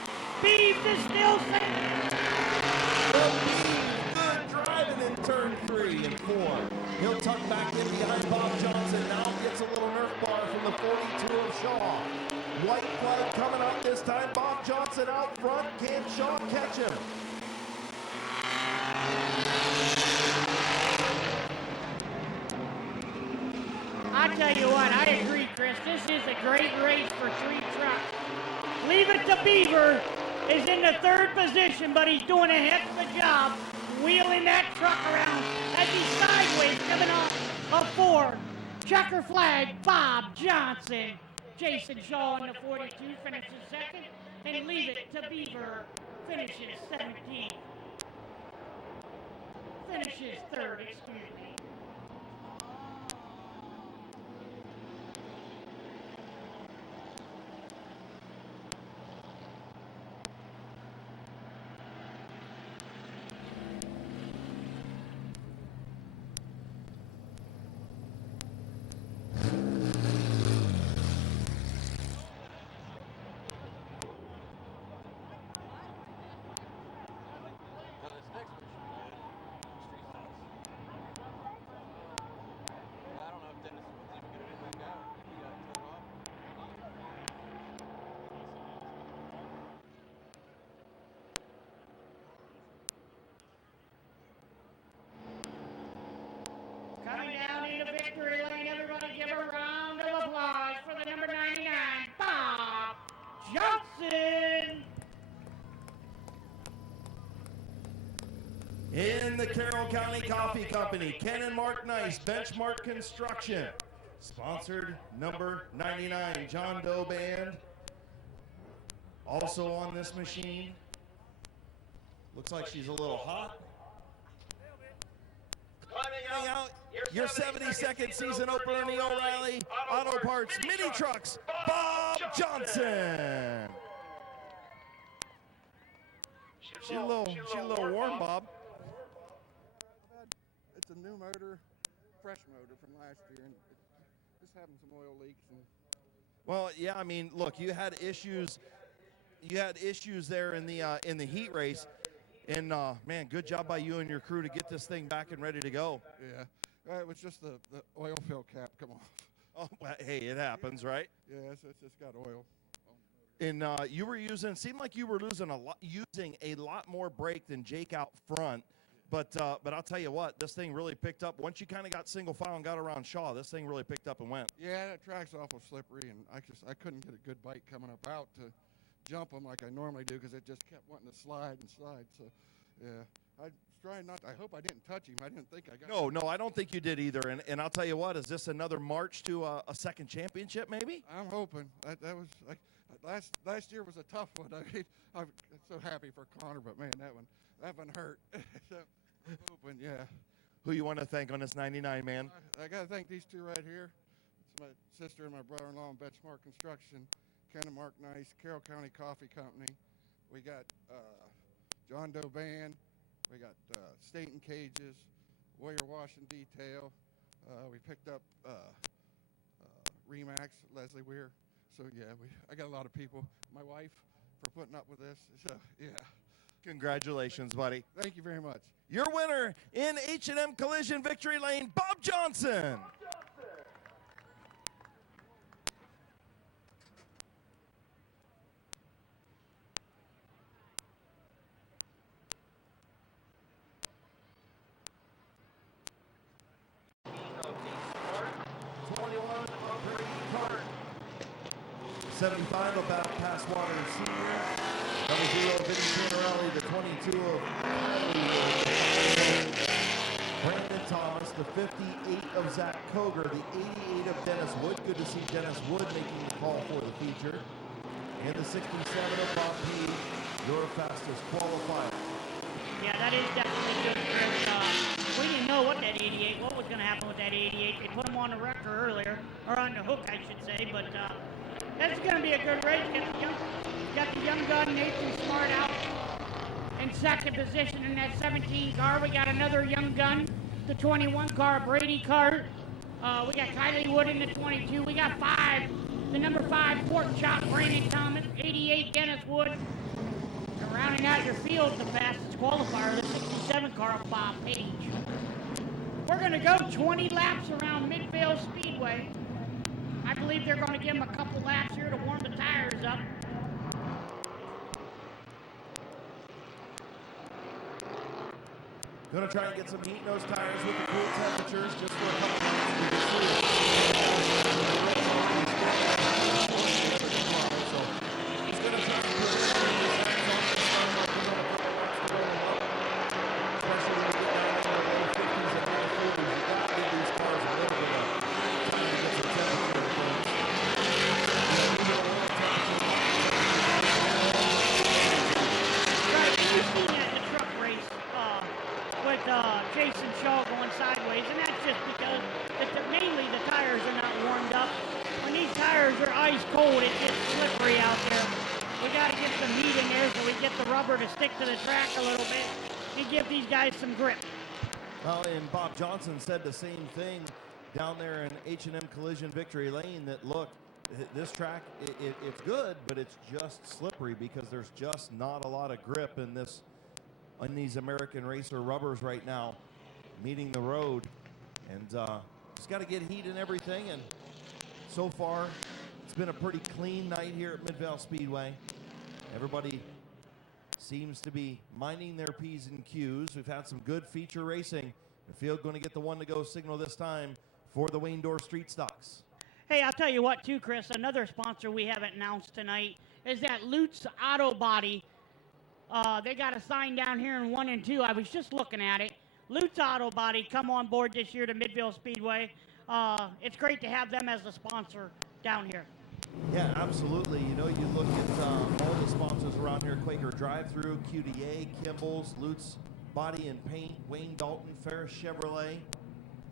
Beaver is still second. Good driving in turn 3 and 4. He'll tuck back in behind Bob Johnson. Now gets a little Nerf bar from the 42 of Shaw. White flag coming out this time. Bob Johnson out front. Can Shaw catch him? I tell you what, I agree, Chris. This is a great race for 3 trucks. Leave it to Beaver is in the 3rd position, but he's doing a heck of a job wheeling that truck around as he's sideways coming off a 4. Checker flag, Bob Johnson. Jason Shaw in the 42 finishes 2nd, and leave it to Beaver finishes 17th. Finishes 3rd, excuse me. in the Carroll County Coffee Company, Ken and Mark Nice, Benchmark Construction. Sponsored number 99, John Doe Band. Also on this machine. Looks like she's a little hot. Climbing out your 72nd season opener in the O'Reilly Auto Parts Mini Trucks, Bob Johnson. She's a little warm, Bob. It's a new motor, fresh motor from last year, and just having some oil leaks. Well, yeah, I mean, look, you had issues there in the heat race, and man, good job by you and your crew to get this thing back and ready to go. Yeah, it was just the oil fill cap come off. Oh, well, hey, it happens, right? Yeah, it's just got oil. And you were seemed like you were using a lot more brake than Jake out front. But I'll tell you what, this thing really picked up. Once you kind of got single file and got around Shaw, this thing really picked up and went. Yeah, that track's awful slippery, and I couldn't get a good bike coming up out to jump them like I normally do because it just kept wanting to slide and slide. So, yeah, I was trying not to. I hope I didn't touch him. I didn't think I got No, I don't think you did either. And I'll tell you what, is this another march to a second championship maybe? I'm hoping. That was like last year was a tough one. I mean, I'm so happy for Connor, but man, that one hurt. So, I'm hoping, yeah. Who you want to thank on this 99, man? I got to thank these two right here. It's my sister and my brother-in-law in Benchmark Construction, Ken and Mark Nice, Carroll County Coffee Company. We got John Doe Band. We got Staten Cages, Warrior Wash and Detail. We picked up Remax, Leslie Weir. So, yeah, I got a lot of people. My wife for putting up with this. So, yeah. Congratulations, buddy. Thank you very much. Your winner in H&M Collision Victory Lane, Bob Johnson. Cart. 75 of Battle Pass Water Senior. Number 0, Vinny Panarelli, the 22 of Brandon Thomas, the 58 of Zach Koger, the 88 of Dennis Wood. Good to see Dennis Wood making the call for the feature. And the 67 of Bob P, your fastest qualifier. Yeah, that is definitely good, Chris. We didn't know what was going to happen with that 88. They put him on the wrecker earlier, or on the hook, I should say, but that's going to be a good race. Got the young gun, Nathan Smart, out in second position in that 17 car. We got another young gun, the 21 car, Brady Cart. We got Kylie Wood in the 22. We got the number 5 Pork Chop, Brandon Thomas, 88 Dennis Wood. And rounding out your field, the fastest qualifier, the 67 car, Bob Page. We're going to go 20 laps around Midvale Speedway. I believe they're going to give them a couple laps here to warm the tires up. Going to try and get some heat in those tires with the cool temperatures just for a couple minutes. So he's going to try and put it on the especially when we get down in the low 50s and high 40s. You've got to give these cars a little bit of time to get some temperature difference. Right, you've seen that in the truck race with Jason Shaw going sideways, and that's just because mainly the tires are not warmed up. When these tires are ice cold, it gets slippery out there. We got to get some heat in there so we get the rubber to stick to the track a little bit and give these guys some grip. Well, and Bob Johnson said the same thing down there in H&M Collision Victory Lane, that look, this track, it's good, but it's just slippery because there's just not a lot of grip in these American Racer rubbers right now meeting the road. And just got to get heat and everything. And so far, it's been a pretty clean night here at Midvale Speedway. Everybody seems to be minding their P's and Q's. We've had some good feature racing. The field going to get the one to go signal this time for the Wayne Door Street Stocks. Hey, I'll tell you what, too, Chris, another sponsor we haven't announced tonight is that Lutz Auto Body. They got a sign down here in 1 and 2. I was just looking at it. Lutz Auto Body come on board this year to Midvale Speedway. It's great to have them as a sponsor down here. Yeah, absolutely. You know, you look at all the sponsors around here, Quaker Drive-Thru, QDA, Kimball's, Lutz Body and Paint, Wayne Dalton, Ferris Chevrolet,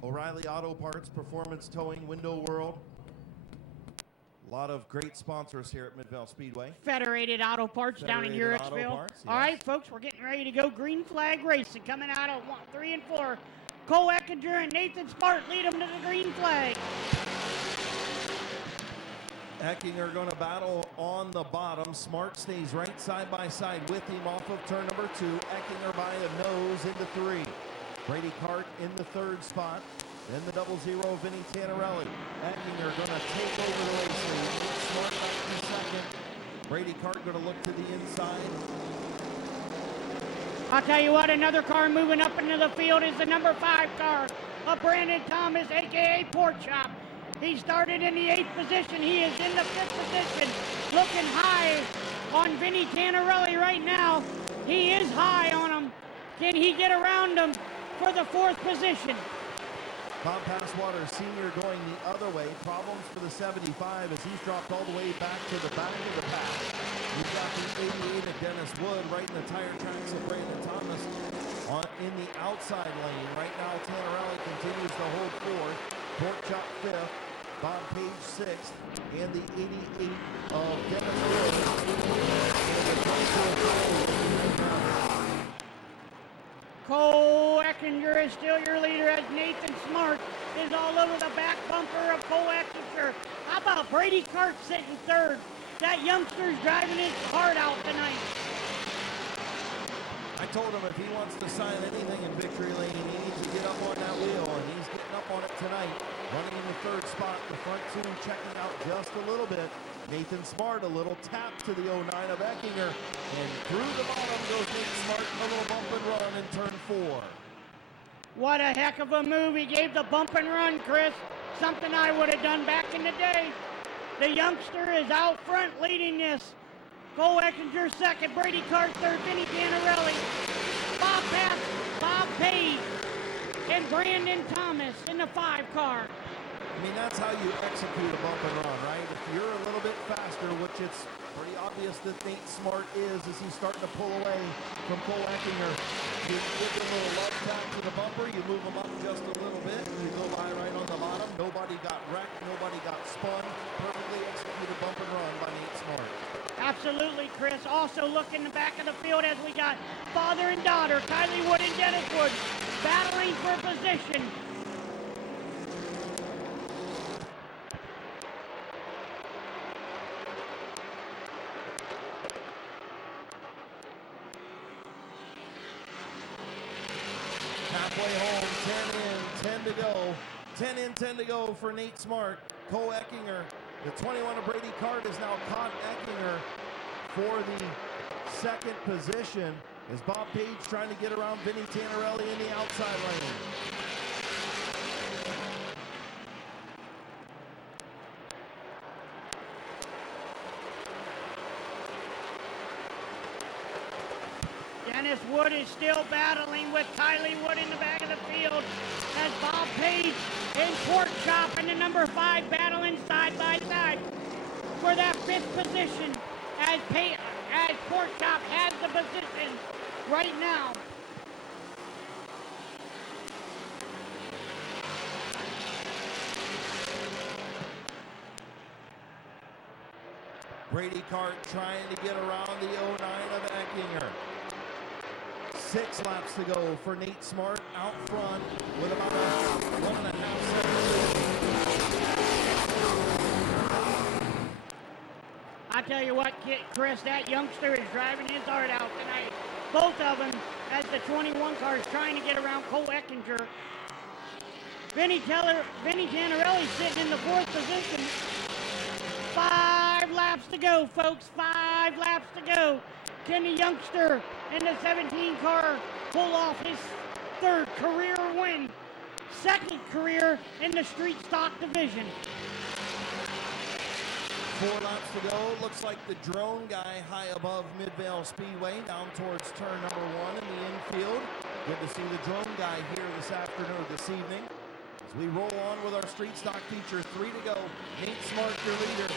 O'Reilly Auto Parts, Performance Towing, Window World. A lot of great sponsors here at Midvale Speedway. Federated Auto Parts down in Federated Auto Urixville. Parts, yes. All right, folks, we're getting ready to go green flag racing. Coming out of 3 and 4. Cole Eckinger and Nathan Smart lead them to the green flag. Eckinger going to battle on the bottom. Smart stays right side by side with him off of turn number 2. Eckinger by a nose into 3. Brady Cart in the 3rd spot. Then the 0-0, Vinny Tannerelli. Eckinger going to take over the race lead. Smart back to 2nd. Brady Cart going to look to the inside. I'll tell you what, another car moving up into the field is the number 5 car of Brandon Thomas, a.k.a. Pork Chop. He started in the 8th position. He is in the 5th position, looking high on Vinny Tannerelli right now. He is high on him. Can he get around him for the 4th position? Bob Passwater Sr. going the other way. Problems for the 75 as he's dropped all the way back to the back of the pack. You've got the 88 of Dennis Wood right in the tire tracks of Brandon Thomas in the outside lane. Right now, Tannerelli continues to hold 4th. Pork Chop 5th. Bob Page 6th. And the 88 of Dennis Wood. Cole Eckinger is still your leader as Nathan Smart is all over the back bumper of Cole Eckinger. How about Brady Cart sitting 3rd? That youngster's driving his heart out tonight. I told him if he wants to sign anything in victory lane, he needs to get up on that wheel, and he's getting up on it tonight. Running in the 3rd spot, the front 2 checking out just a little bit. Nathan Smart, a little tap to the 09 of Eckinger, and through the bottom goes Nathan Smart, a little bump and run in turn 4. What a heck of a move. He gave the bump and run, Chris. Something I would have done back in the day. The youngster is out front leading this. Cole Eckinger 2nd, Brady Cart 3rd, Vinny Tannerelli, Bob Page, and Brandon Thomas in the 5 car. I mean, that's how you execute a bump and run, right? If you're a little bit faster, which it's pretty obvious that Nate Smart is as he's starting to pull away from Cole Eckinger. You give him a little love tap to the bumper, you move him up just a little bit, you go by right on the bottom. Nobody got wrecked, nobody got spun. Perfectly executed bump and run by Nate Smart. Absolutely, Chris. Also look in the back of the field as we got father and daughter, Kylie Wood and Dennis Wood, battling for position. Halfway home, 10 in, 10 to go. 10 in, 10 to go for Nate Smart. Cole Eckinger, the 21 of Brady Cart is now caught Eckinger for the 2nd position as Bob Page trying to get around Vinny Tannerelli in the outside lane. Dennis Wood is still battling with Kylie Wood in the back of the field as Bob Page and Pork Chop and the number 5 battling side by side for that 5th position as Pork Chop has the position right now. Brady Cart trying to get around the 09 of Eckinger. 6 laps to go for Nate Smart out front with about a 1.5 seconds. I tell you what, Chris, that youngster is driving his heart out tonight. Both of them, as the 21 car is trying to get around Cole Eckinger. Vinny Tannerelli sitting in the 4th position. 5 laps to go, folks. 5 laps to go. Can the youngster in the 17 car pull off his 3rd career win? 2nd career in the street stock division. 4 laps to go. Looks like the drone guy high above Midvale Speedway down towards turn number 1 in the infield. Good to see the drone guy here this evening. As we roll on with our street stock feature, 3 to go. Nate Smart, your leader.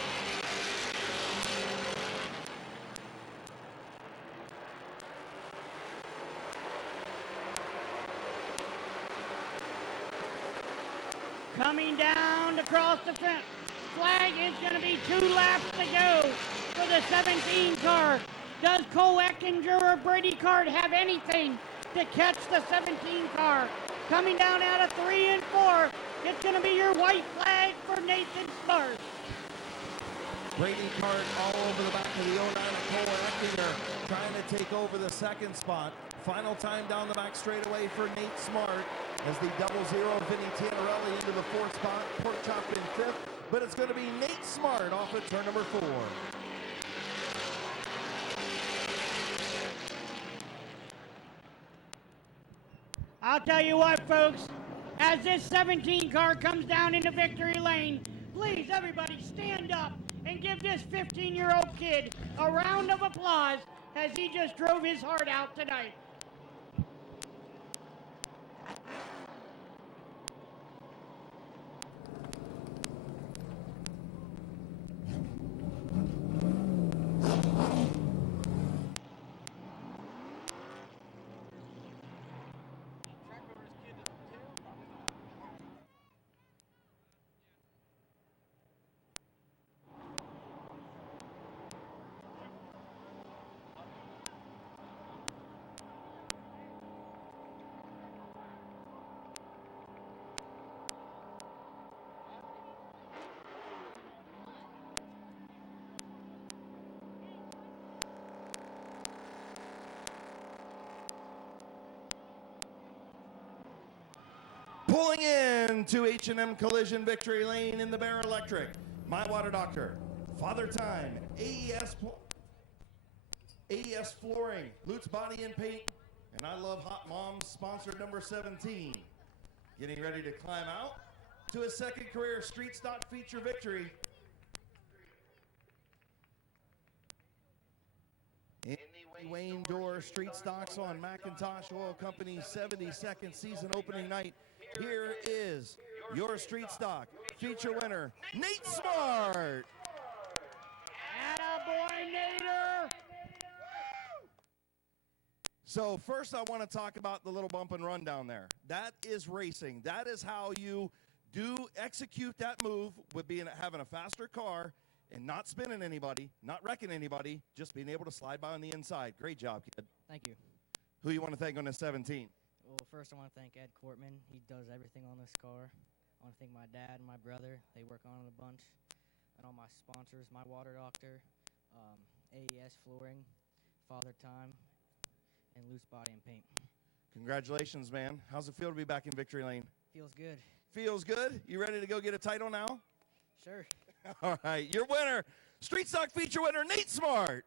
Coming down to cross the flag is going to be 2 laps to go for the 17 car. Does Cole Eckinger or Brady Card have anything to catch the 17 car? Coming down out of 3 and 4, it's going to be your white flag for Nathan Smart. Brady Card all over the back of the 09 of Cole Eckinger, trying to take over the second spot. Final time down the back straightaway for Nate Smart as the 00 Vinny Tannerelli into the 4th spot. Pork Chop in 5th, but it's going to be Nate Smart off at turn number 4. I'll tell you what, folks, as this 17 car comes down into victory lane, please, everybody, stand up and give this 15-year-old kid a round of applause as he just drove his heart out tonight. Pulling in to H&M Collision Victory Lane in the Bear Electric, My Water Doctor, Father Time, AES Flooring, Lutz Body and Paint, and I Love Hot Moms, sponsor number 17. Getting ready to climb out to his second career street stock feature victory. In the Wayne Door Street Stocks on Macintosh Oil Company's 72nd season opening night. Here is your street stock feature winner, Nate Smart. Attaboy, Nader! So first I want to talk about the little bump and run down there. That is racing. That is how you execute that move with having a faster car and not spinning anybody, not wrecking anybody, just being able to slide by on the inside. Great job, kid. Thank you. Who you want to thank on the 17? Well, first I want to thank Ed Cortman. He does everything on this car. I want to thank my dad and my brother. They work on it a bunch. And all my sponsors, My Water Doctor, AES Flooring, Father Time, and Loose Body and Paint. Congratulations, man. How's it feel to be back in victory lane? Feels good. Feels good? You ready to go get a title now? Sure. All right, your winner, Street Stock feature winner, Nate Smart.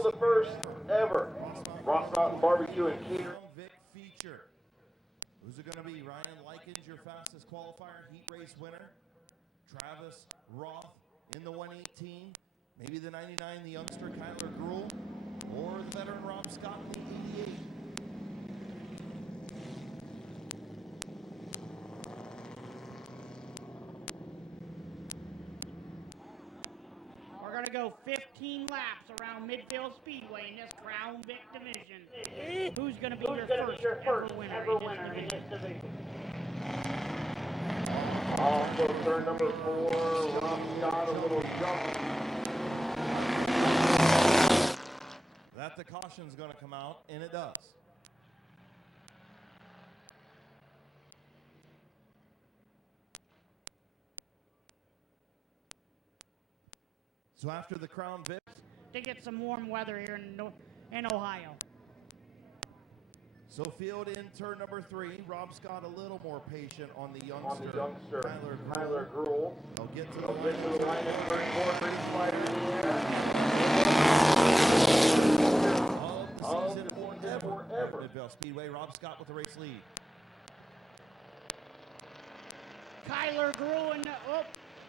also the first ever Ross Mountain Barbecue and Catering Vic feature. Who's it going to be? Ryan Likens, your fastest qualifier, heat race winner. Travis Roth in the 118. Maybe the 99, the youngster Kyler Gruhl, or the veteran Rob Scott in the 88. We're going to go 15 laps around Midvale Speedway in this Crown Vic division. Who's going to be your first ever winner in this division? Also, turn number 4, Rob Scott, a little jump. That the caution's going to come out, and it does. So after the Crown Vic, to get some warm weather here in Ohio. So field in turn number 3. Rob Scott a little more patient on the youngster Kyler Gruhl. They'll get to the line in turn 4. Green slider in the air. Of the season forever. Midvale Speedway. Rob Scott with the race lead. Kyler Gruhl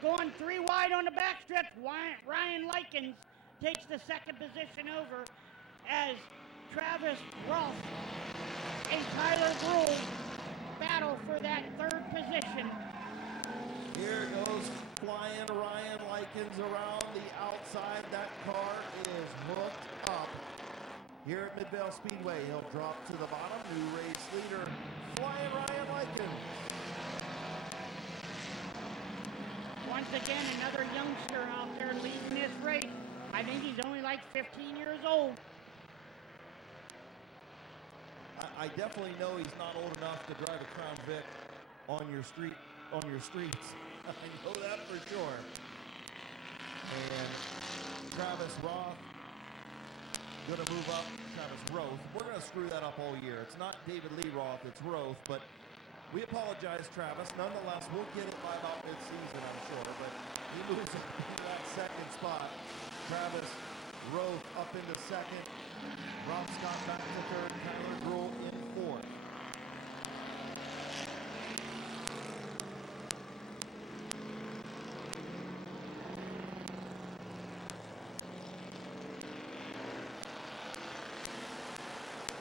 going 3 wide on the backstretch. Ryan Likens takes the second position over as Travis Roth and Kyler Gruhl battle for that third position. Here goes flying Ryan Likens around the outside. That car is hooked up. Here at Midvale Speedway, he'll drop to the bottom. New race leader, flying Ryan Likens. Once again, another youngster out there leading this race. I think he's only like 15 years old. I definitely know he's not old enough to drive a Crown Vic on your streets. I know that for sure. And Travis Roth gonna move up. Travis Roth. We're gonna screw that up all year. It's not David Lee Roth, it's Roth, but we apologize, Travis. Nonetheless, we'll get it by about mid-season, I'm sure, but he moves up into that second spot. Travis Roth up into second. Rob Scott back to third. Kyler Gruhl in fourth.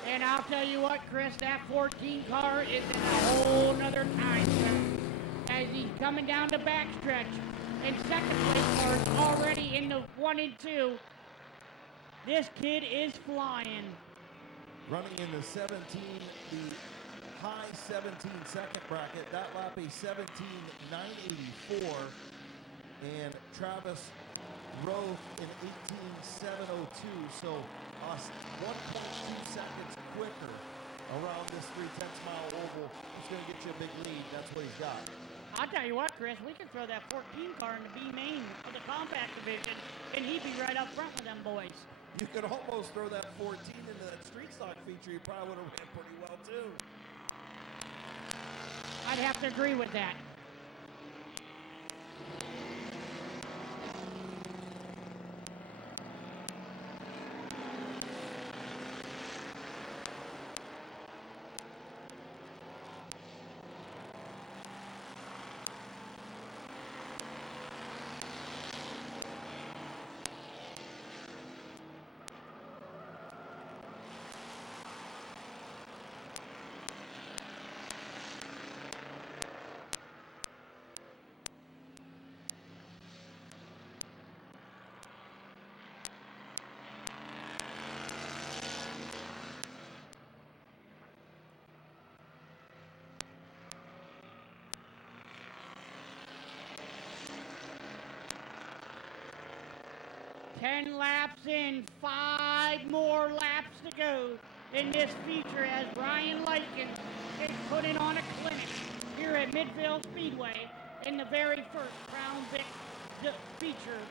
And I'll tell you what, Chris, that 14 car is in a whole nother time zone as he's coming down the backstretch. And second place car is already in the 1 and 2. This kid is flying. Running in the 17, the high 17 second bracket. That lap a 17.984. And Travis Roth in 18.702. So us 1.2 seconds quicker around this 3/10 mile oval. He's going to get you a big lead. That's what he's got. I'll tell you what, Chris, we could throw that 14 car in the B main of the compact division, and he'd be right up front with them boys. You could almost throw that 14 into that street stock feature. You probably would have ran pretty well, too. I'd have to agree with that. Ten laps in, 5 more laps to go in this feature as Ryan Likens is putting on a clinic here at Midvale Speedway in the very first Crown Vic feature.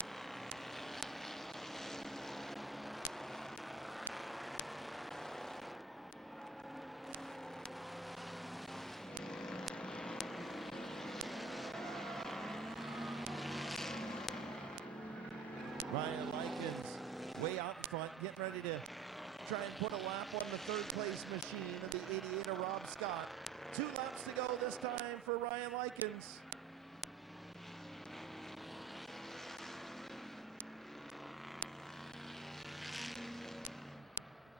Ryan Likens way out in front, getting ready to try and put a lap on the third place machine of the 88 of Rob Scott. 2 laps to go this time for Ryan Likens.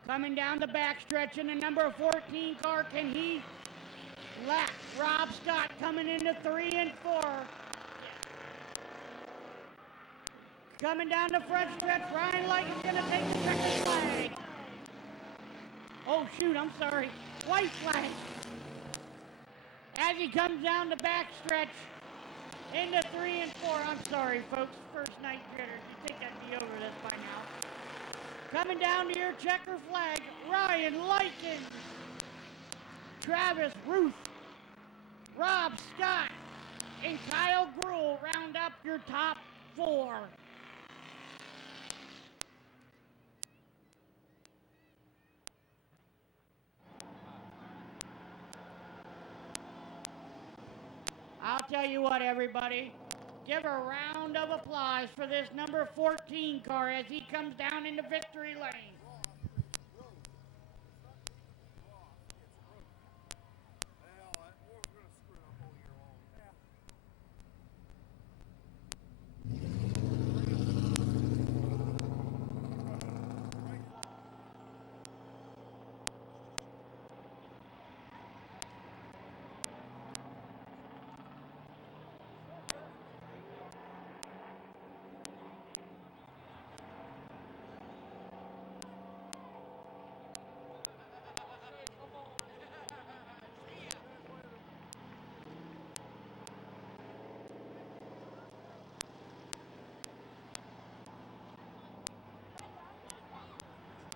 Coming down the backstretch in the number 14 car, can he lap Rob Scott coming into 3 and 4? Coming down the front stretch, Ryan Likens gonna take the checkered flag. Oh shoot, I'm sorry, white flag. As he comes down the backstretch into 3 and 4, I'm sorry folks, first night jitters, you think I'd be over this by now. Coming down to your checker flag, Ryan Likens, Travis Ruth, Rob Scott, and Kyle Gruhl round up your top 4. I'll tell you what, everybody. Give a round of applause for this number 14 car as he comes down into victory lane.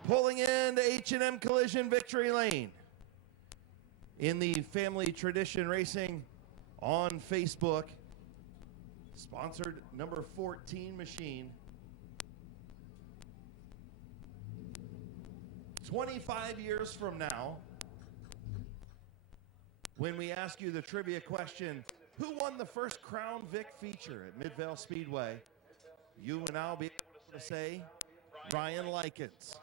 Pulling into H&M Collision victory lane in the Family Tradition Racing on Facebook, sponsored number 14 machine. 25 years from now, when we ask you the trivia question, who won the first Crown Vic feature at Midvale Speedway, you and I'll be able to say Ryan Likens.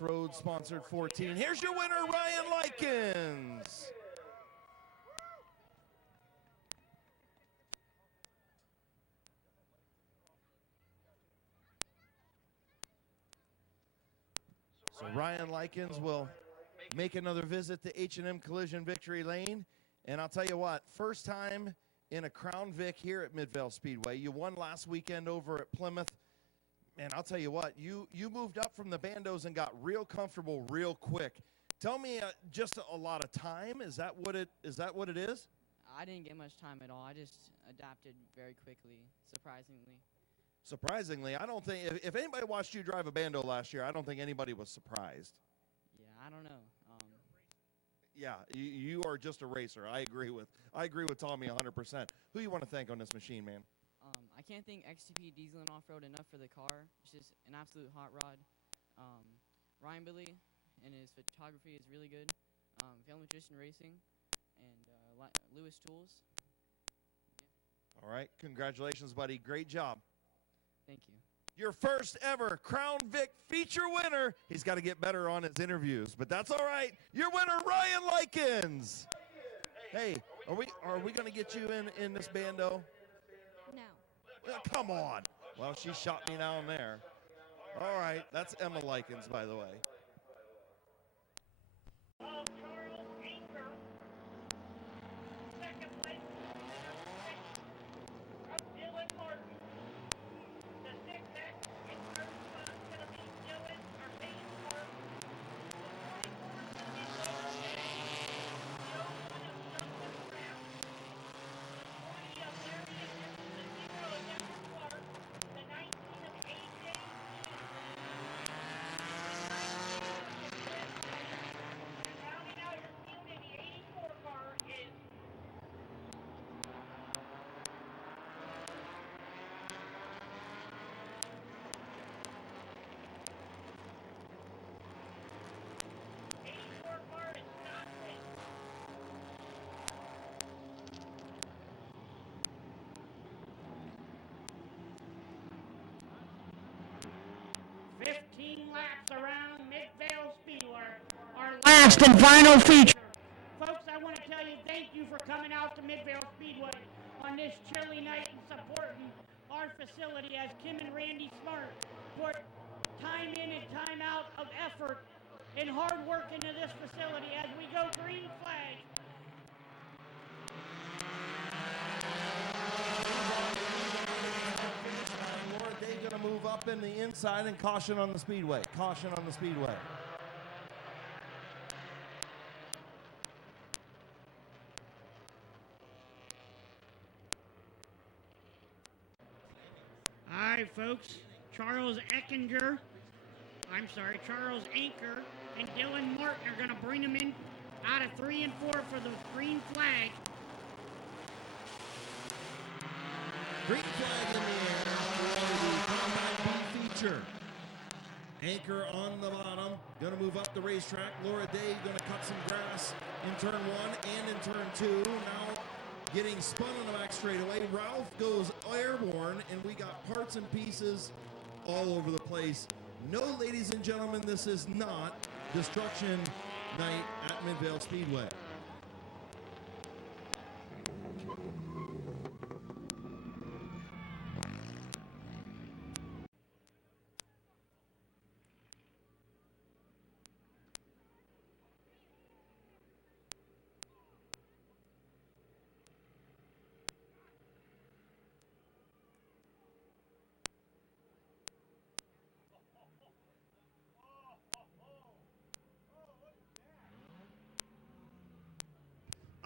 Road sponsored 14. Here's your winner, Ryan Likens. So Ryan Likens will make another visit to H&M Collision victory lane. And I'll tell you what, first time in a Crown Vic here at Midvale Speedway. You won last weekend over at Plymouth. Man, I'll tell you what, you moved up from the bandos and got real comfortable real quick. Tell me, just a lot of time? Is that what it is? I didn't get much time at all. I just adapted very quickly, surprisingly. Surprisingly, I don't think if anybody watched you drive a bando last year, I don't think anybody was surprised. Yeah, I don't know. Yeah, you are just a racer. I agree with Tommy 100%. Who you want to thank on this machine, man? I can't thank XTP Diesel and Off-Road enough for the car. It's just an absolute hot rod. Ryan Billy and his photography is really good. Family Tradition Racing and Lewis Tools. All right, congratulations, buddy. Great job. Thank you. Your first ever Crown Vic feature winner. He's got to get better on his interviews, but that's all right. Your winner, Ryan Likens. Hey, are we going to get you in this bando? No. Come on. Well, she shot me down there. All right, that's Emma Likens, by the way. Charles Anker. Second place, of Dylan Martin. The sixth X in third spot is going to be Dylan or Peyton Park. The 24th is going to be Logan Day. The 01 of Justin Brown. The 20 of Larry Anderson. The 0 of Denver Clark. The 19 of AJ Hughes. The 19 last and final feature. Folks, I want to tell you thank you for coming out to Midvale Speedway on this chilly night and supporting our facility as Kim and Randy Smart put time in and time out of effort and hard work into this facility as we go green flag. Laura Day going to move up in the inside and caution on the speedway. Caution on the speedway. All right, folks. Charles Anker and Dylan Martin are going to bring them in out of 3 and 4 for the green flag. Green flag in the air for the Compact B feature. Anchor on the bottom, going to move up the racetrack. Laura Day going to cut some grass in turn 1 and in turn 2. Now getting spun on the back straightaway. Ralph goes airborne, and we got parts and pieces all over the place. No, ladies and gentlemen, this is not Destruction Night at Midvale Speedway.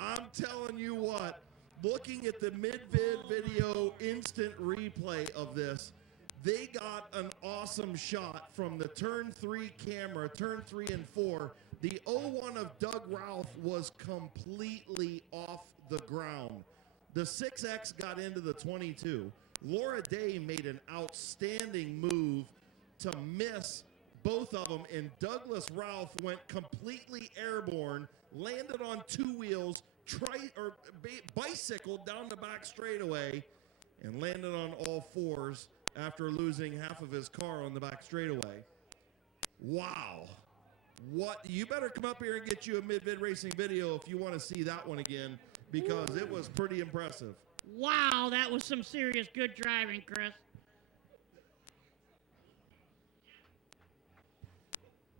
I'm telling you what, looking at the Mid-Vid video instant replay of this, they got an awesome shot from the turn 3 camera, turn 3 and 4. The 01 of Doug Ralph was completely off the ground. The 6X got into the 22. Laura Day made an outstanding move to miss both of them, and Douglas Ralph went completely airborne, landed on 2 wheels, bicycled down the back straightaway, and landed on all 4s after losing half of his car on the back straightaway. Wow. What? You better come up here and get you a Mid-Vid Racing video if you want to see that one again, because it was pretty impressive. Wow, that was some serious good driving, Chris.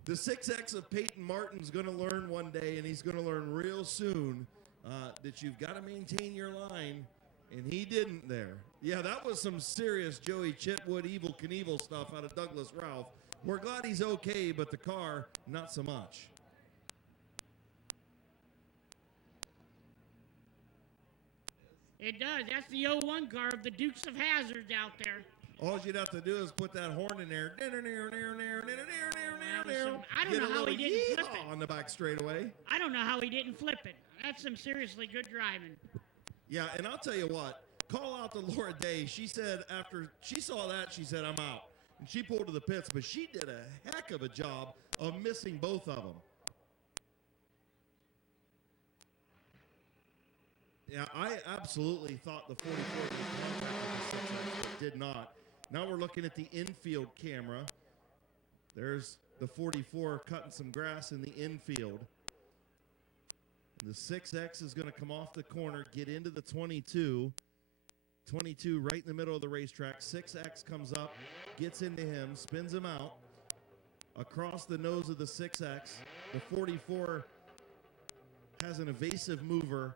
The 6X of Peyton Martin's going to learn one day, and he's going to learn real soon that you've got to maintain your line, and he didn't there. Yeah, that was some serious Joey Chitwood, Evil Knievel stuff out of Douglas Ralph. We're glad he's okay, but the car, not so much. It does. That's the 01 car of the Dukes of Hazzard out there. All you'd have to do is put that horn in there. I don't know how he didn't flip it. On the back straightaway. I don't know how he didn't flip it. That's some seriously good driving. Yeah, and I'll tell you what. Call out to Laura Day. She said after she saw that, she said, I'm out. And she pulled to the pits, but she did a heck of a job of missing both of them. Yeah, I absolutely thought the 44 would contact with the 6X, but did not. Now we're looking at the infield camera. There's the 44 cutting some grass in the infield. And the 6X is going to come off the corner, get into the 22. 22 right in the middle of the racetrack. 6X comes up, gets into him, spins him out. Across the nose of the 6X, the 44 has an evasive mover,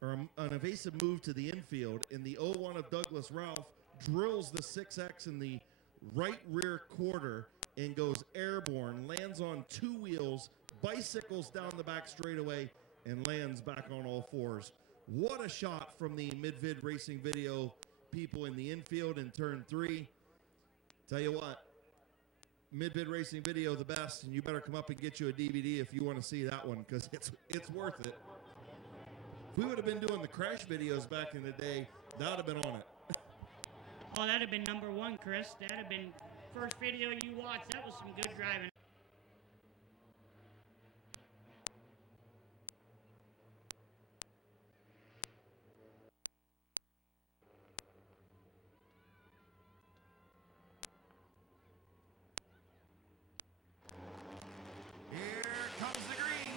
or an evasive move to the infield, and the 01 of Douglas Ralph drills the 6X in the right rear quarter and goes airborne, lands on 2 wheels, bicycles down the back straightaway, and lands back on all 4s. What a shot from the Mid-Vid Racing video people in the infield in turn 3. Tell you what, Mid-Vid Racing video the best, and you better come up and get you a DVD if you want to see that one, because it's worth it. If we would have been doing the crash videos back in the day, that would have been on it. Oh, that'd have been number 1, Chris. That'd have been first video you watched. That was some good driving. Here comes the green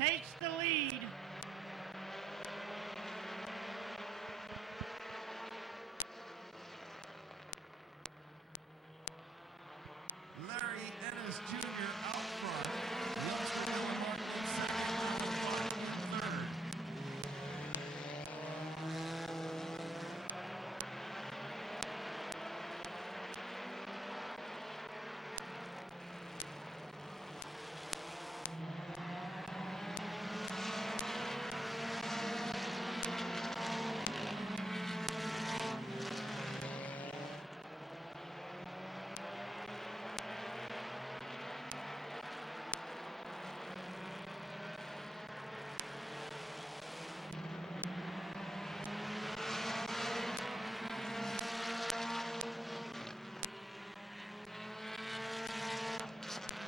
takes the lead. Larry Ennis Jr. out front. Youngster Dylan Martin in second. Martin in third.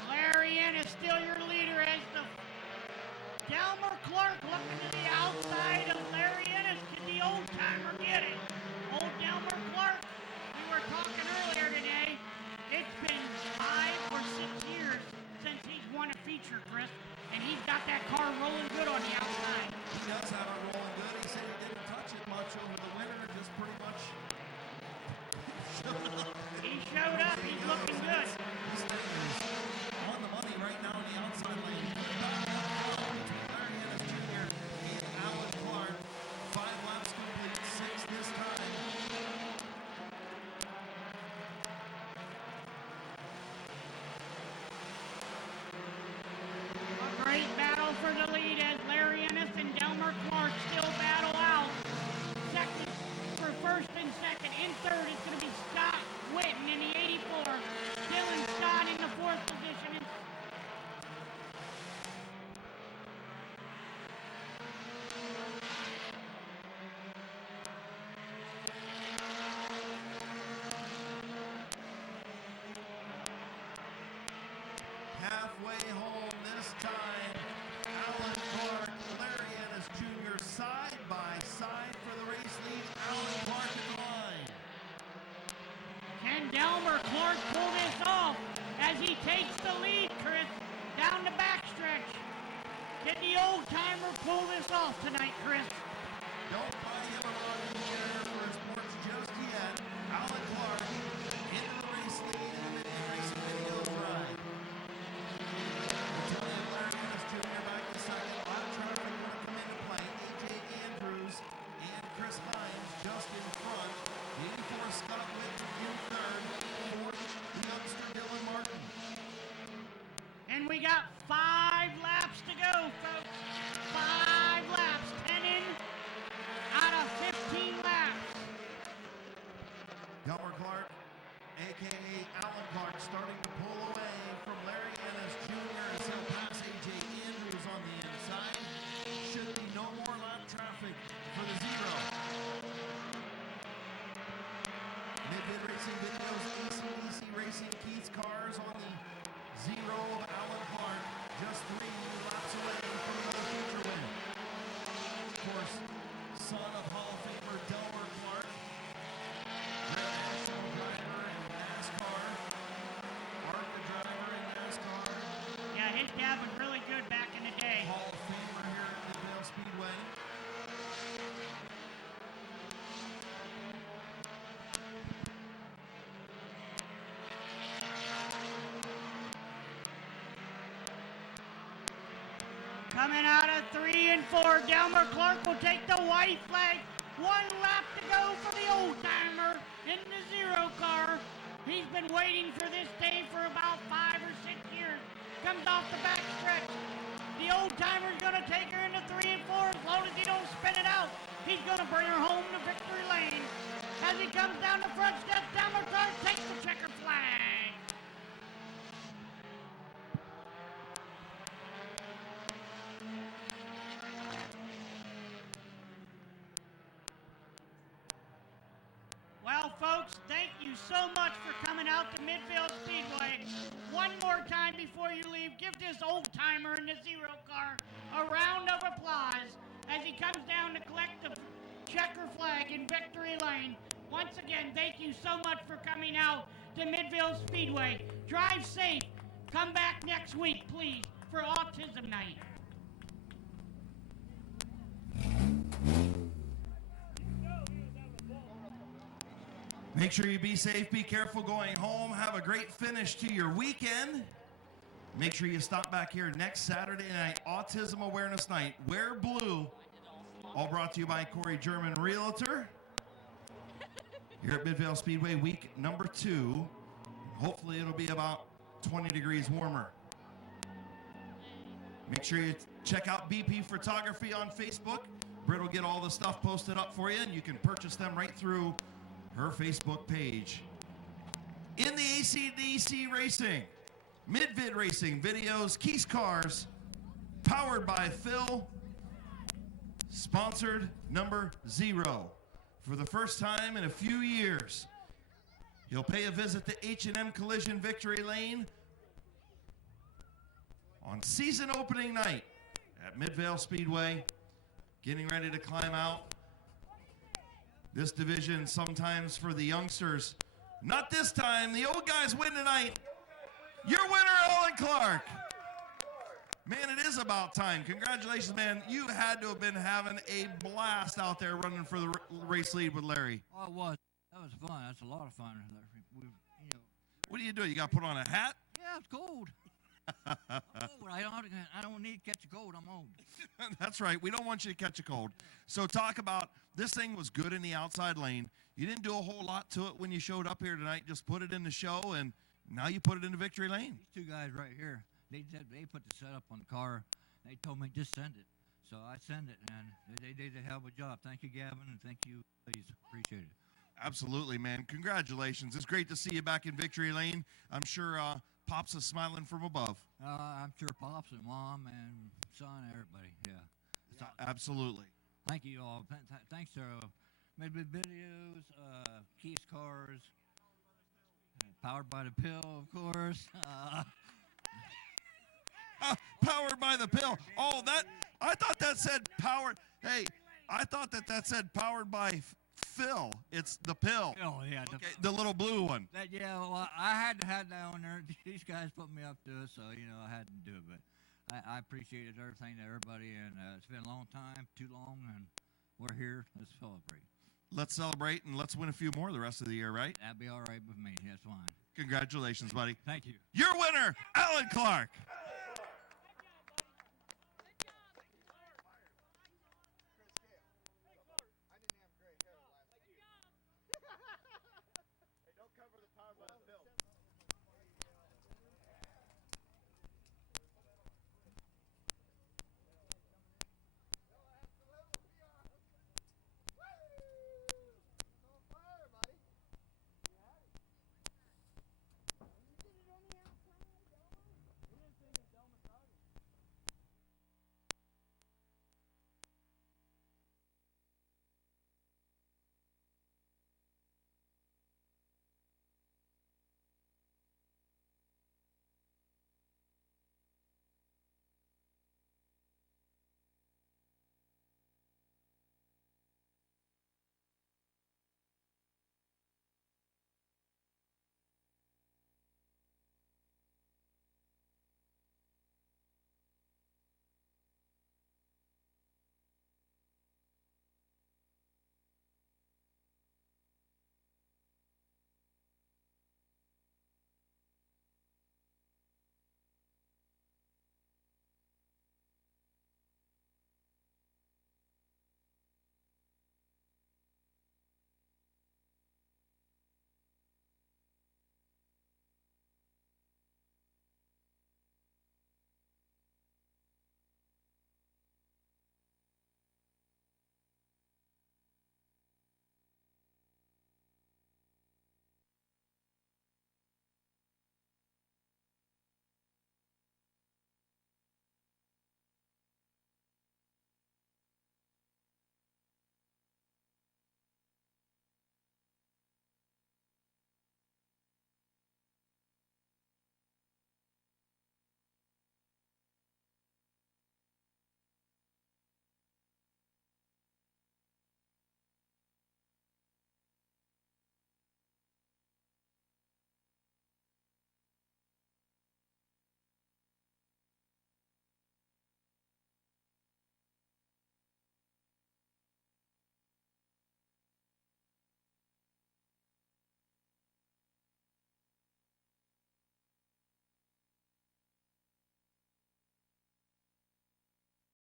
Larry Ennis still your leader as the Delmer Clark looking to the outside of Larry Ennis. Can the old timer get it? Old Delmer Clark, we were talking earlier today. It's been 5 or 6 years since he's won a feature, Chris, and he's got that car rolling good on the outside. He does have it rolling good. He said he didn't touch it much over the winter, just pretty much showed up. He showed up. He's looking good. He's on the money right now in the outside lane. Between Larry Ennis Jr. and Alan Clark. 5 laps complete, 6 this time. A great battle for the lead as Larry Ennis and Delmer Clark still battle out. Second for first and second. In third is going to be Scott Witten in the 84. Dylan Scott in the 4th position. Halfway home this time. Alan Clark, Larry Ennis Jr. side by side for the race lead. Alan Clark in the line. Can Delmer Clark pull this off as he takes the lead, Chris, down the backstretch? Can the old timer pull this off tonight, Chris? Don't buy him a rocking chair for his porch just yet. Alan Clark into the race lead in the Mid-Vid Racing Videos ride. Tony and Larry Ennis Jr. back to second. A lot of traffic going to come into play. A.J. Andrews and Chris Hines just in front. The 84 Scott Witten in third. Fourth, the youngster Dylan Martin. And we got 5 laps to go, folks. 5 laps. 10 in out of 15 laps. Delmer Clark, a.k.a. Alan Clark, starting to pull away from Larry Ennis Jr. as he'll pass A.J. Andrews on the inside. Should be no more lap traffic for the zero. Mid-Vid Racing Videos, ACDC Racing Keith's cars on the zero of Alan Clark. Just 3 laps away from another feature win. Of course, son of Hall of Famer Delmer Clark. National driver in NASCAR. Art the driver in NASCAR. Yeah, his dad was really good back in the day. Hall of Famer here at Midvale Speedway. Coming out of 3 and 4, Delmer Clark will take the white flag. 1 lap to go for the old timer in the zero car. He's been waiting for this day for about 5 or 6 years. Comes off the back stretch. The old timer's gonna take her into 3 and 4 as long as he don't spin it out. He's gonna bring her home to victory lane. As he comes down the front steps, Delmer Clark takes the checker flag. Well, folks, thank you so much for coming out to Midvale Speedway. One more time before you leave, give this old timer in the zero car a round of applause as he comes down to collect the checker flag in victory lane. Once again, thank you so much for coming out to Midvale Speedway. Drive safe. Come back next week, please, for Autism Night. Make sure you be safe, be careful going home. Have a great finish to your weekend. Make sure you stop back here next Saturday night, Autism Awareness Night. Wear blue. All brought to you by Corey German Realtor. Here at Midvale Speedway, week number 2. Hopefully it'll be about 20 degrees warmer. Make sure you check out BP Photography on Facebook. Britt will get all the stuff posted up for you, and you can purchase them right through her Facebook page. In the ACDC Racing, Mid-Vid Racing, videos, Keys Cars, powered by Phil, sponsored number 0. For the first time in a few years, you'll pay a visit to H&M Collision Victory Lane on season opening night at Midvale Speedway, getting ready to climb out. This division sometimes for the youngsters. Not this time. The old guys win tonight. Your winner, Alan Clark. Man, it is about time. Congratulations, man. You had to have been having a blast out there running for the race lead with Larry. Oh, it was. That was fun. That's a lot of fun. What do you do? You got to put on a hat? Yeah, it's cold. I'm old. I don't need to catch a cold. I'm old. That's right. We don't want you to catch a cold. So talk about, this thing was good in the outside lane. You didn't do a whole lot to it when you showed up here tonight. Just put it in the show, and now you put it into victory lane. These 2 guys right here, they put the setup on the car. They told me just send it. So I send it, and they did a hell of a job. Thank you, Gavin, and thank you, ladies. Appreciate it. Absolutely, man. Congratulations. It's great to see you back in victory lane. I'm sure Pops is smiling from above. I'm sure Pops and Mom and son, everybody, yeah. Absolutely. Thank you all. Thanks to Mid-Vid Videos, Keys Cars, powered by the pill, of course. Powered by the pill. Oh, that, I thought that said powered. Hey, I thought that said powered by Phil. It's the pill. Oh, yeah. Okay, the little blue one. Well, I had to have that on there. These guys put me up to it, so, I had to do it. But I appreciated everything to everybody, and it's been a long time, too long, and we're here. Let's celebrate. Let's celebrate, and let's win a few more the rest of the year, right? That'd be all right with me. That's fine. Congratulations, buddy. Thank you. Your winner, Alan Clark.